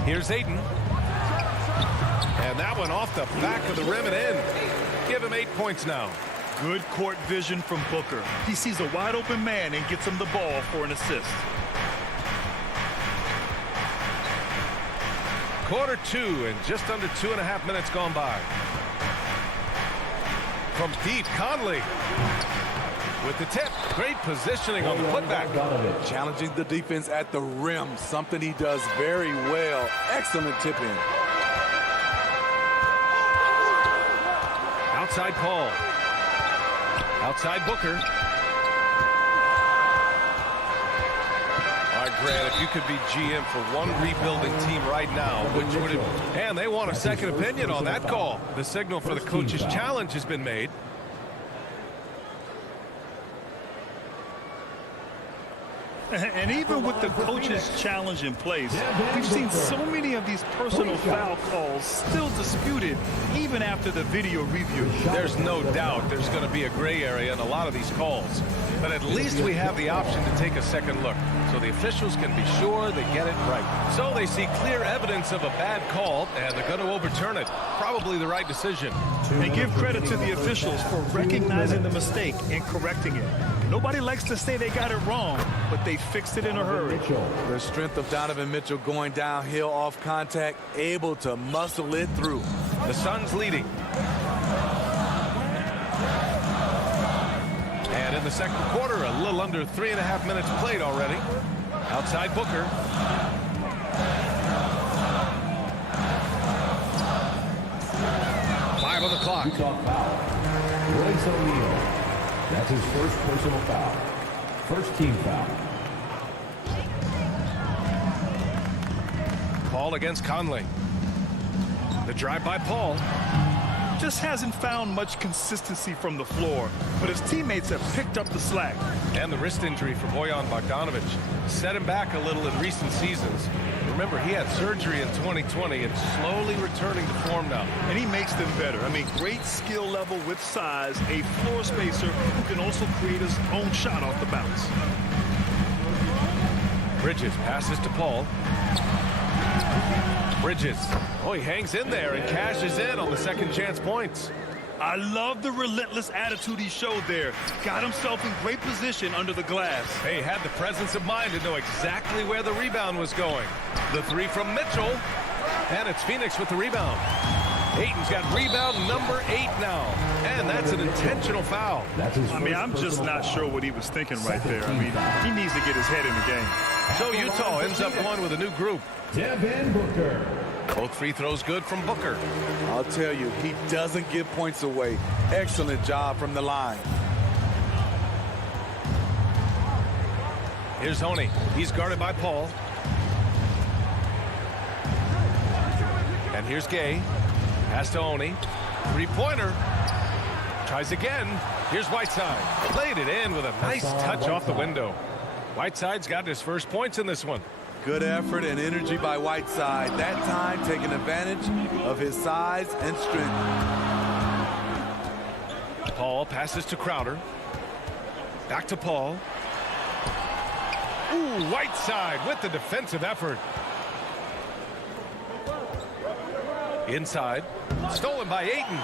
Here's Ayton. And that one off the back of the rim and in. Give him 8 points now. Good court vision from Booker. He sees a wide open man and gets him the ball for an assist. Quarter 2 and just under 2.5 minutes gone by. From deep, Conley with the tip. Great positioning on the putback. Challenging the defense at the rim, something he does very well. Excellent tip in. Outside Paul. Outside Booker. All right, Grant, if you could be GM for one rebuilding team right now, which would it? And they want a second opinion on that call. The signal for the coach's challenge has been made. And even with the coach's challenge in place, we've seen so many of these personal foul calls still disputed even after the video review. There's no doubt there's going to be a gray area in a lot of these calls. But at least we have the option to take a second look, so the officials can be sure they get it right. So they see clear evidence of a bad call, and they're going to overturn it. Probably the right decision. And give credit to the officials for recognizing the mistake and correcting it. Nobody likes to say they got it wrong, but they fixed it in a hurry. The strength of Donovan Mitchell going downhill off contact, able to muscle it through. The Suns leading. And in the second quarter, a little under 3.5 minutes played already. Outside Booker. Five on the clock. Utah foul. Royce O'Neal. That's his first personal foul. First team foul. Paul against Conley. The drive by Paul. Just hasn't found much consistency from the floor, but his teammates have picked up the slack. And the wrist injury for Bojan Bogdanovic set him back a little in recent seasons. Remember, he had surgery in 2020 and slowly returning to form now. And he makes them better. I mean, great skill level with size, a floor spacer who can also create his own shot off the bounce. Bridges passes to Paul. Bridges. Oh, he hangs in there and cashes in on the second chance points. I love the relentless attitude he showed there. Got himself in great position under the glass. He had the presence of mind to know exactly where the rebound was going. The three from Mitchell. And it's Phoenix with the rebound. Ayton's got rebound number 8 now. And that's an intentional foul. I mean, I'm just not sure what he was thinking right there. I mean, he needs to get his head in the game. So Utah ends up one with a new group. Devin Booker. Both free throws good from Booker. I'll tell you, he doesn't give points away. Excellent job from the line. Here's Honey. He's guarded by Paul. And here's Gay. Pass to Honey. Three-pointer. Tries again. Here's Whiteside. Played it in with a nice touch off the window. Whiteside's got his first points in this one. Good effort and energy by Whiteside. That time taking advantage of his size and strength. Paul passes to Crowder. Back to Paul. Ooh, Whiteside with the defensive effort. Inside. Stolen by Ayton.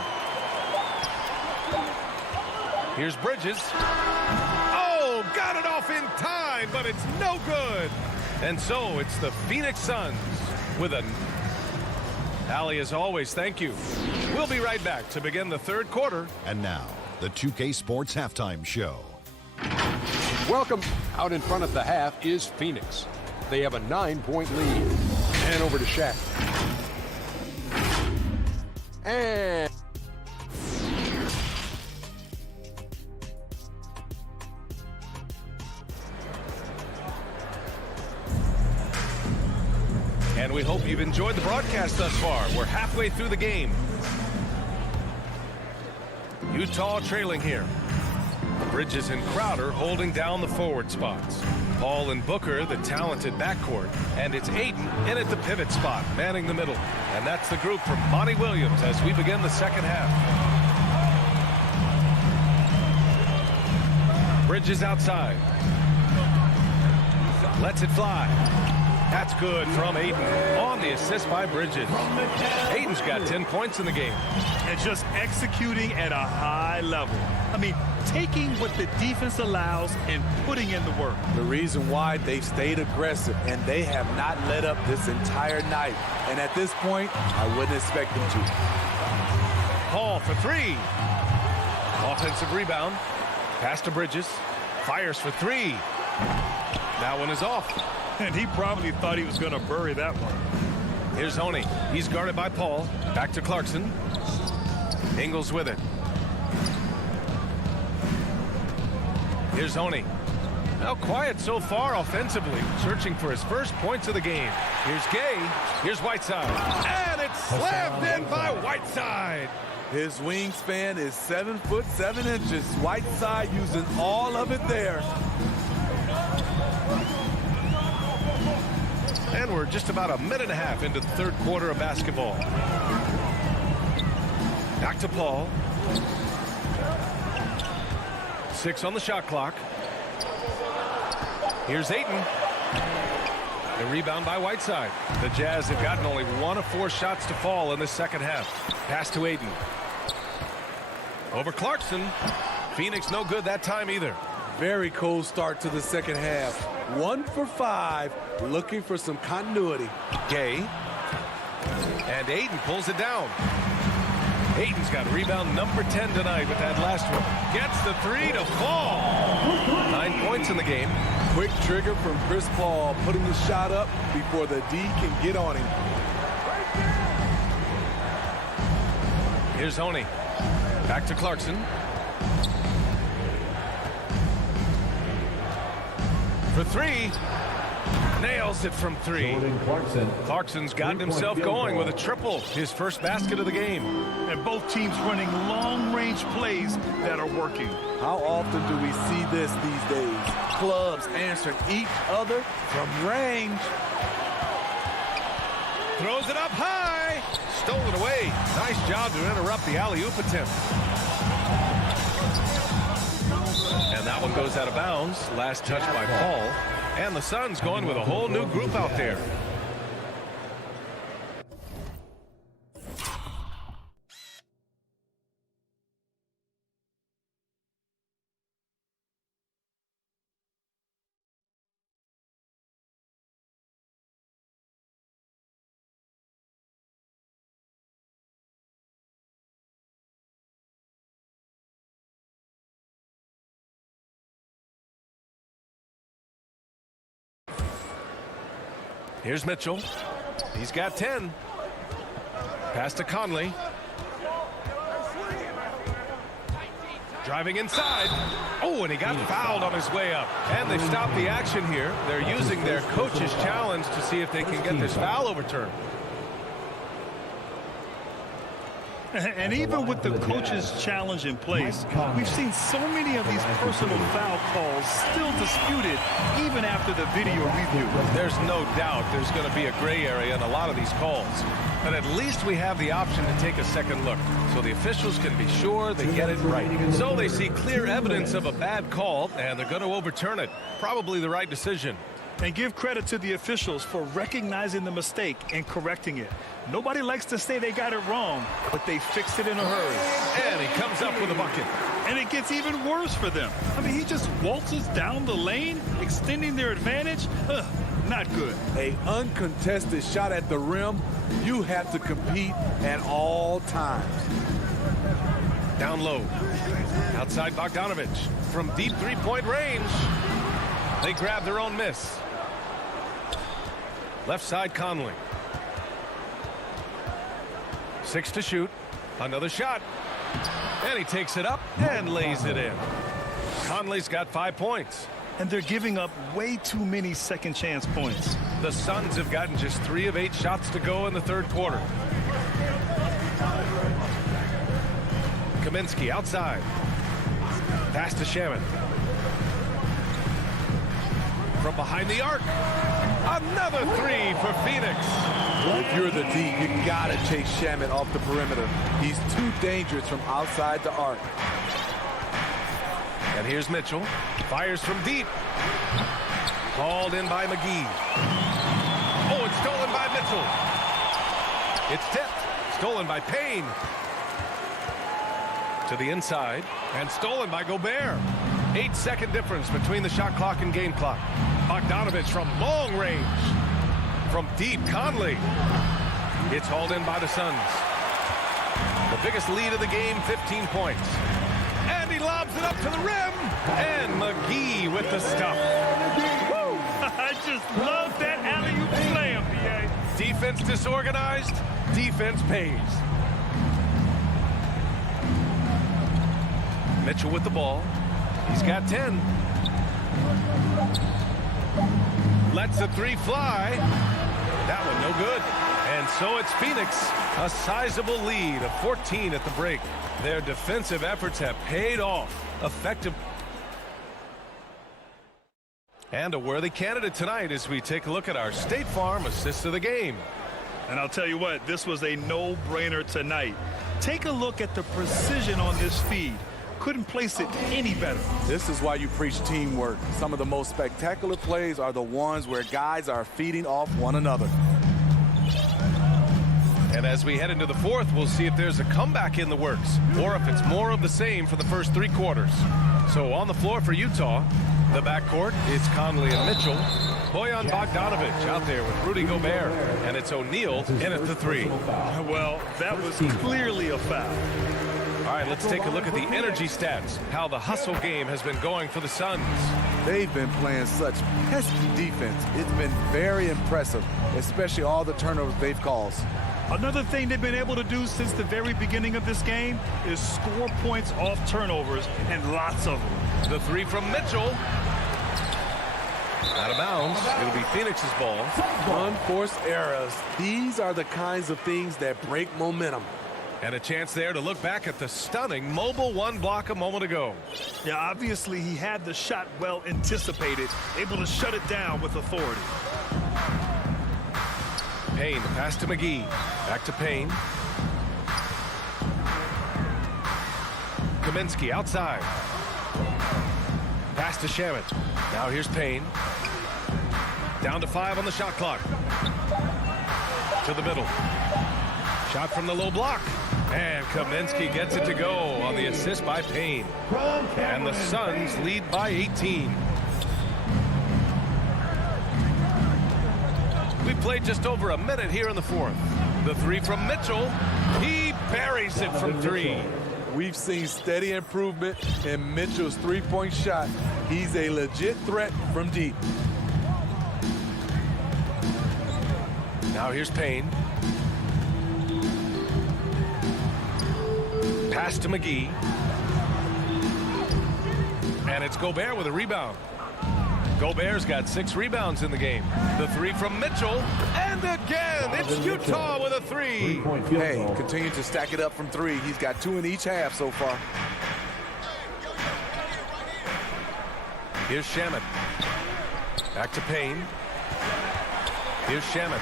Here's Bridges. Oh, got it off in time, but it's no good. And so it's the Phoenix Suns with a... Allie, as always, thank you. We'll be right back to begin the third quarter. And now, the 2K Sports Halftime Show. Welcome. Out in front of the half is Phoenix. They have a 9-point lead. And over to Shaq. And... And we hope you've enjoyed the broadcast thus far. We're halfway through the game. Utah trailing here. Bridges and Crowder holding down the forward spots. Paul and Booker, the talented backcourt. And it's Ayton in at the pivot spot, manning the middle. And that's the group from Monty Williams as we begin the second half. Bridges outside. Lets it fly. That's good from Ayton on the assist by Bridges. Ayton's got 10 points in the game. And just executing at a high level. I mean, taking what the defense allows and putting in the work. The reason why they've stayed aggressive and they have not let up this entire night. And at this point, I wouldn't expect them to. Paul for three. Offensive rebound. Pass to Bridges. Fires for three. That one is off. And he probably thought he was going to bury that one. Here's Honey. He's guarded by Paul. Back to Clarkson. Ingles with it. Here's Honey. Now quiet so far offensively. Searching for his first points of the game. Here's Gay. Here's Whiteside. And it's slammed in by Whiteside. His wingspan is 7 foot 7 inches. Whiteside using all of it there. And we're just about a minute and a half into the third quarter of basketball. Back to Paul. 6 on the shot clock. Here's Ayton. The rebound by Whiteside. The Jazz have gotten only 1 of 4 shots to fall in the second half. Pass to Ayton. Over Clarkson. Phoenix no good that time either. Very cold start to the second half. 1 for 5, looking for some continuity. Gay. And Ayton pulls it down. Ayton's got rebound number 10 tonight with that last one. Gets the 3 to fall. 9 points in the game. Quick trigger from Chris Paul, putting the shot up before the D can get on him. Here's Honey. Back to Clarkson. For 3. Nails it from 3. Clarkson's gotten himself going with a triple. His first basket of the game. And both teams running long-range plays that are working. How often do we see this these days? Clubs answering each other from range. Throws it up high. Stolen away. Nice job to interrupt the alley-oop attempt. And that one goes out of bounds. Last touch by Paul. And the Suns going with a whole new group out there. Here's Mitchell. He's got 10. Pass to Conley. Driving inside. Oh, and he got fouled on his way up. And they've stopped the action here. They're using their coach's challenge to see if they can get this foul overturned. And even with the coach's challenge in place, we've seen so many of these personal foul calls still disputed even after the video review. There's no doubt there's going to be a gray area in a lot of these calls. But at least we have the option to take a second look, so the officials can be sure they get it right. So they see clear evidence of a bad call, and they're going to overturn it. Probably the right decision. And give credit to the officials for recognizing the mistake and correcting it. Nobody likes to say they got it wrong, but they fixed it in a hurry. And he comes up with a bucket. And it gets even worse for them. I mean, he just waltzes down the lane, extending their advantage. Not good. An uncontested shot at the rim, you have to compete at all times. Down low. Outside Bogdanovich. From deep three-point range. They grab their own miss. Left side Conley. 6 to shoot. Another shot. And he takes it up and lays it in. Conley's got 5 points. And they're giving up way too many second chance points. The Suns have gotten just 3 of 8 shots to go in the third quarter. Kaminsky outside. Pass to Shaman. From behind the arc. Another 3 for Phoenix. If you're the D, you gotta chase Shaman off the perimeter. He's too dangerous from outside the arc. And here's Mitchell. Fires from deep. Hauled in by McGee. Oh, it's stolen by Mitchell. It's tipped. Stolen by Payne. To the inside. And stolen by Gobert. 8-second difference between the shot clock and game clock. Bogdanovich from long range. From deep, Conley. It's hauled in by the Suns. The biggest lead of the game, 15 points. And he lobs it up to the rim. And McGee with the stuff. Woo! I just love that alley-oop slam, PA. Defense disorganized. Defense pays. Mitchell with the ball. He's got 10. Lets the 3 fly. That one no good. And so it's Phoenix. A sizable lead of 14 at the break. Their defensive efforts have paid off. Effective. And a worthy candidate tonight as we take a look at our State Farm assist of the game. And I'll tell you what, this was a no-brainer tonight. Take a look at the precision on this feed. Couldn't place it any better. This is why you preach teamwork. Some of the most spectacular plays are the ones where guys are feeding off one another. And as we head into the fourth, we'll see if there's a comeback in the works or if it's more of the same for the first 3 quarters. So on the floor for Utah, the backcourt, it's Conley and Mitchell. Bojan Bogdanovic out there with Rudy Gobert. And it's O'Neal in at the 3. Well, that was clearly a foul. All right, let's take a look at the energy stats, how the hustle game has been going for the Suns. They've been playing such pesky defense. It's been very impressive, especially all the turnovers they've caused. Another thing they've been able to do since the very beginning of this game is score points off turnovers, and lots of them. The 3 from Mitchell. Out of bounds. It'll be Phoenix's ball. Unforced errors. These are the kinds of things that break momentum. And a chance there to look back at the stunning mobile 1 block a moment ago. Yeah, obviously he had the shot well anticipated, able to shut it down with authority. Payne, pass to McGee. Back to Payne. Kaminsky outside. Pass to Shamet. Now here's Payne. Down to 5 on the shot clock. To the middle. Shot from the low block. And Kaminsky gets it to go on the assist by Payne. And the Suns lead by 18. We played just over a minute here in the fourth. The 3 from Mitchell. He buries it from 3. We've seen steady improvement in Mitchell's three-point shot. He's a legit threat from deep. Now here's Payne. Pass to McGee. And it's Gobert with a rebound. Gobert's got 6 rebounds in the game. The 3 from Mitchell. And again, it's Utah with a 3. Hey, continue to stack it up from 3. He's got 2 in each half so far. Here's Shamet. Back to Payne. Here's Shamet.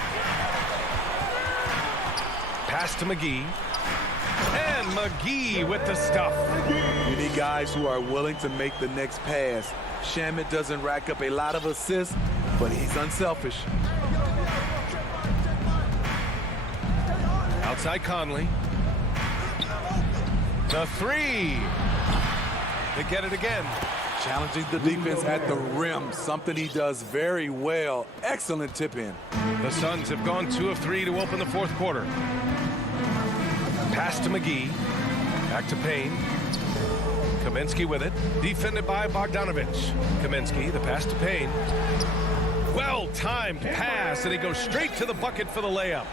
Pass to McGee. And McGee with the stuff. You need guys who are willing to make the next pass. Shamet doesn't rack up a lot of assists, but he's unselfish. Outside Conley. The 3. They get it again. Challenging the defense at the rim, something he does very well. Excellent tip in. The Suns have gone 2 of 3 to open the fourth quarter. Pass to McGee. Back to Payne. Kaminsky with it. Defended by Bogdanovic. Kaminsky, the pass to Payne. Well-timed pass, and he goes straight to the bucket for the layup.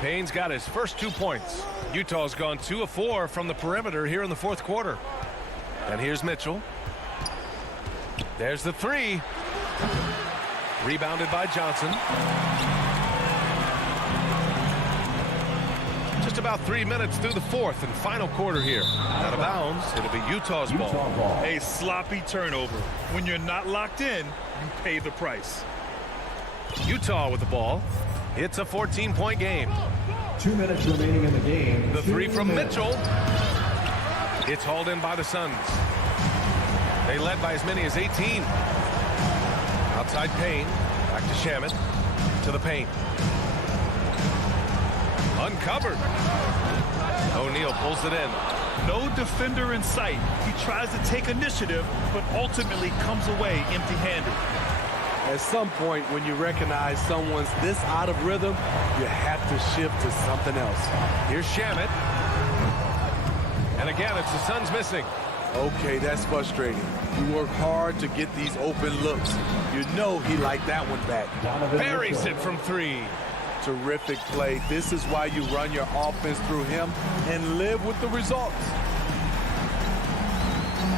Payne's got his first 2 points. Utah's gone 2 of 4 from the perimeter here in the fourth quarter. And here's Mitchell. There's the 3. Rebounded by Johnson. Just about 3 minutes through the fourth and final quarter here. Out of bounds, it'll be Utah's ball. A sloppy turnover. When you're not locked in, you pay the price. Utah with the ball. It's a 14-point game. 2 minutes remaining in the game. The 3 from Mitchell. It's hauled in by the Suns. They led by as many as 18. Outside Payne. Back to Shamet. To the paint. Uncovered. O'Neal pulls it in. No defender in sight. He tries to take initiative, but ultimately comes away empty-handed. At some point, when you recognize someone's this out of rhythm, you have to shift to something else. Here's Shamet. And again, it's the Suns missing. Okay, that's frustrating. You work hard to get these open looks. You know he liked that one back. Buries it from 3. Terrific play. This is why you run your offense through him and live with the results.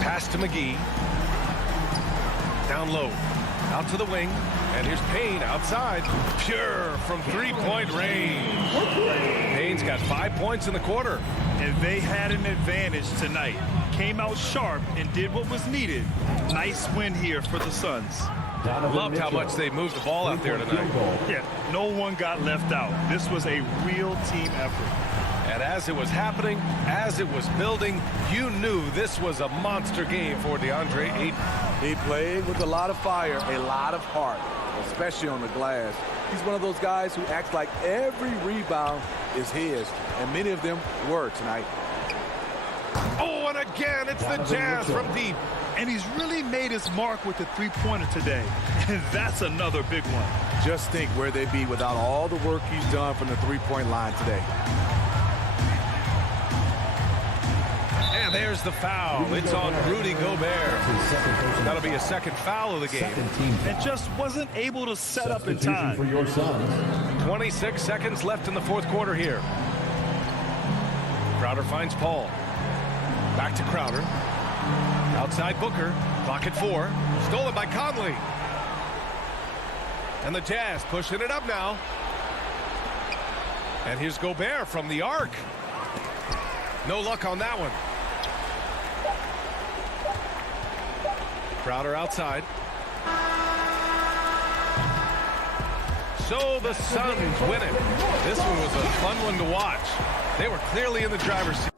Pass to McGee. Down low. Out to the wing. And here's Payne outside. Pure from 3-point range. Payne's got 5 points in the quarter. And they had an advantage tonight. Came out sharp and did what was needed. Nice win here for the Suns. Loved how much they moved the ball out there tonight. Yeah, no one got left out. This was a real team effort. And as it was happening, as it was building, you knew this was a monster game for DeAndre Ayton. He played with a lot of fire, a lot of heart, especially on the glass. He's one of those guys who acts like every rebound is his, and many of them were tonight. Oh, and again, it's the Jazz from deep. And he's really made his mark with the three-pointer today. And that's another big one. Just think where they'd be without all the work he's done from the three-point line today. And there's the foul. It's on Rudy Gobert. That'll be a second foul of the game. And just wasn't able to set up in time. For your sons. 26 seconds left in the fourth quarter here. Crowder finds Paul. Back to Crowder. Outside Booker. Clock at 4. Stolen by Conley. And the Jazz pushing it up now. And here's Gobert from the arc. No luck on that one. Crowder outside. So the Suns win it. This one was a fun one to watch. They were clearly in the driver's seat.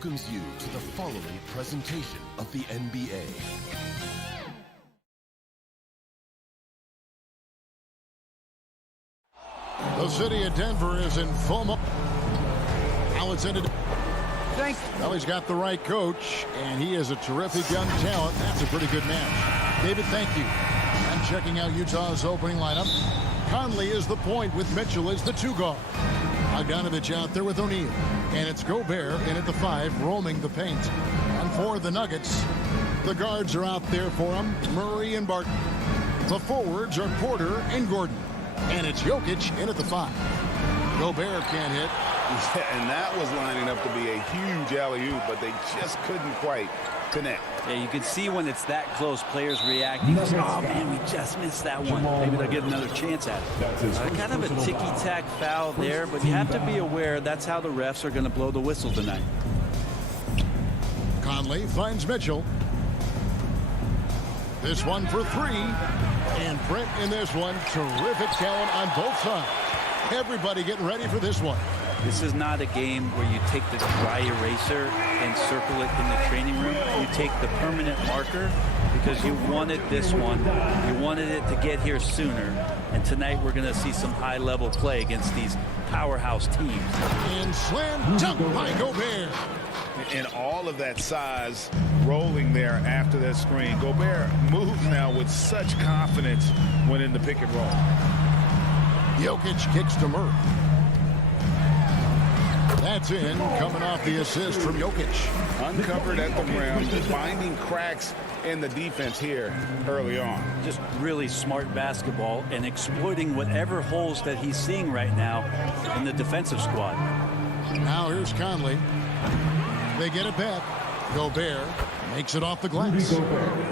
welcomes you to the following presentation of the NBA. The city of Denver is in full. Now it's into. Well, he's got the right coach, and he is a terrific young talent. That's a pretty good match. David, thank you. And checking out Utah's opening lineup. Conley is the point with Mitchell as the two guard. Bogdanovich out there with O'Neal. And it's Gobert in at the 5, roaming the paint. And for the Nuggets, the guards are out there for him, Murray and Barton. The forwards are Porter and Gordon. And it's Jokic in at the 5. Gobert can't hit. And that was lining up to be a huge alley-oop, but they just couldn't quite connect. Yeah, you can see when it's that close, players reacting. Oh, man, we just missed that one. Maybe they'll get another chance at it. Kind of a ticky-tack foul there, but you have to be aware that's how the refs are going to blow the whistle tonight. Conley finds Mitchell. This one for 3. And Brent in this one. Terrific talent on both sides. Everybody getting ready for this one. This is not a game where you take the dry eraser and circle it in the training room. You take the permanent marker because you wanted this one. You wanted it to get here sooner. And tonight we're going to see some high-level play against these powerhouse teams. And slam dunk by Gobert. And all of that size rolling there after that screen. Gobert moves now with such confidence when in the pick and roll. Jokic kicks to Murray. That's in, coming off the assist from Jokic. Uncovered at the rim, finding cracks in the defense here early on. Just really smart basketball and exploiting whatever holes that he's seeing right now in the defensive squad. Now here's Conley. They get it back. Gobert makes it off the glass.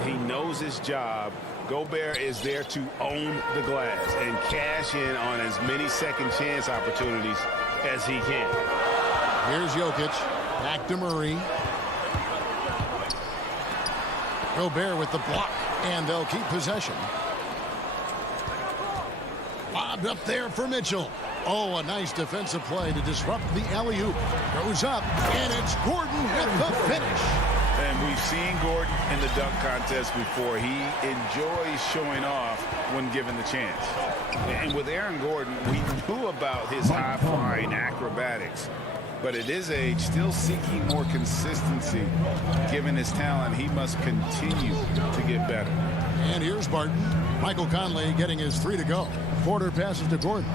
He knows his job. Gobert is there to own the glass and cash in on as many second chance opportunities as he can. Here's Jokic. Back to Murray. Gobert with the block, and they'll keep possession. Lobbed up there for Mitchell. Oh, a nice defensive play to disrupt the alley-oop. Goes up, and it's Gordon with the finish. And we've seen Gordon in the dunk contest before. He enjoys showing off when given the chance. And with Aaron Gordon, we knew about his high-flying acrobatics. But at his age, still seeking more consistency. Given his talent, he must continue to get better. And here's Barton. Michael Conley getting his 3 to go. Porter passes to Gordon.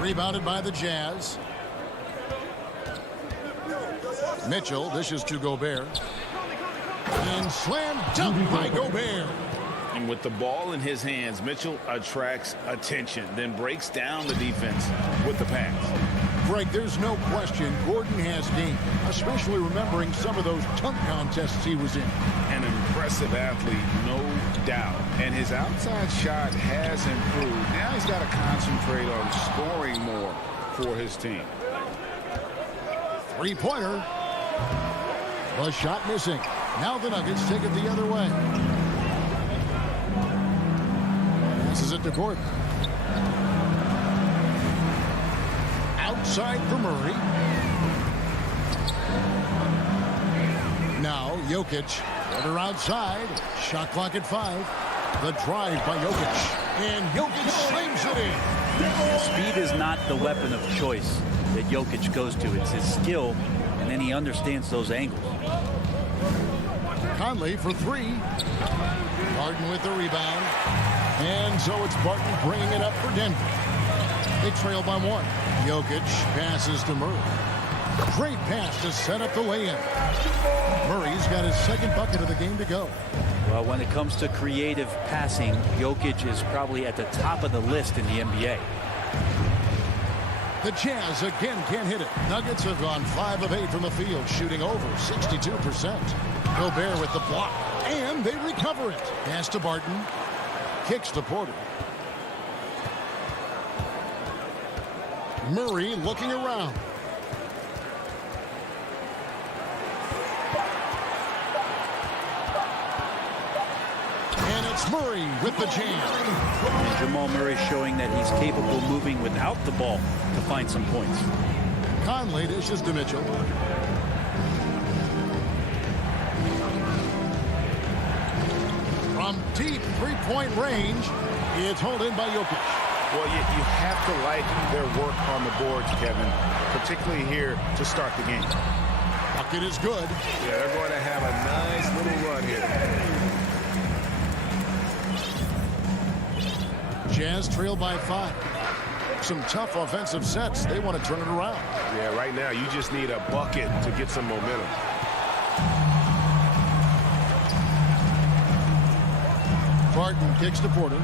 Rebounded by the Jazz. Mitchell dishes to Gobert. And slam dunk by Gobert. And with the ball in his hands, Mitchell attracts attention, then breaks down the defense with the pass. Greg, there's no question Gordon has game, especially remembering some of those dunk contests he was in. An impressive athlete, no doubt. And his outside shot has improved. Now he's got to concentrate on scoring more for his team. Three-pointer. The shot missing. Now the Nuggets take it the other way. Passes it to Gordon. Outside for Murray. Now Jokic. Order outside. Shot clock at 5. The drive by Jokic. And Jokic slams it in. Speed is not the weapon of choice that Jokic goes to. It's his skill, and then he understands those angles. Conley for 3. Barton with the rebound. And so it's Barton bringing it up for Denver. They trail by 1. Jokic passes to Murray. Great pass to set up the lay-in. Murray's got his second bucket of the game to go. Well, when it comes to creative passing, Jokic is probably at the top of the list in the NBA. The Jazz again can't hit it. Nuggets have gone 5 of 8 from the field, shooting over 62%. Gobert with the block, and they recover it. Pass to Barton. Kicks to Porter. Murray looking around. And it's Murray with the jam. Jamal Murray showing that he's capable of moving without the ball to find some points. Conley dishes to Mitchell. From deep three-point range, it's held in by Jokic. Well, you have to like their work on the boards, Kevin, particularly here to start the game. Bucket is good. Yeah, they're going to have a nice little run here. Jazz trail by 5. Some tough offensive sets. They want to turn it around. Yeah, right now you just need a bucket to get some momentum. Barton kicks to Porter.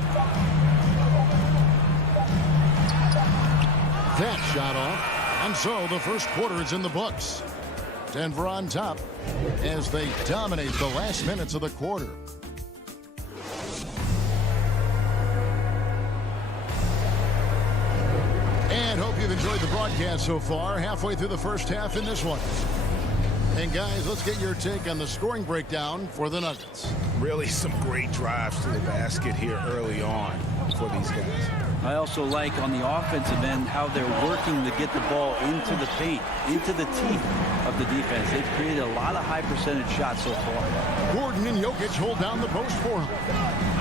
That shot off. And so the first quarter is in the books. Denver on top as they dominate the last minutes of the quarter. And hope you've enjoyed the broadcast so far. Halfway through the first half in this one. And guys, let's get your take on the scoring breakdown for the Nuggets. Really some great drives to the basket here early on for these guys. I also like on the offensive end how they're working to get the ball into the paint, into the teeth of the defense. They've created a lot of high percentage shots so far. Gordon and Jokic hold down the post for him.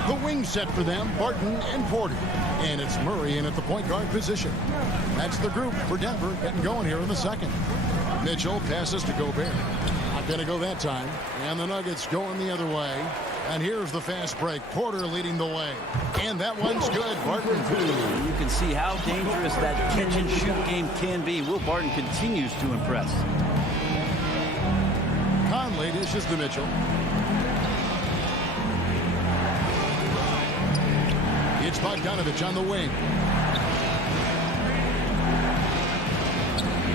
The wing set for them, Barton and Porter. And it's Murray in at the point guard position. That's the group for Denver getting going here in the second. Mitchell passes to Gobert. Not going to go that time. And the Nuggets going the other way. And here's the fast break. Porter leading the way. And that one's good. Barton. You can see how dangerous that catch-and-shoot game can be. Will Barton continues to impress. Conley dishes to Mitchell. It's Bogdanovich on the wing.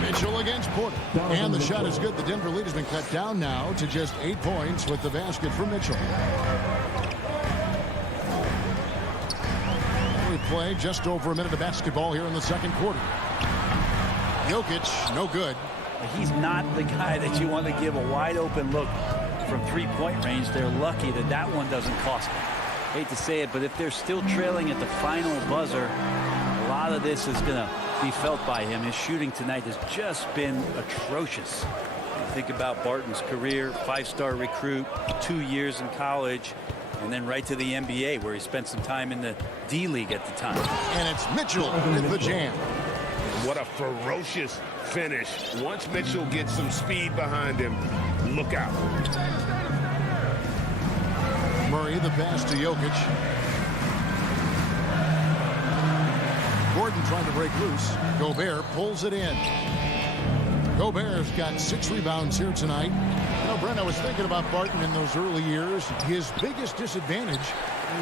Mitchell against Porter. And the shot is good. The Denver lead has been cut down now to just 8 points with the basket for Mitchell. We play just over a minute of basketball here in the second quarter. Jokic, no good. He's not the guy that you want to give a wide open look from three-point range. They're lucky that that one doesn't cost them. Hate to say it, but if they're still trailing at the final buzzer, a lot of this is going to be felt by him. His shooting tonight has just been atrocious. Think about Barton's career, 5-star recruit, 2 years in college, and then right to the NBA where he spent some time in the D-League at the time. And it's Mitchell with the jam. What a ferocious finish. Once Mitchell gets some speed behind him, look out. Murray, the pass to Jokic. Gordon trying to break loose. Gobert pulls it in. Gobert's got 6 rebounds here tonight. You know, Brent, I was thinking about Barton in those early years. His biggest disadvantage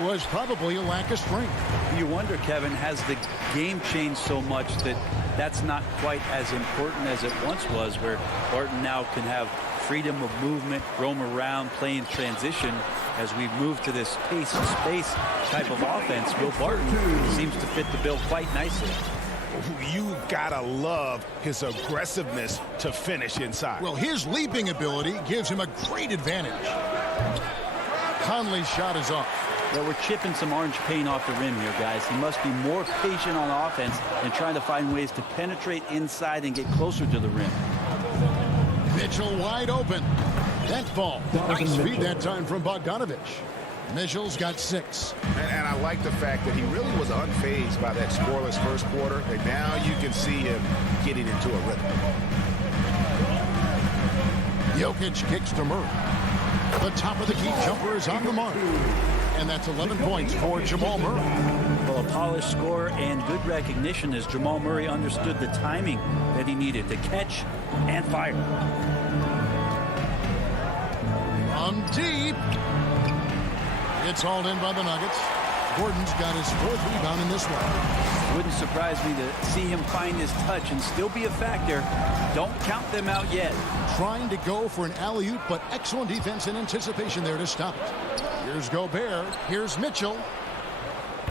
was probably a lack of strength. You wonder, Kevin, has the game changed so much that that's not quite as important as it once was, where Barton now can have freedom of movement, roam around, play in transition. As we move to this pace and space type of offense, Will Barton seems to fit the bill quite nicely. You gotta love his aggressiveness to finish inside. Well, his leaping ability gives him a great advantage. Conley's shot is off. Well, we're chipping some orange paint off the rim here, guys. He must be more patient on offense and trying to find ways to penetrate inside and get closer to the rim. Mitchell wide open. That ball. Nice feed that time from Bogdanovich. Mitchell's got 6. And I like the fact that he really was unfazed by that scoreless first quarter. And now you can see him getting into a rhythm. Jokic kicks to Murray. The top of the key jumper is on the mark. And that's 11 points for Jamal Murray. Well, a polished score and good recognition as Jamal Murray understood the timing that he needed to catch and fire. From deep. It's hauled in by the Nuggets. Gordon's got his 4th rebound in this one. Wouldn't surprise me to see him find his touch and still be a factor. Don't count them out yet. Trying to go for an alley-oop, but excellent defense and anticipation there to stop it. Here's Gobert. Here's Mitchell.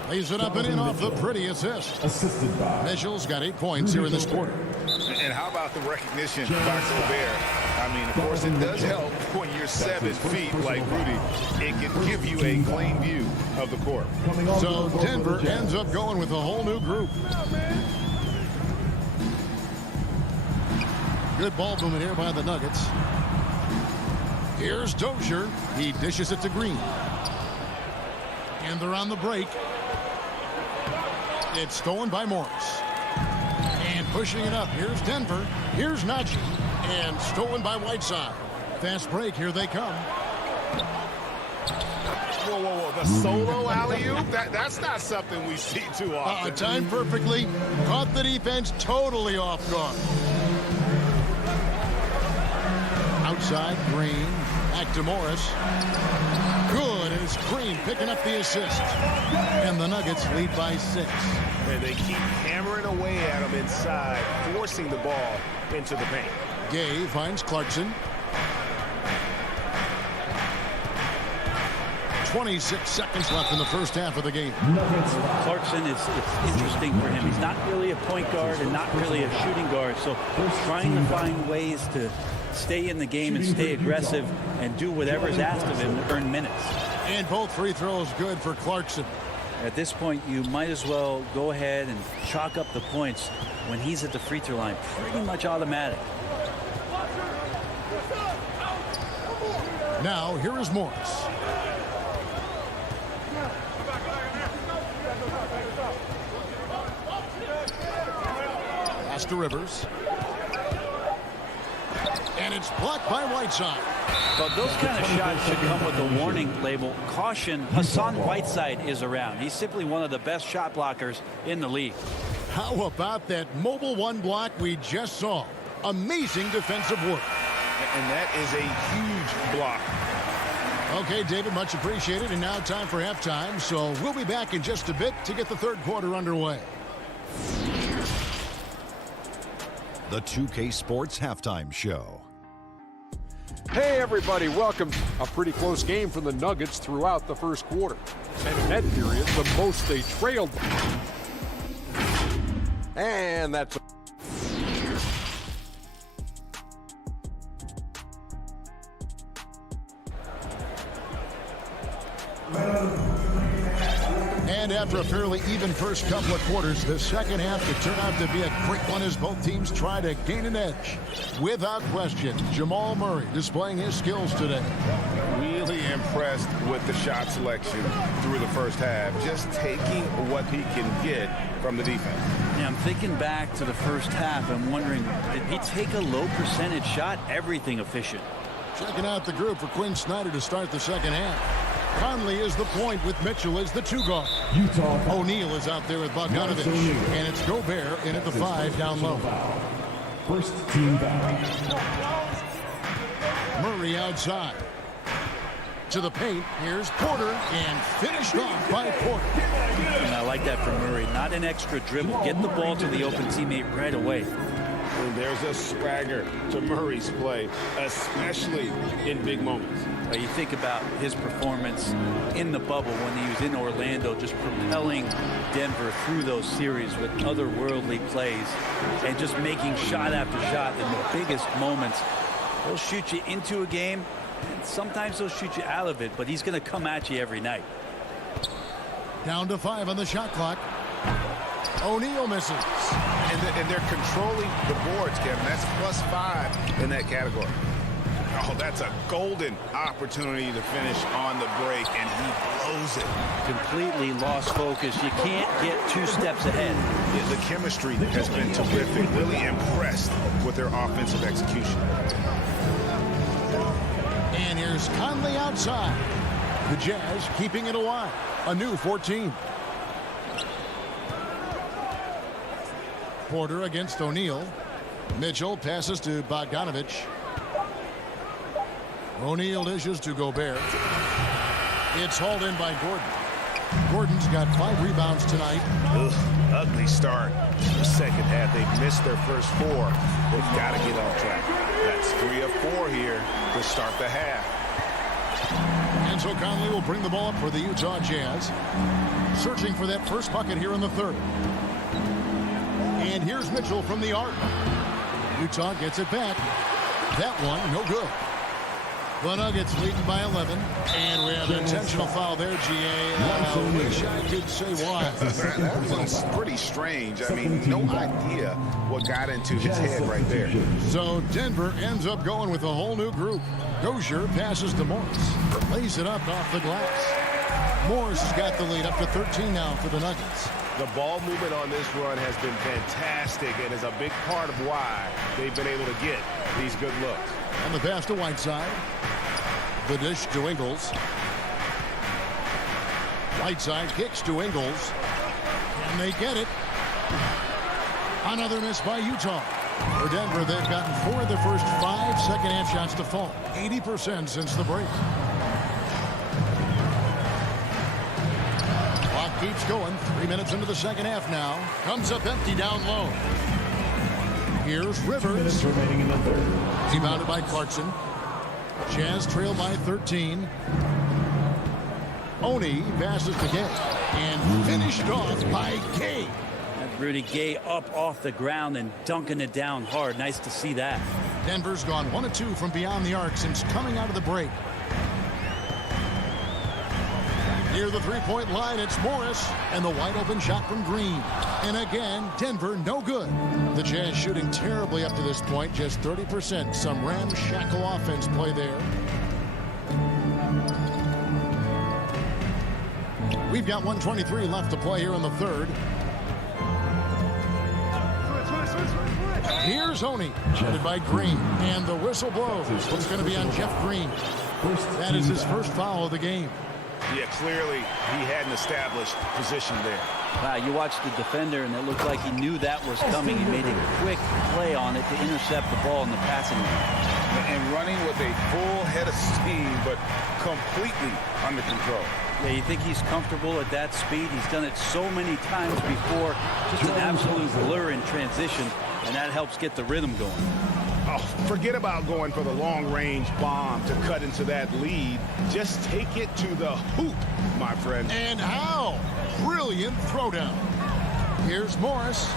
Lays it up and in off the pretty assist. Assisted by Mitchell's got 8 points here in this quarter. And how about the recognition by Gobert? I mean, of course, it does help when you're 7 feet like Rudy. It can give you a clean view of the court. So Denver ends up going with a whole new group. Good ball movement here by the Nuggets. Here's Dozier. He dishes it to Green. And they're on the break. It's stolen by Morris. And pushing it up. Here's Denver. Here's Najee. And stolen by Whiteside. Fast break. Here they come. Whoa, whoa, whoa. The solo alley-oop? That's not something we see too often. Timed perfectly. Caught the defense totally off guard. Outside, Green. Back to Morris. Good, and it's Green picking up the assist. And the Nuggets lead by 6. And they keep hammering away at him inside, forcing the ball into the paint. Gay finds Clarkson. 26 seconds left in the first half of the game. Clarkson, it's interesting for him. He's not really a point guard and not really a shooting guard. So trying to find ways to stay in the game and stay aggressive and do whatever is asked of him to earn minutes. And both free throws good for Clarkson. At this point, you might as well go ahead and chalk up the points when he's at the free throw line. Pretty much automatic. Now, here is Morris. Pass to Rivers. And it's blocked by Whiteside. But those kind of shots should come with a warning label. Caution, Hassan Whiteside is around. He's simply one of the best shot blockers in the league. How about that mobile one block we just saw? Amazing defensive work. And that is a huge block. Okay, David, much appreciated. And now time for halftime. So we'll be back in just a bit to get the third quarter underway. The 2K Sports Halftime Show. Hey, everybody, welcome. A pretty close game for the Nuggets throughout the first quarter. And in that period, the most they trailed. And that's... And after a fairly even first couple of quarters, the second half could turn out to be a great one as both teams try to gain an edge. Without question, Jamal Murray displaying his skills today. Really impressed with the shot selection through the first half, just taking what he can get from the defense. Yeah, I'm thinking back to the first half. I'm wondering, did he take a low percentage shot? Everything efficient. Checking out the group for Quinn Snyder to start the second half. Conley is the point with Mitchell as the 2 guard. Utah. O'Neal is out there with Bogdanovich. And it's Gobert in at the 5 down low. First team foul. Murray outside. To the paint. Here's Porter. And finished off by Porter. And I like that from Murray. Not an extra dribble. Get the ball to the open teammate right away. And there's a swagger to Murray's play, especially in big moments. You think about his performance in the bubble when he was in Orlando, just propelling Denver through those series with otherworldly plays and just making shot after shot in the biggest moments. They'll shoot you into a game, and sometimes they'll shoot you out of it, but he's going to come at you every night. Down to 5 on the shot clock. O'Neal misses. And they're controlling the boards, Kevin. That's +5 in that category. Oh, that's a golden opportunity to finish on the break, and he blows it. Completely lost focus. You can't get 2 steps ahead. Yeah, the chemistry has been terrific. Really impressed with their offensive execution. And here's Conley outside. The Jazz keeping it alive. A new 14. Porter against O'Neal. Mitchell passes to Bogdanovich. O'Neal dishes to Gobert. It's hauled in by Gordon. Gordon's got 5 rebounds tonight. Ugly start. The second half, they've missed their first 4. They've got to get on track. That's 3 of 4 here to start the half. And so Conley will bring the ball up for the Utah Jazz. Searching for that first bucket here in the third. And here's Mitchell from the arc. Utah gets it back. That one, no good. The Nuggets leading by 11. And we have an intentional foul there, GA. I wish I could say why. That one's pretty strange. I mean, no idea what got into his head right there. So Denver ends up going with a whole new group. Dozier passes to Morris. Lays it up off the glass. Morris has got the lead up to 13 now for the Nuggets. The ball movement on this run has been fantastic and is a big part of why they've been able to get these good looks. And the pass to Whiteside. The dish to Ingles. Whiteside kicks to Ingles. And they get it. Another miss by Utah. For Denver, they've gotten 4 of their first 5 second-half shots to fall. 80% since the break. Clock keeps going. 3 minutes into the second half now. Comes up empty down low. Here's Rivers. 2 minutes remaining in the third. Rebounded by Clarkson. Jazz trail by 13. Oni passes to Gay. And finished off by Gay. Rudy Gay up off the ground and dunking it down hard. Nice to see that. Denver's gone 1 of 2 from beyond the arc since coming out of the break. Near the three-point line, it's Morris. And the wide open shot from Green. And again, Denver no good. The Jazz shooting terribly up to this point, just 30%. Some ramshackle offense play there. We've got 1:23 left to play here in the third. Here's Honey, headed by Green, and the whistle blows. It's going to be on Jeff Green. That is his first foul of the game. Yeah, clearly he hadn't established position there. Wow, you watched the defender, and it looked like he knew that was coming. He made a quick play on it to intercept the ball in the passing lane. And running with a full head of steam, but completely under control. Yeah, you think he's comfortable at that speed? He's done it so many times before. Just an absolute blur in transition, and that helps get the rhythm going. Oh, forget about going for the long-range bomb to cut into that lead. Just take it to the hoop, my friend. And how? Brilliant throwdown. Here's Morris,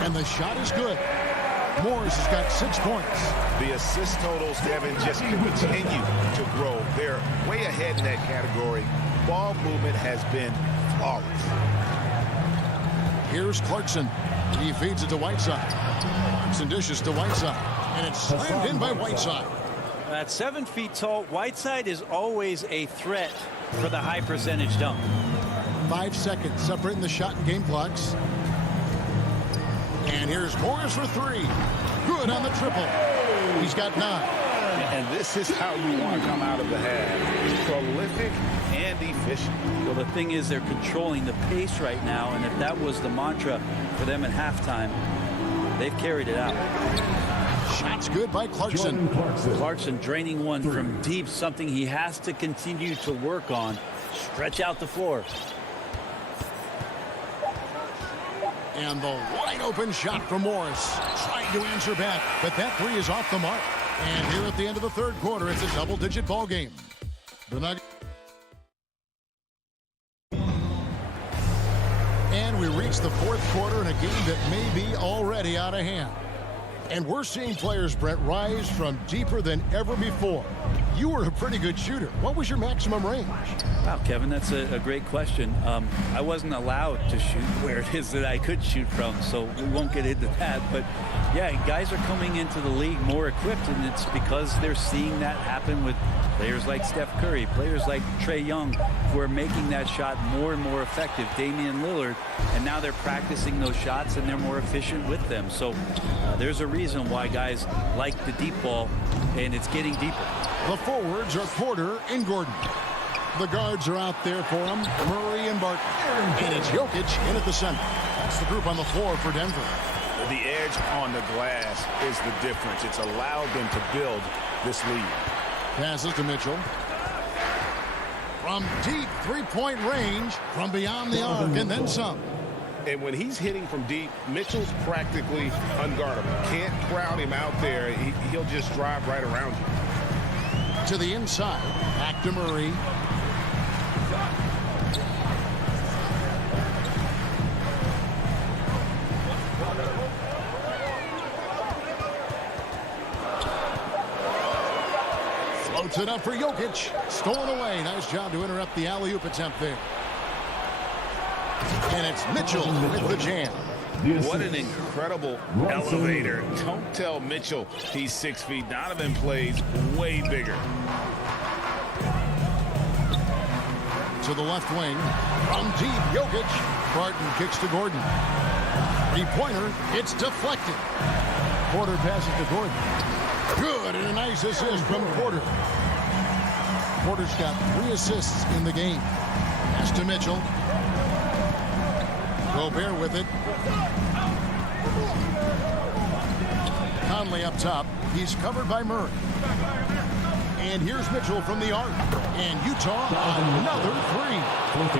and the shot is good. Morris has got 6 points. The assist totals, Kevin, just continue to grow. They're way ahead in that category. Ball movement has been flawless. Here's Clarkson. He feeds it to Whiteside. Clarkson dishes to Whiteside. And it's slammed in by Whiteside. At 7 feet tall, Whiteside is always a threat for the high percentage dunk. 5 seconds separating the shot and game clocks. And here's Morris for 3. Good on the triple. He's got 9. And this is how you want to come out of the half. Prolific and efficient. Well, the thing is, they're controlling the pace right now, and if that was the mantra for them at halftime, they've carried it out. Shots good by Clarkson. Clarkson draining one from deep, something he has to continue to work on. Stretch out the floor. And the wide open shot from Morris. Trying to answer back, but that 3 is off the mark. And here at the end of the third quarter, it's a double-digit ball game. The Nuggets. And we reach the fourth quarter in a game that may be already out of hand. And we're seeing players, Brett, rise from deeper than ever before. You were a pretty good shooter. What was your maximum range? Wow, Kevin, that's a great question. I wasn't allowed to shoot where it is that I could shoot from, so we won't get into that. But, yeah, guys are coming into the league more equipped, and it's because they're seeing that happen with players like Steph Curry, players like Trae Young, who are making that shot more and more effective, Damian Lillard, and now they're practicing those shots, and they're more efficient with them. So there's a reason why guys like the deep ball, and it's getting deeper. The forwards are Porter and Gordon. The guards are out there for them, Murray and Barton. And it's Jokic in at the center. That's the group on the floor for Denver. The edge on the glass is the difference. It's allowed them to build this lead. Passes to Mitchell. From deep three-point range, from beyond the arc, and then some. And when he's hitting from deep, Mitchell's practically unguardable. Can't crowd him out there. He'll just drive right around you. To the inside, back to Murray. Floats it up for Jokic. Stolen away. Nice job to interrupt the alley-oop attempt there. And it's Mitchell with the jam. What an incredible elevator. Don't tell Mitchell he's 6 feet. Donovan plays way bigger. To the left wing. From deep, Jokic. Barton kicks to Gordon. Three-pointer. It's deflected. Porter passes to Gordon. Good, and a nice assist from Porter. Porter's got 3 assists in the game. Pass to Mitchell. Gobert with it. Conley up top. He's covered by Murray. And here's Mitchell from the arc. And Utah another 3.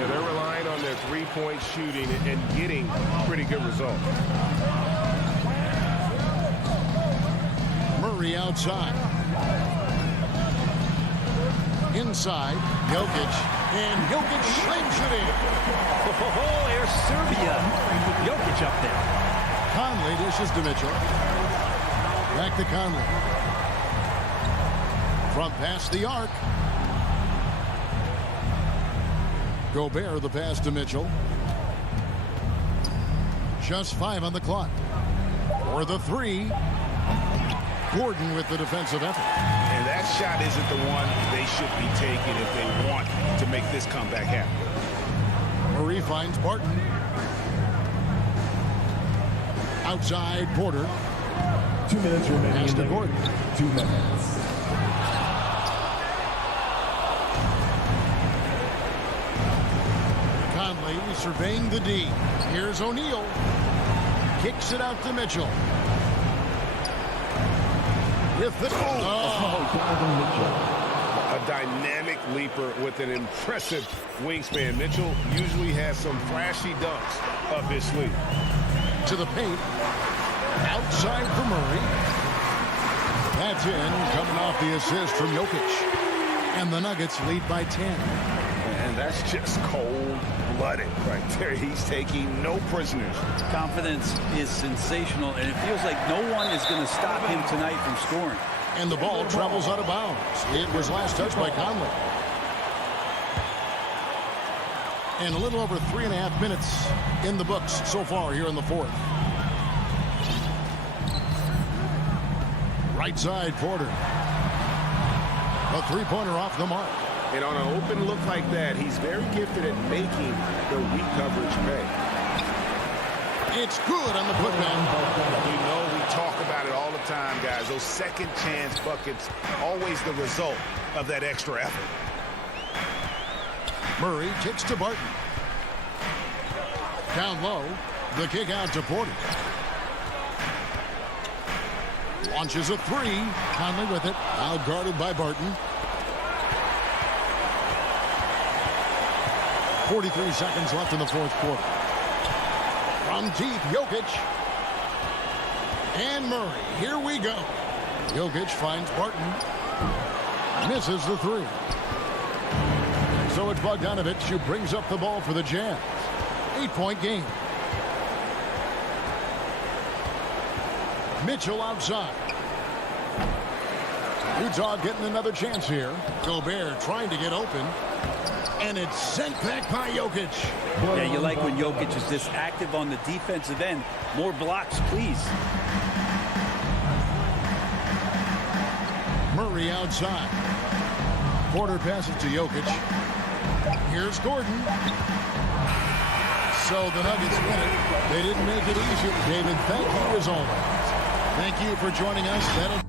Yeah, they're relying on their three-point shooting and getting pretty good results. Murray outside. Inside, Jokic. And Jokic slings it in. Oh, there's Serbia. Jokic up there. Conley dishes to Mitchell. Back to Conley. From past the arc. Gobert the pass to Mitchell. Just 5 on the clock. For the 3. Gordon with the defensive effort. And that shot isn't the one they should be taking if they want to make this comeback happen. Murray finds Barton. Outside Porter. 2 minutes remaining. Pass to Gordon. 2 minutes. Conley surveying the D. Here's O'Neal. Kicks it out to Mitchell. With the Donovan Mitchell. A dynamic leaper with an impressive wingspan. Mitchell usually has some flashy dunks up his sleeve. To the paint. Outside for Murray. That's in, coming off the assist from Jokic. And the Nuggets lead by 10. And that's just cold-blooded right there. He's taking no prisoners. Confidence is sensational, and it feels like no one is going to stop him tonight from scoring. And the ball travels out of bounds. It was last touched by Conley. And a little over 3.5 minutes in the books so far here in the fourth. Right side, Porter. A three-pointer off the mark. And on an open look like that, he's very gifted at making the weak coverage pay. It's good on the putdown. You know, we talk about it all the time, guys. Those second chance buckets, always the result of that extra effort. Murray kicks to Barton. Down low, the kick out to Porter. Launches a three. Conley with it. Now guarded by Barton. 43 seconds left in the fourth quarter. From deep, Jokic. And Murray. Here we go. Jokic finds Barton. Misses the three. So it's Bogdanovic who brings up the ball for the Jazz. 8-point game. Mitchell outside. Utah getting another chance here. Gobert trying to get open. And it's sent back by Jokic. Yeah, you like when Jokic is this active on the defensive end. More blocks, please. Murray outside. Porter passes to Jokic. Here's Gordon. So the Nuggets win it. They didn't make it easy. David, thank you as always. Thank you for joining us. That'll